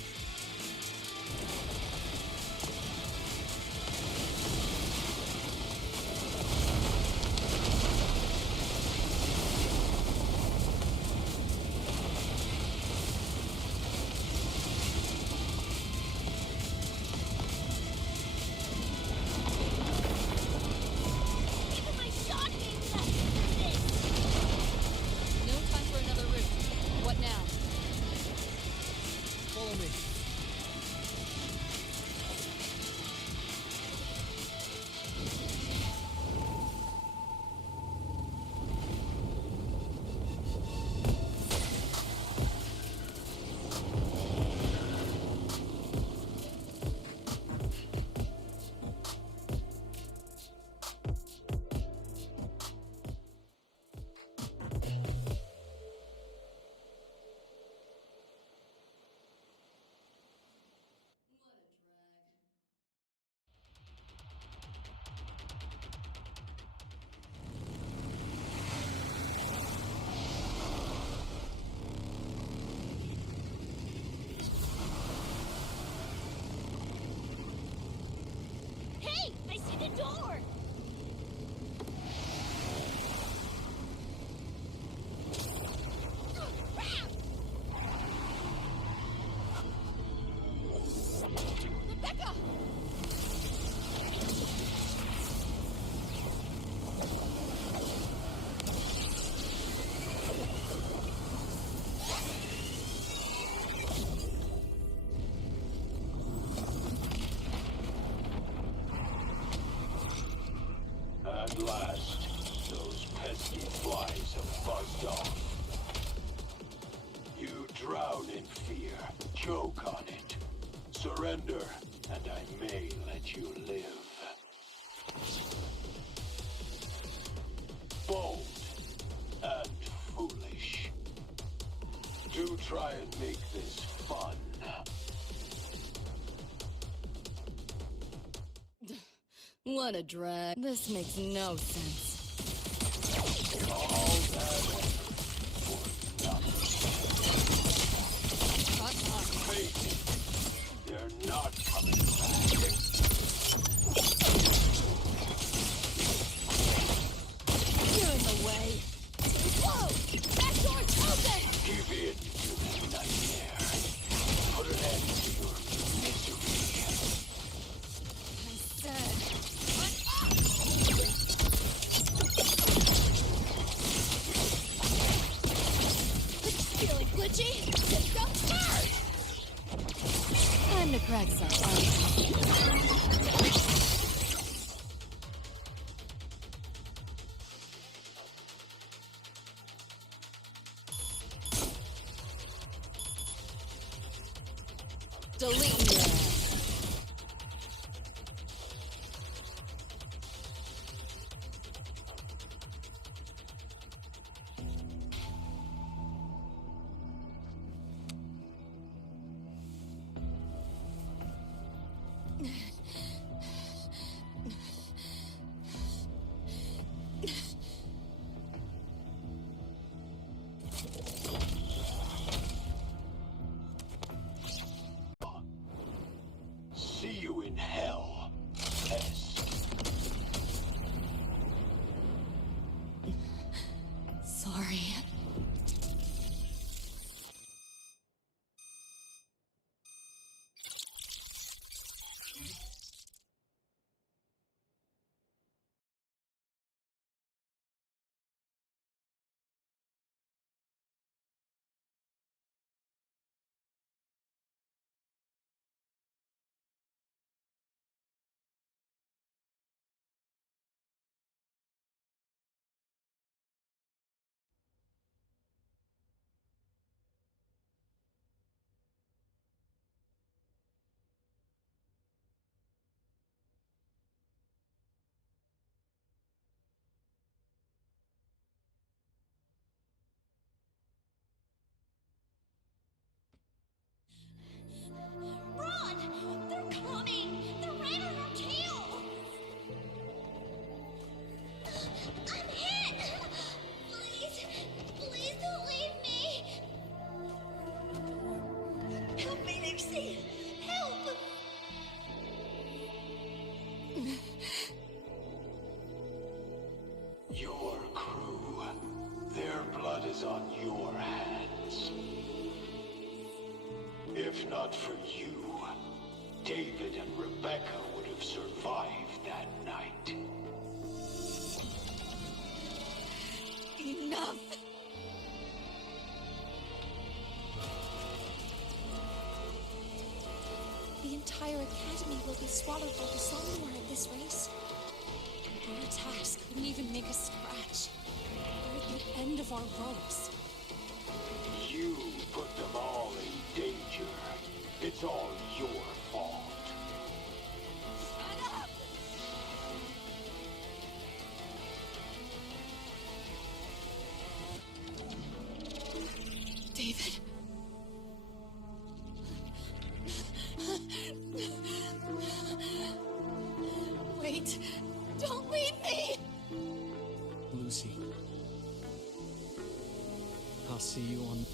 No time for another route. What now? Follow me. Hey, I see the door. Rebecca! At last, those pesky flies have buzzed off. You drown in fear, choke on it. Surrender, and I may let you live. Bold and foolish. Do try and make this fun. What a drag. This makes no sense. All that for nothing. Face it, they're not coming back. You're in the way. Whoa! That door's open! Give in to the nightmare. Put an end to your misery. I said... Feeling glitchy? Just go hard! Time to crack some. not for you, David and Rebecca would have survived that night. Enough! The entire academy will be swallowed by the Somnowhere at this race. Our attacks couldn't even make a scratch. We're at the end of our ropes. You put them all in danger. It's all your fault. Shut up! David. Wait. Don't leave me! Lucy. I'll see you on...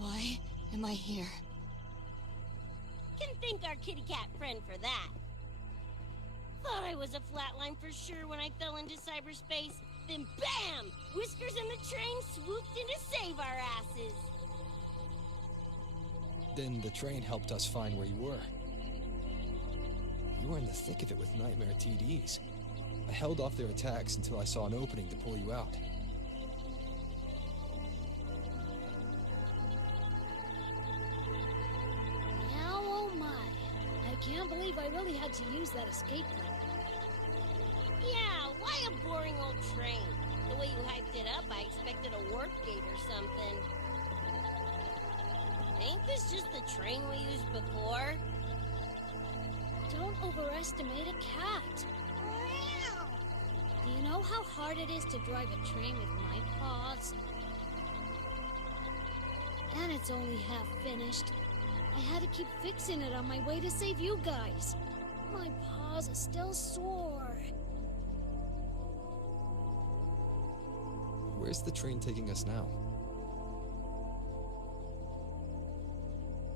Why am I here? Can thank our kitty cat friend for that. Thought I was a flatline for sure when I fell into cyberspace. Then BAM! Whiskers and the train swooped in to save our asses. Then the train helped us find where you were. You were in the thick of it with Nightmare TDs. I held off their attacks until I saw an opening to pull you out. Now, oh my. I can't believe I really had to use that escape plan. Yeah, why a boring old train? The way you hyped it up, I expected a warp gate or something. Ain't this just the train we used before? Don't overestimate a cat. Do you know how hard it is to drive a train with my paws? And it's only half finished. I had to keep fixing it on my way to save you guys. My paws are still sore. Where's the train taking us now?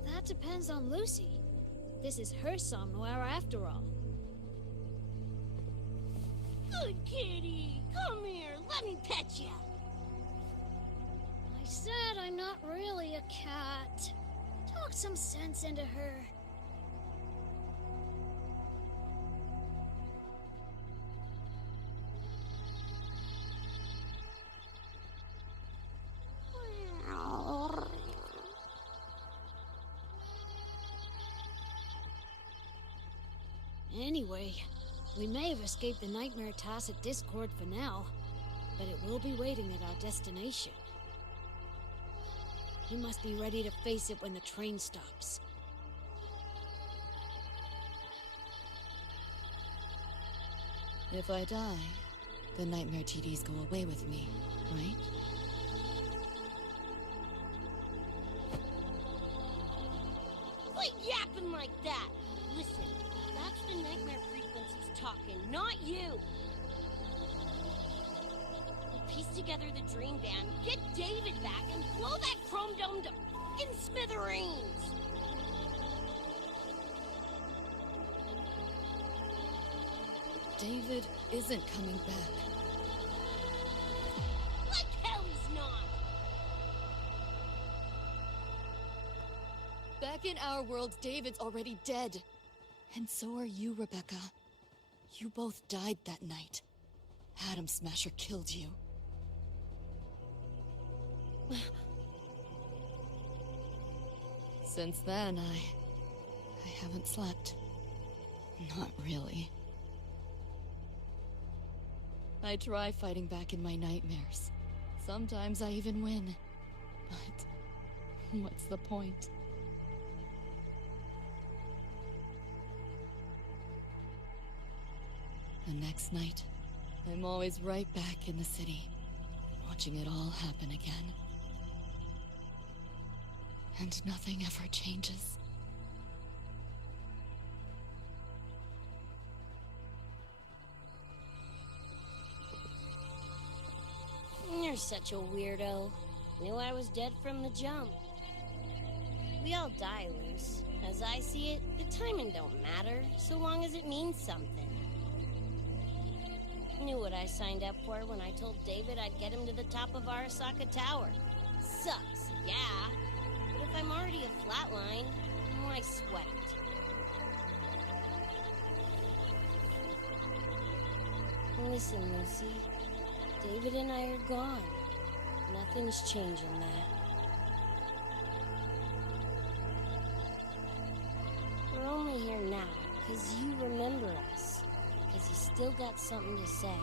That depends on Lucy. This is her somewhere after all. Good kitty! Come here, let me pet ya! I said I'm not really a cat. Talk some sense into her. Anyway, we may have escaped the Nightmare Tacit Discord for now, but it will be waiting at our destination. We must be ready to face it when the train stops. If I die, the Nightmare TDs go away with me, right? Quit yapping like that! Listen, that's the nightmare frequencies talking, not you! We'll piece together the dream band, get David back, and blow that chrome dome to fucking smithereens! David isn't coming back. Like hell he's not! Back in our world, David's already dead. And so are you, Rebecca. You both died that night. Atom Smasher killed you. Since then, I haven't slept. Not really. I try fighting back in my nightmares. Sometimes I even win. But what's the point? The next night, I'm always right back in the city, watching it all happen again. And nothing ever changes. You're such a weirdo. Knew I was dead from the jump. We all die, Luce. As I see it, the timing don't matter, so long as it means something. Knew what I signed up for when I told David I'd get him to the top of Arasaka Tower. Sucks, yeah. But if I'm already a flatline, why sweat it? Listen, Lucy. David and I are gone. Nothing's changing that. We're only here now because you remember us. Because you still got something to say.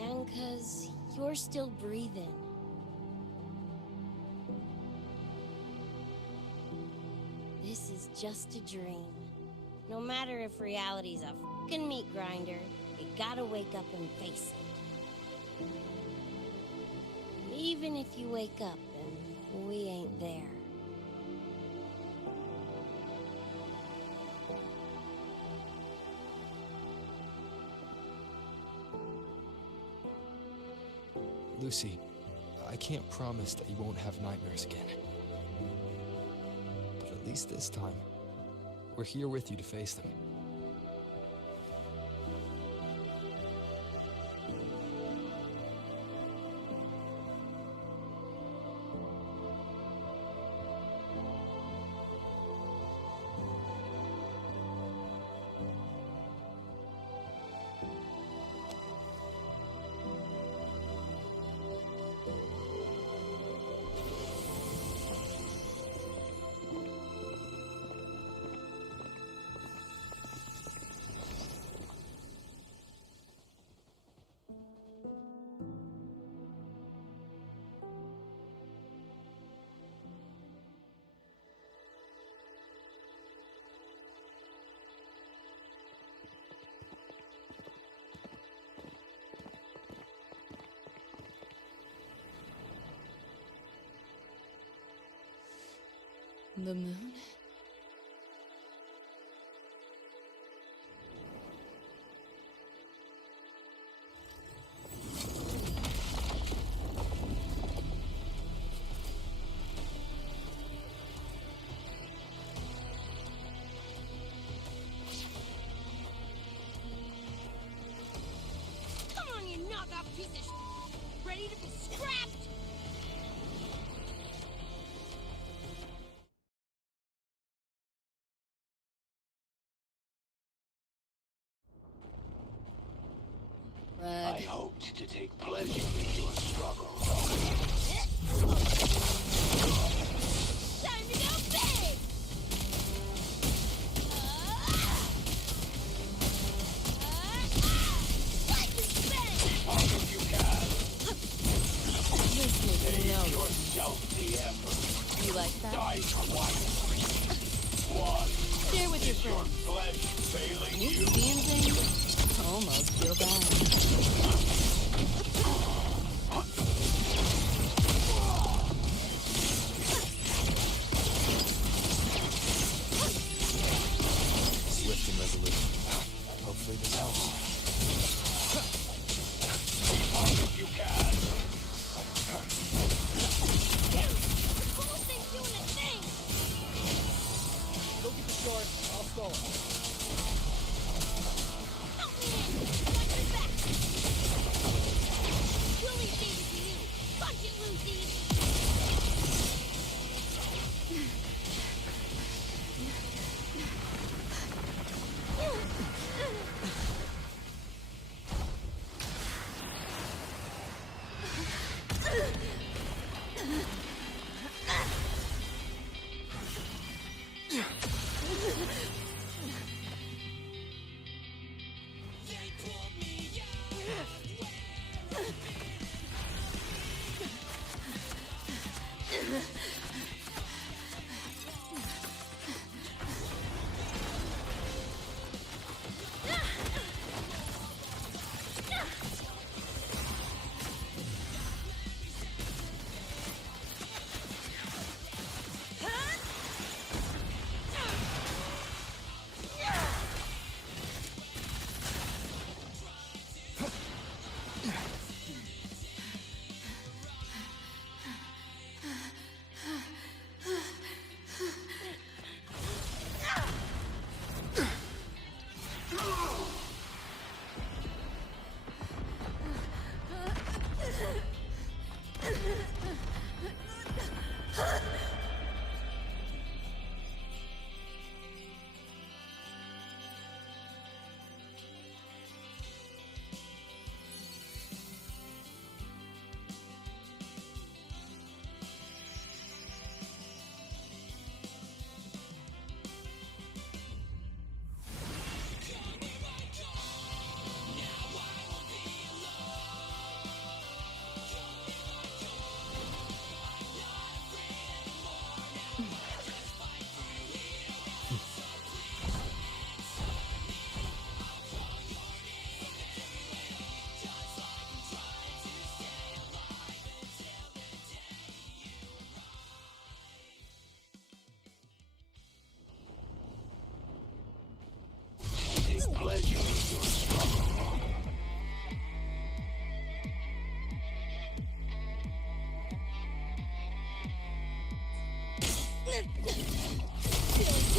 And because you're still breathing. This is just a dream. No matter if reality's a fucking meat grinder, you gotta wake up and face it. Even if you wake up and we ain't there. Lucy, I can't promise that you won't have nightmares again. But at least this time, we're here with you to face them. The moon? Come on, you knockoff piece of sh**! Ready to be scrapped? I hoped to take pleasure in your struggle. Time to go big! Like this big! If you can, This makes save no sense. yourself the effort. You like that? Die twice. One, Share with your is your friends. flesh failing You you? seeing things? Almost feel bad. Swift and resolute. Hopefully this helps. If you can. The coolest thing's doing a thing! Go get the sword. I'll stall it. Help me in! Watch your back! We'll leave David to you! Punch it, Lucy!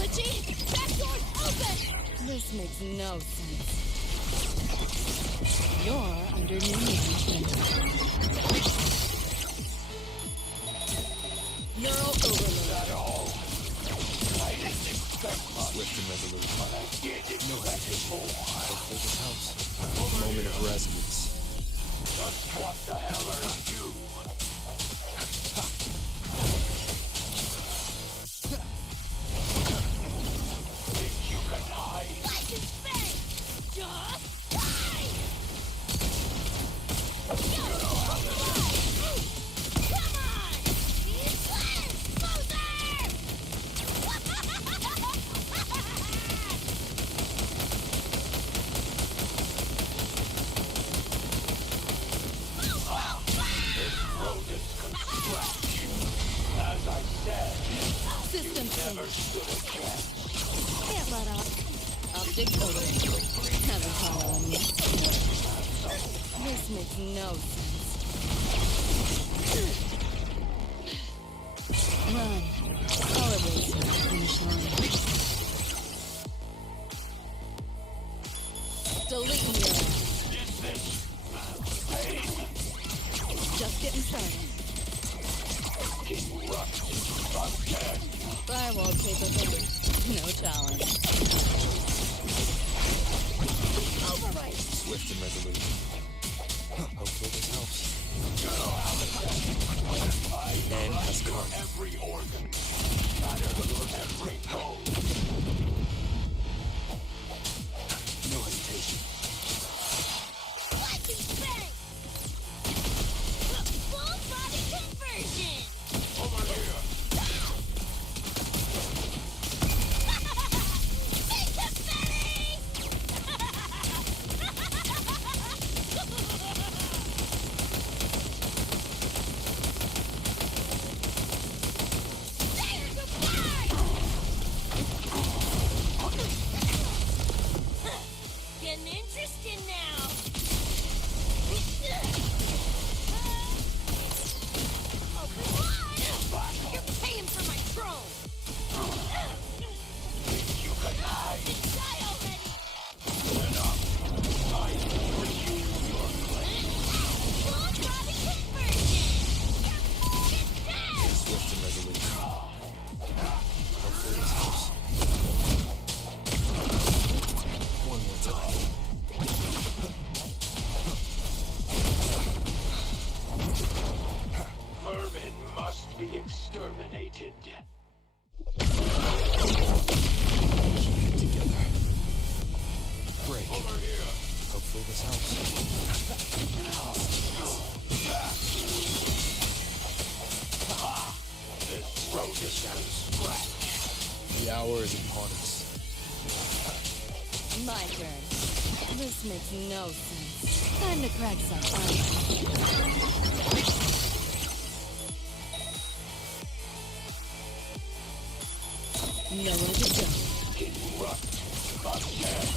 Glitchy! Back door's open! This makes no sense. You're under new management. Neural overload. Not all. I didn't expect much. Swift and resolute. But I did No expect hesitation. more. Go for this house. Moment of resonance. Just what the hell are you? Think you can hide? Like his face! Just hide! Come on! Useless! This rodent can scratch. As I said, System you never stood a chance. Can't let up. Optic coder. Haven't caught on you. This makes no sense. Run. Collab finish line. Deleting your ass. Is this pain? Just getting started. Fucking rust. Again. Firewall capability. No challenge. Override! Swift and resolute. Hopefully this helps. End has come. Every organ. Every bone. No hesitation. Like his face! Full body conversion! Over here. Make him Betty! There's a fly! Getting interesting now. Open wide! You're paying for my drone! Think you can hide? Die already! Enough. I pursue your claim. Full body conversion! Get dead! Swift and resolute. Hopefully this helps. One more time. Vermin must be exterminated. Together. Break. Over here. Hopefully this helps. This rodent can scratch. The hour is upon us. My turn. This makes no sense. Time to crack some ice. Nowhere to go. Fucking rust. Again.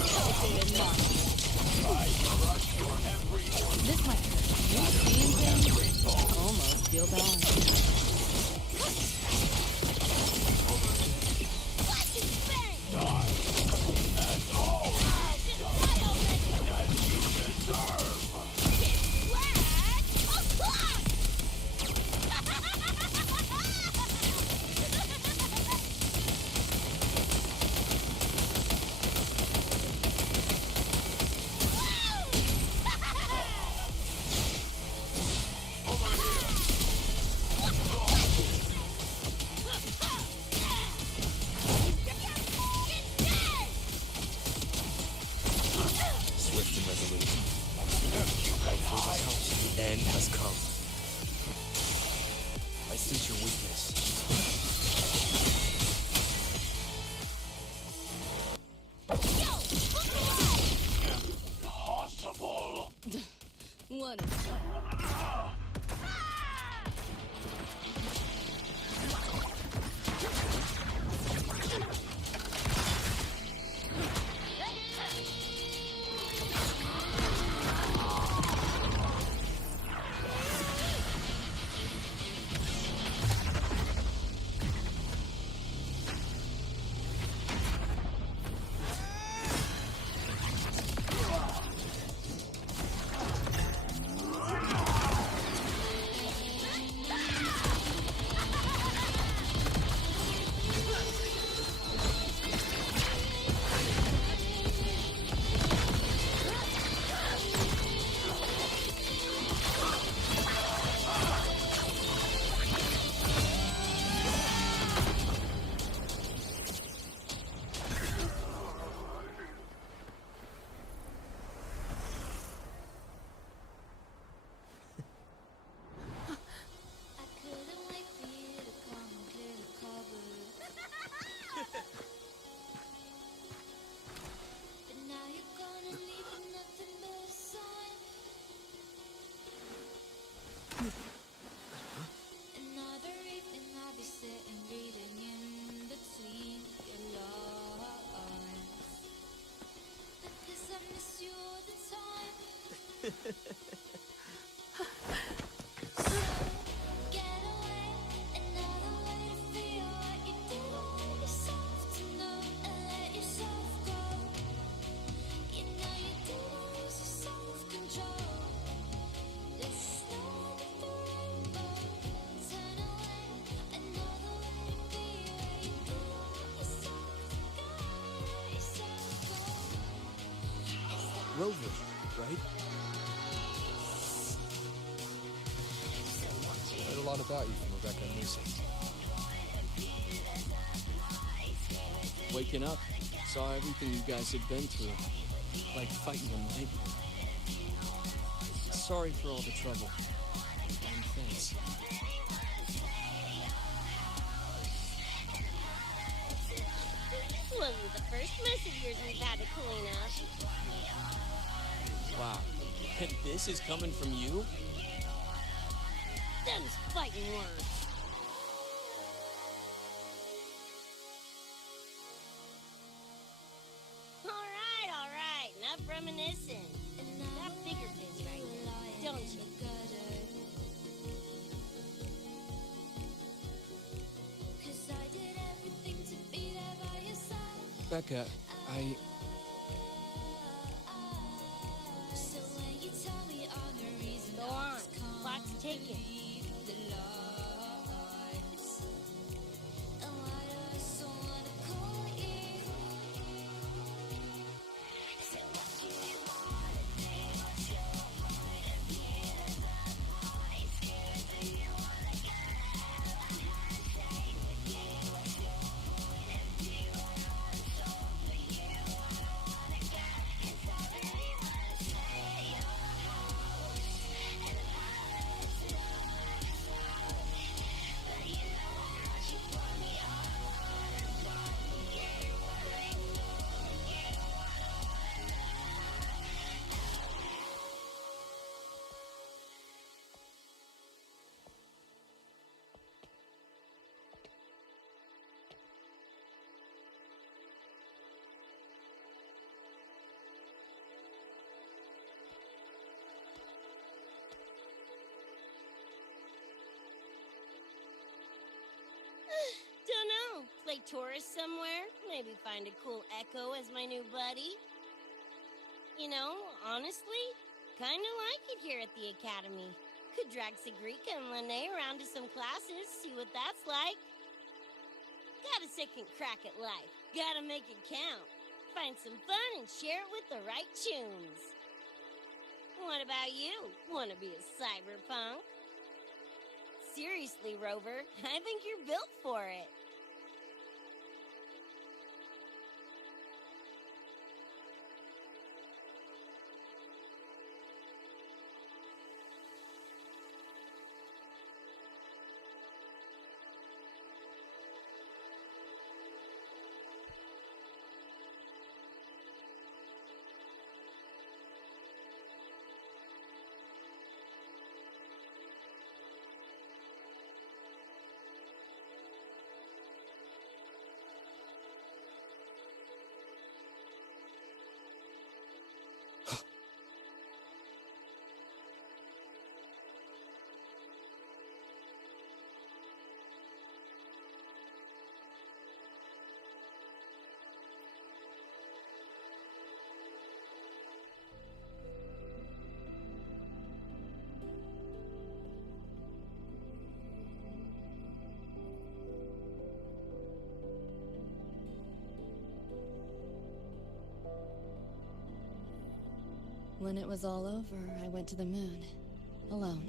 Cultivated monster. I crush your every organ. This might hurt. You seeing things? Almost feel bad. Like his face! Die. And all Just die already! that you deserve. Get flat! Swift and resolute. Hopefully this helps. The end has come. I sense your weakness. Impossible. What is Rover, right? Heard a lot about you from Rebecca and Lucy. Waking up, saw everything you guys had been through, like fighting a nightmare. Sorry for all the trouble. And thanks. This wasn't the first mess of yours we've had to clean up. Wow. And this is coming from you? Them's fighting words. All right. Enough reminiscing. That bigger biz right there, don't you? Becca, Go on. Clock's ticking. Dunno. Play tourist somewhere? Maybe find a cool Echo as my new buddy? You know, honestly, kinda like it here at the Academy. Could drag Sigrika and Lene around to some classes, see what that's like. Got a second crack at life. Gotta make it count. Find some fun and share it with the right tunes. What about you? Wanna be a cyberpunk? Seriously, Rover, I think you're built for it. When it was all over, I went to the moon. Alone.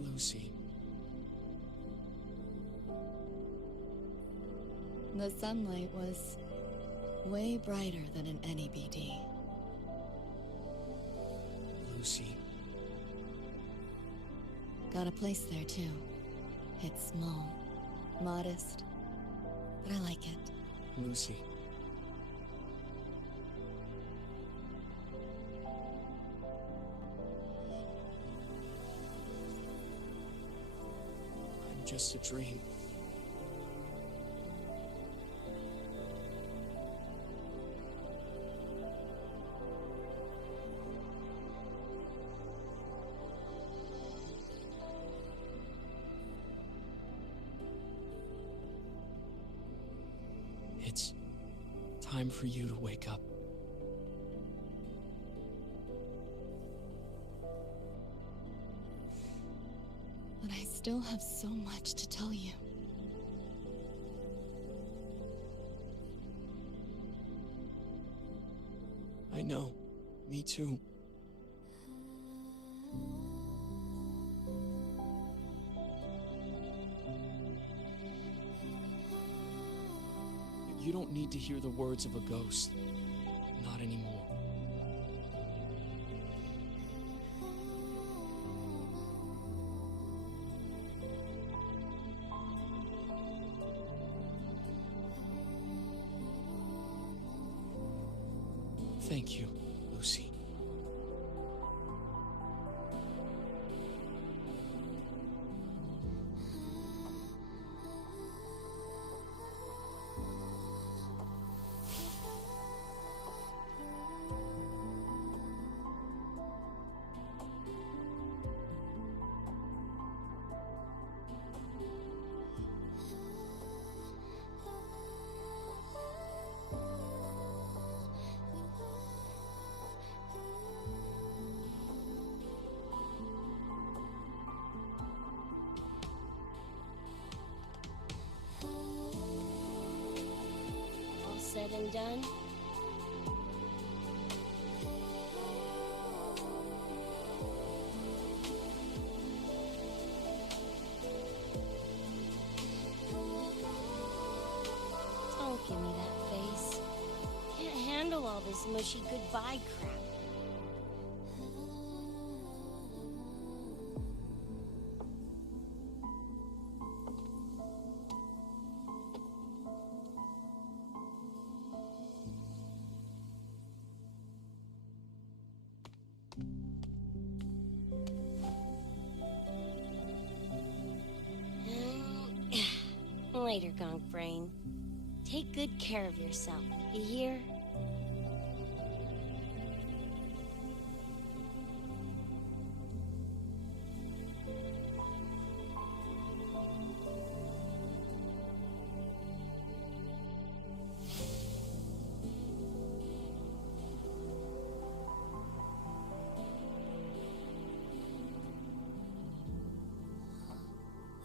Lucy. The sunlight was way brighter than in any BD. Lucy. Got a place there, too. It's small, modest, but I like it. Lucy. I'm just a dream. It's time for you to wake up. But I still have so much to tell you. know. Me too. You don't need to hear the words of a ghost. Not anymore. Thank you, Lucy. All said and done? Don't give me that face. Can't handle all this mushy goodbye crap. Later, Gonk Brain. Take good care of yourself, you hear?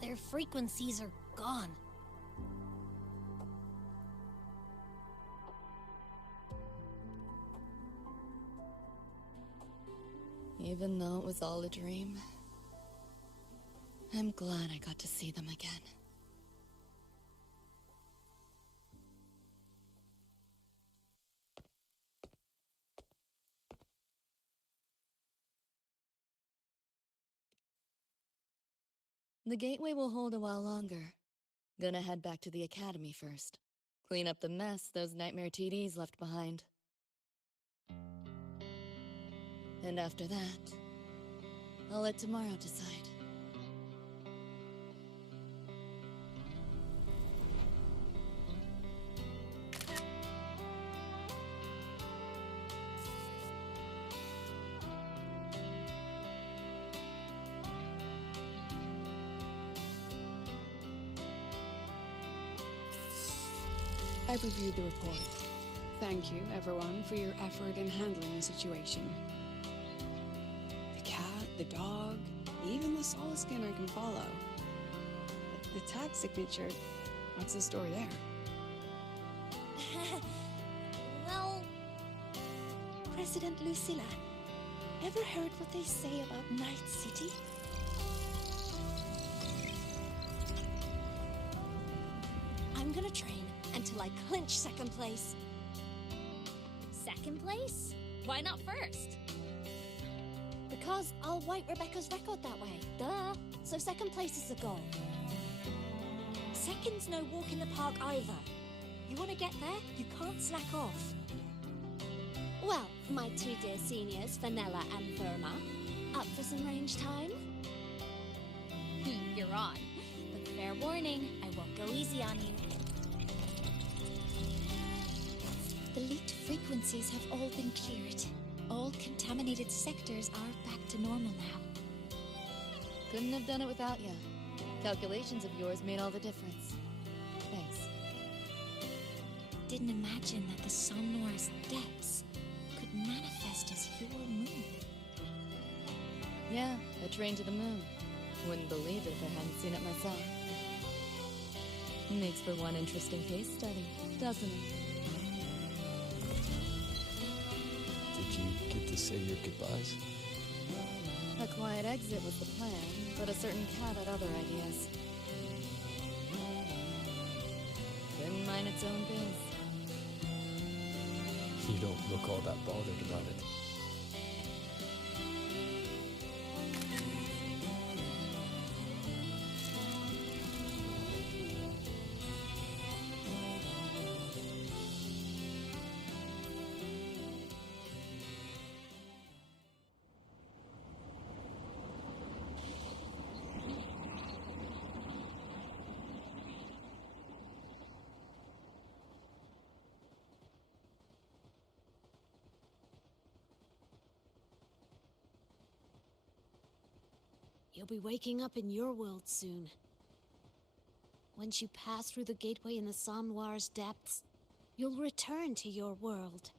Their frequencies are gone. Even though it was all a dream, I'm glad I got to see them again. The gateway will hold a while longer. Gonna head back to the academy first. Clean up the mess those nightmare TDs left behind. And after that, I'll let tomorrow decide. I've reviewed the report. Thank you, everyone, for your effort in handling the situation. The cat, the dog, even the solid skin I can follow. The tag signature, what's the story there? Well, President Lucilla, ever heard what they say about Night City? I'm gonna train until I clinch second place. Second place? Why not first? Because I'll wipe Rebecca's record that way. Duh. So second place is the goal. Second's no walk in the park either. You want to get there, you can't slack off. Well, my two dear seniors, Fenella and Verma, up for some range time? You're on. But fair warning, I won't go easy on you. The leaked frequencies have all been cleared. All contaminated sectors are back to normal now. Couldn't have done it without you. Calculations of yours made all the difference. Thanks. Didn't imagine that the Somnor's depths could manifest as your moon. Yeah, a train to the moon. Wouldn't believe it if I hadn't seen it myself. Makes for one interesting case study, doesn't it? you get to say your goodbyes? A quiet exit was the plan, but a certain cat had other ideas. Couldn't mind its own biz. You don't look all that bothered about it. You'll be waking up in your world soon. Once you pass through the gateway in the Somnoir's depths, you'll return to your world.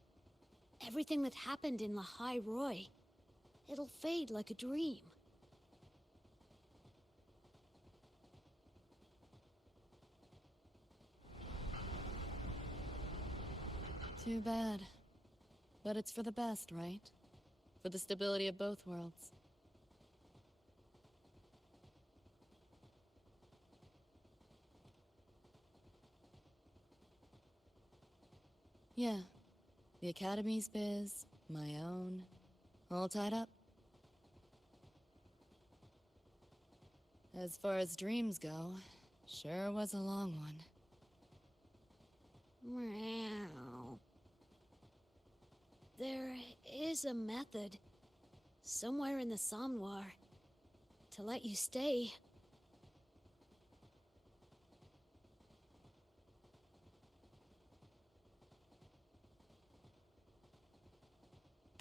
Everything that happened in La High Roy, it'll fade like a dream. Too bad. But it's for the best, right? For the stability of both worlds. Yeah. The Academy's biz, my own, all tied up. As far as dreams go, sure was a long one. Meow. There is a method, somewhere in the Somnoir, to let you stay.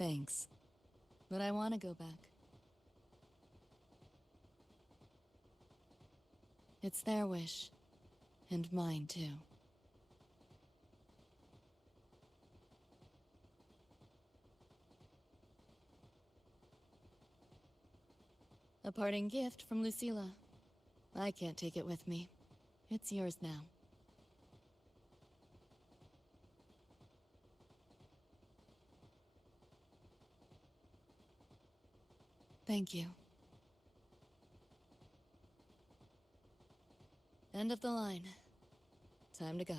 Thanks. But I want to go back. It's their wish. And mine, too. A parting gift from Lucilla. I can't take it with me. It's yours now. Thank you. End of the line. Time to go.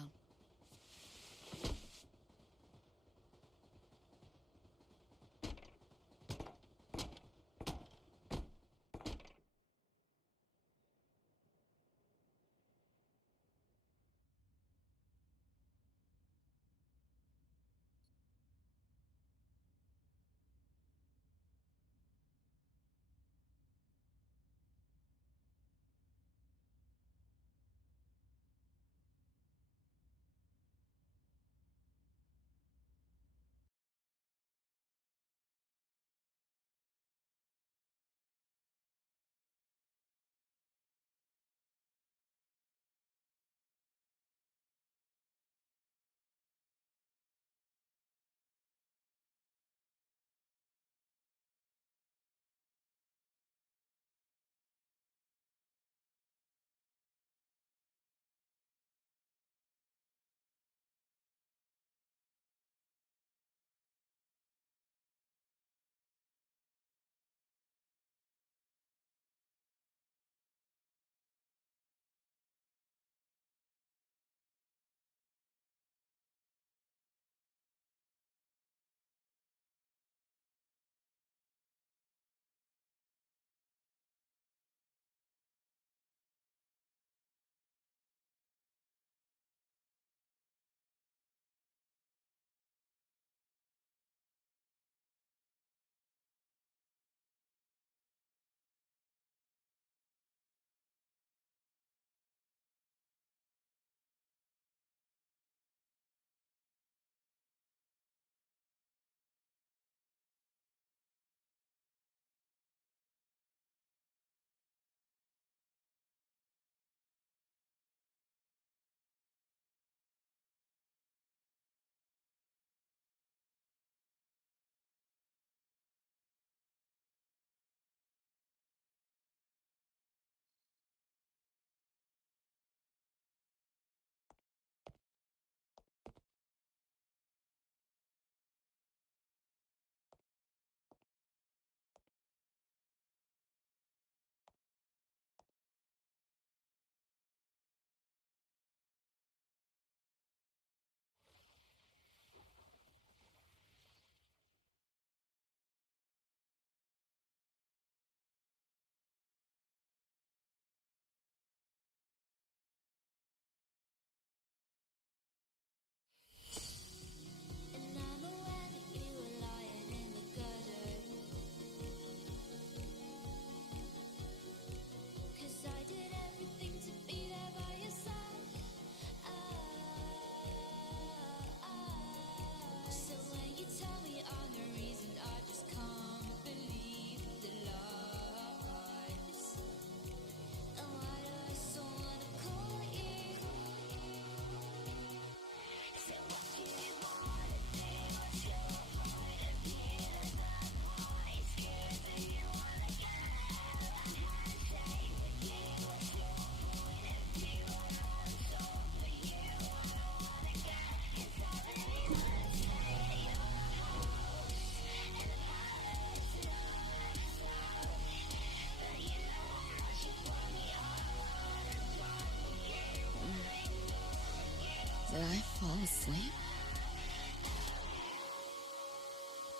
asleep?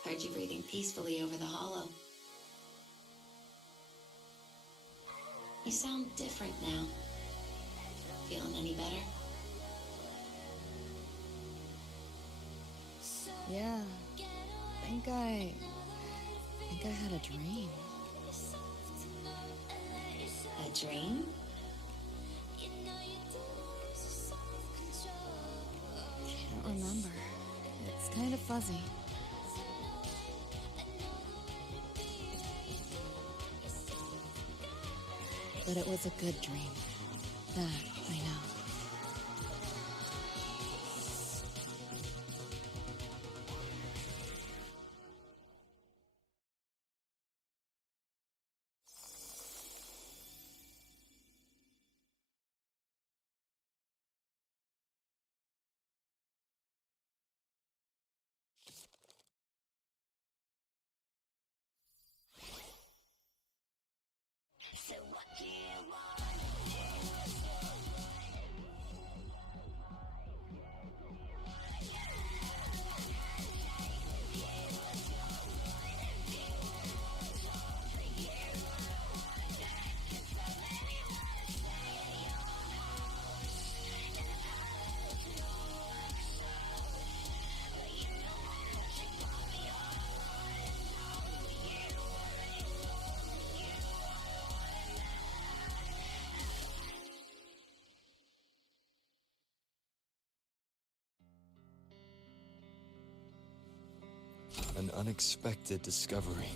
Heard you breathing peacefully over the hollow. You sound different now. Feeling any better? Yeah. I think I had a dream. A dream? Can't remember. It's kind of fuzzy. But it was a good dream. That I know. So what do you want? An unexpected discovery.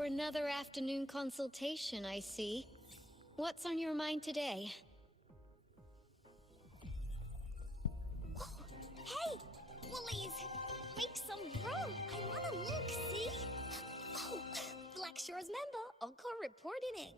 for another afternoon consultation, I see. What's on your mind today? Hey! Woolies! Make some room! I wanna look, see? Oh, Black Shore's member, Encore reporting in.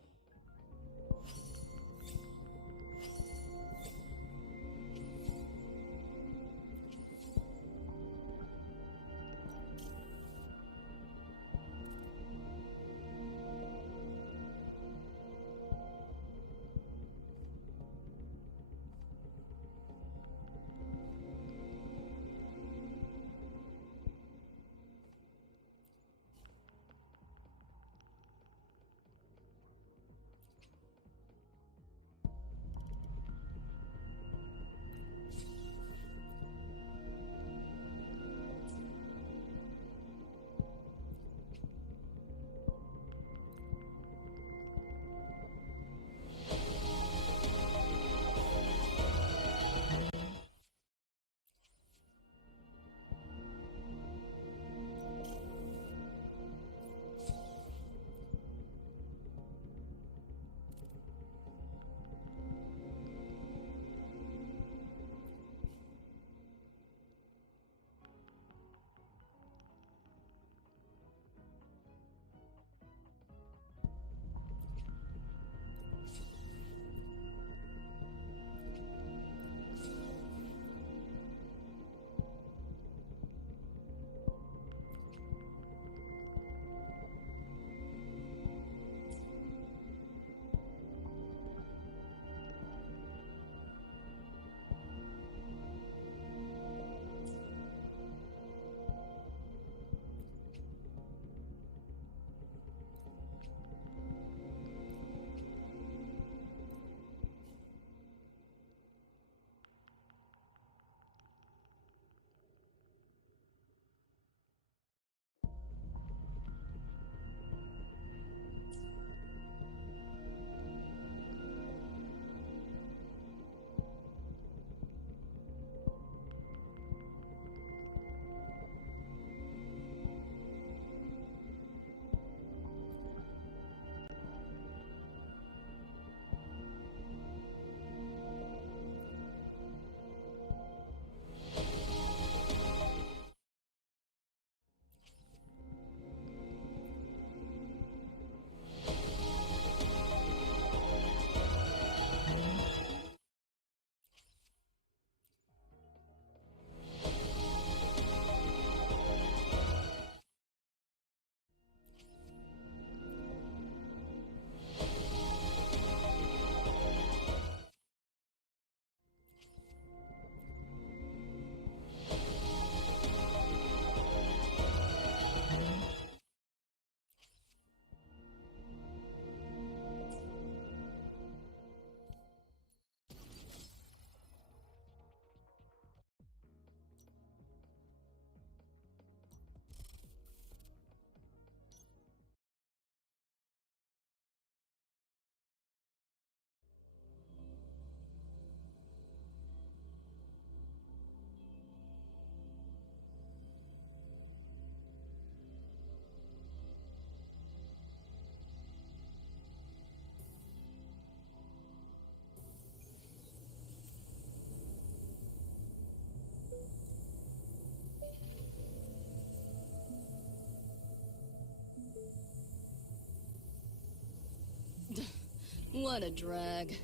What a drag.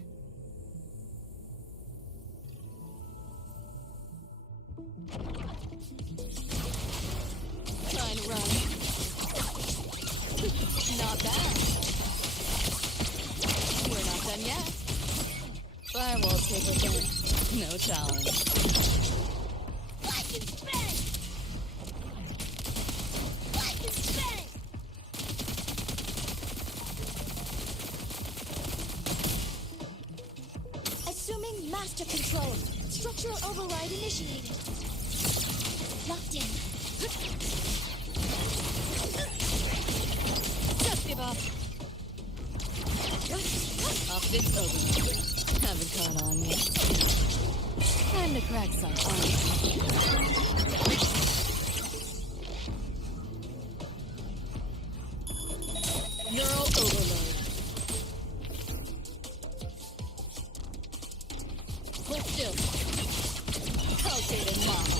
Trying to run. Not bad. We're not done yet. Firewall paper thing. No challenge. Like and spin! Like and spin! Assuming master control. Structural override initiated. Locked in. Just give up. Optics open. Haven't caught on yet. Time to crack some ice. Hold still. Calculated model.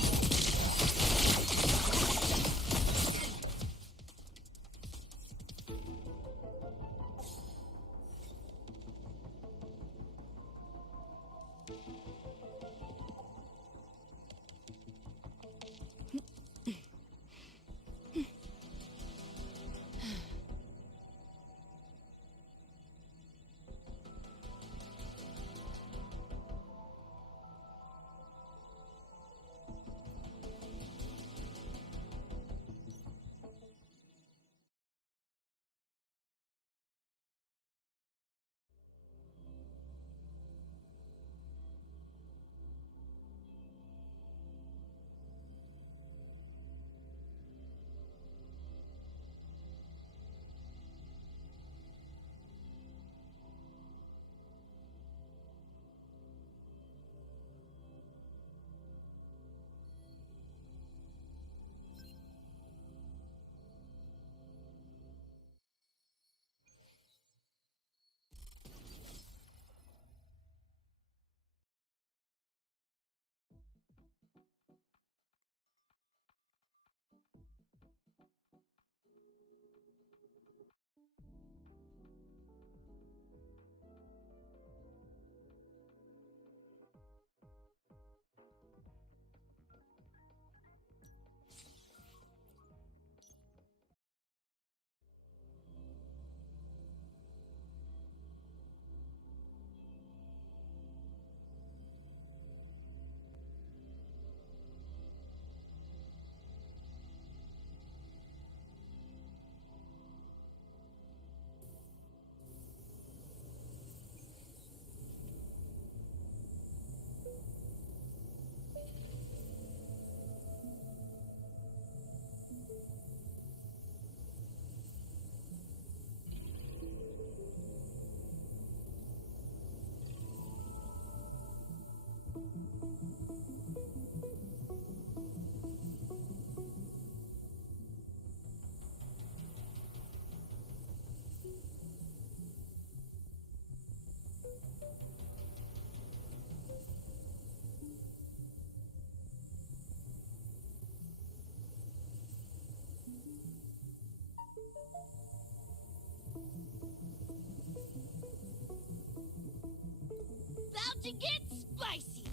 About to get spicy!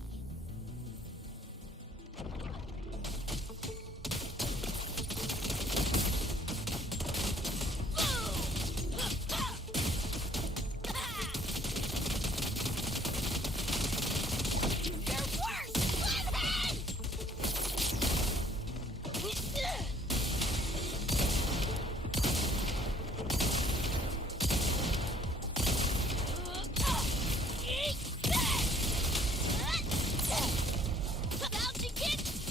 About to get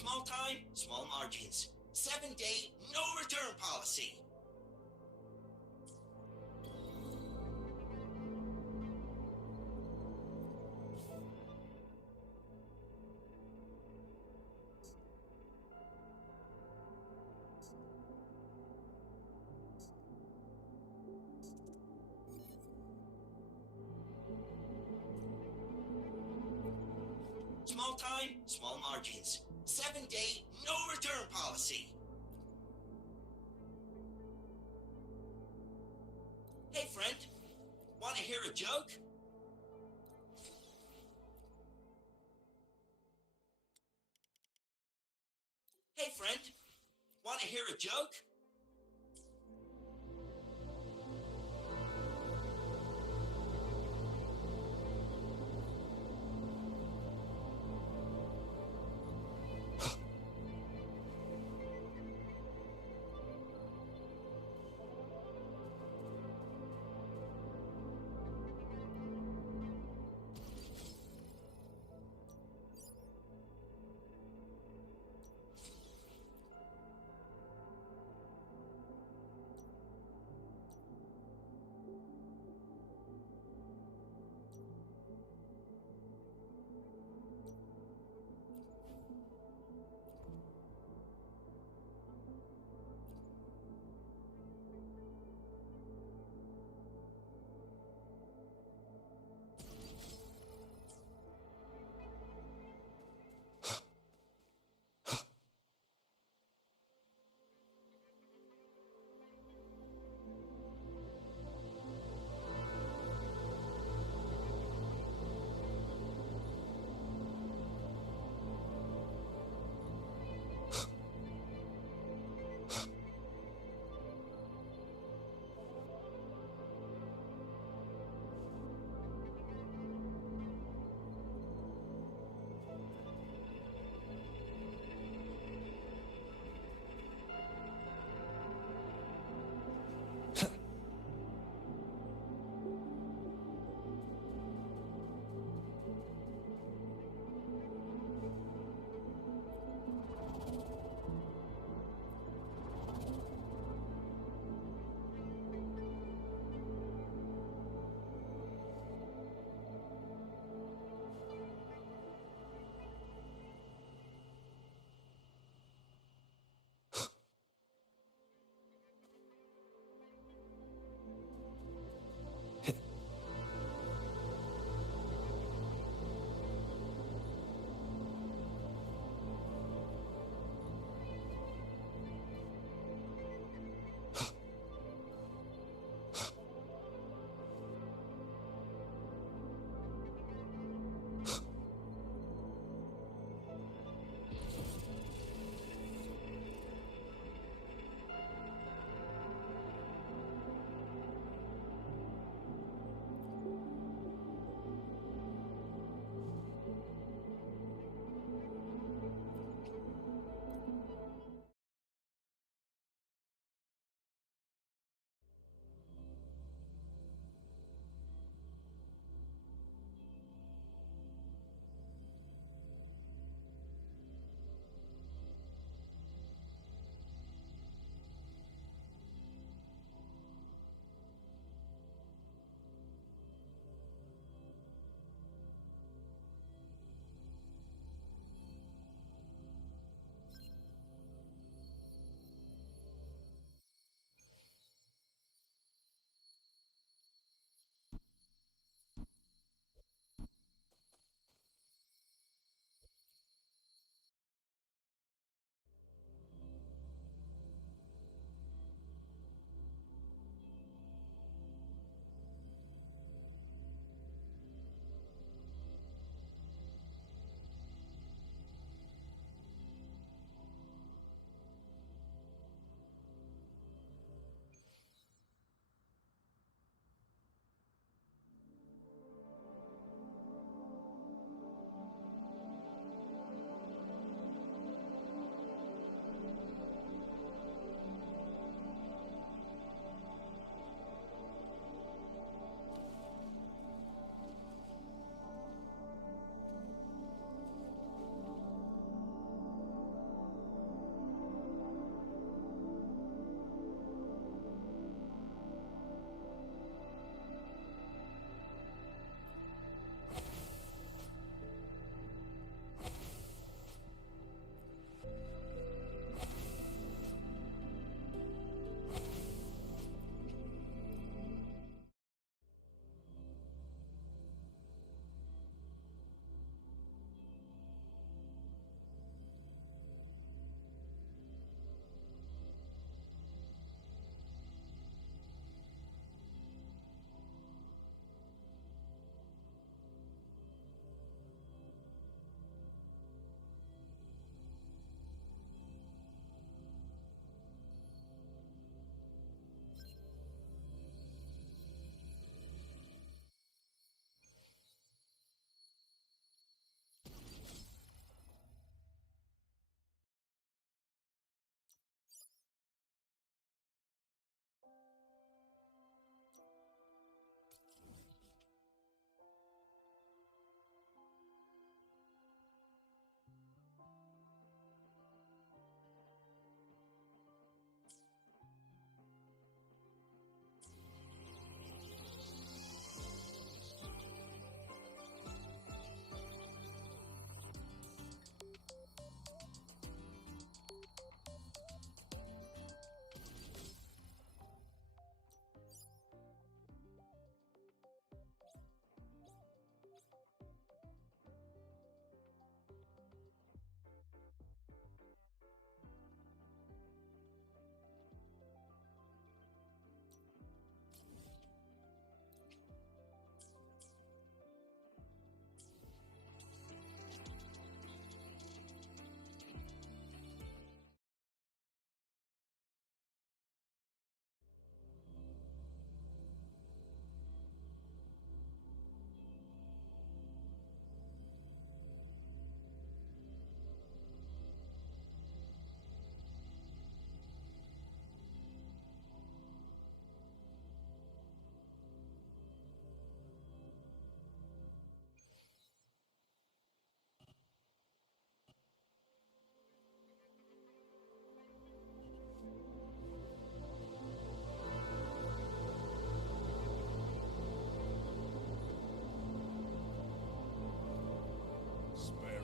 Small time, small margins. 7-day, no return policy. Small time, small margins. 7-day, no return policy. Hey, friend. Want to hear a joke? Hey, friend. Want to hear a joke?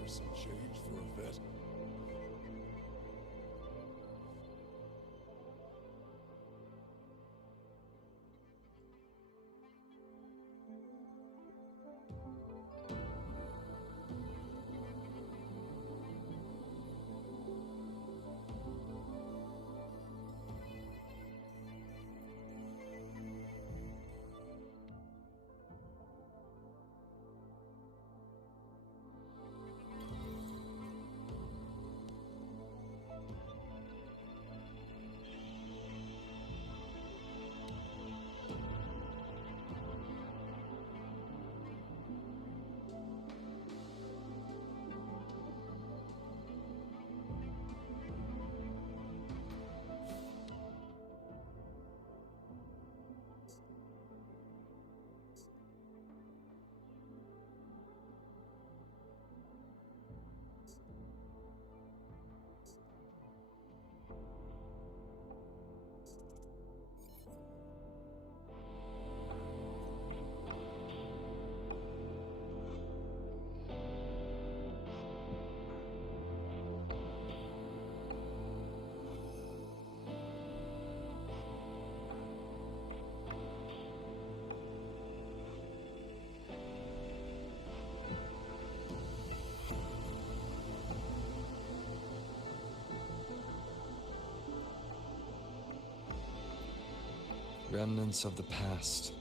Spare some change for a vet. Remnants of the past.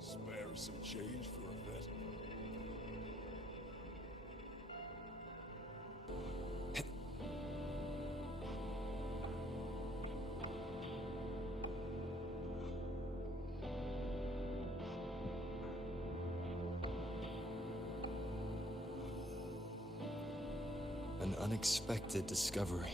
Spare some change for a vet. An unexpected discovery.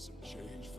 some change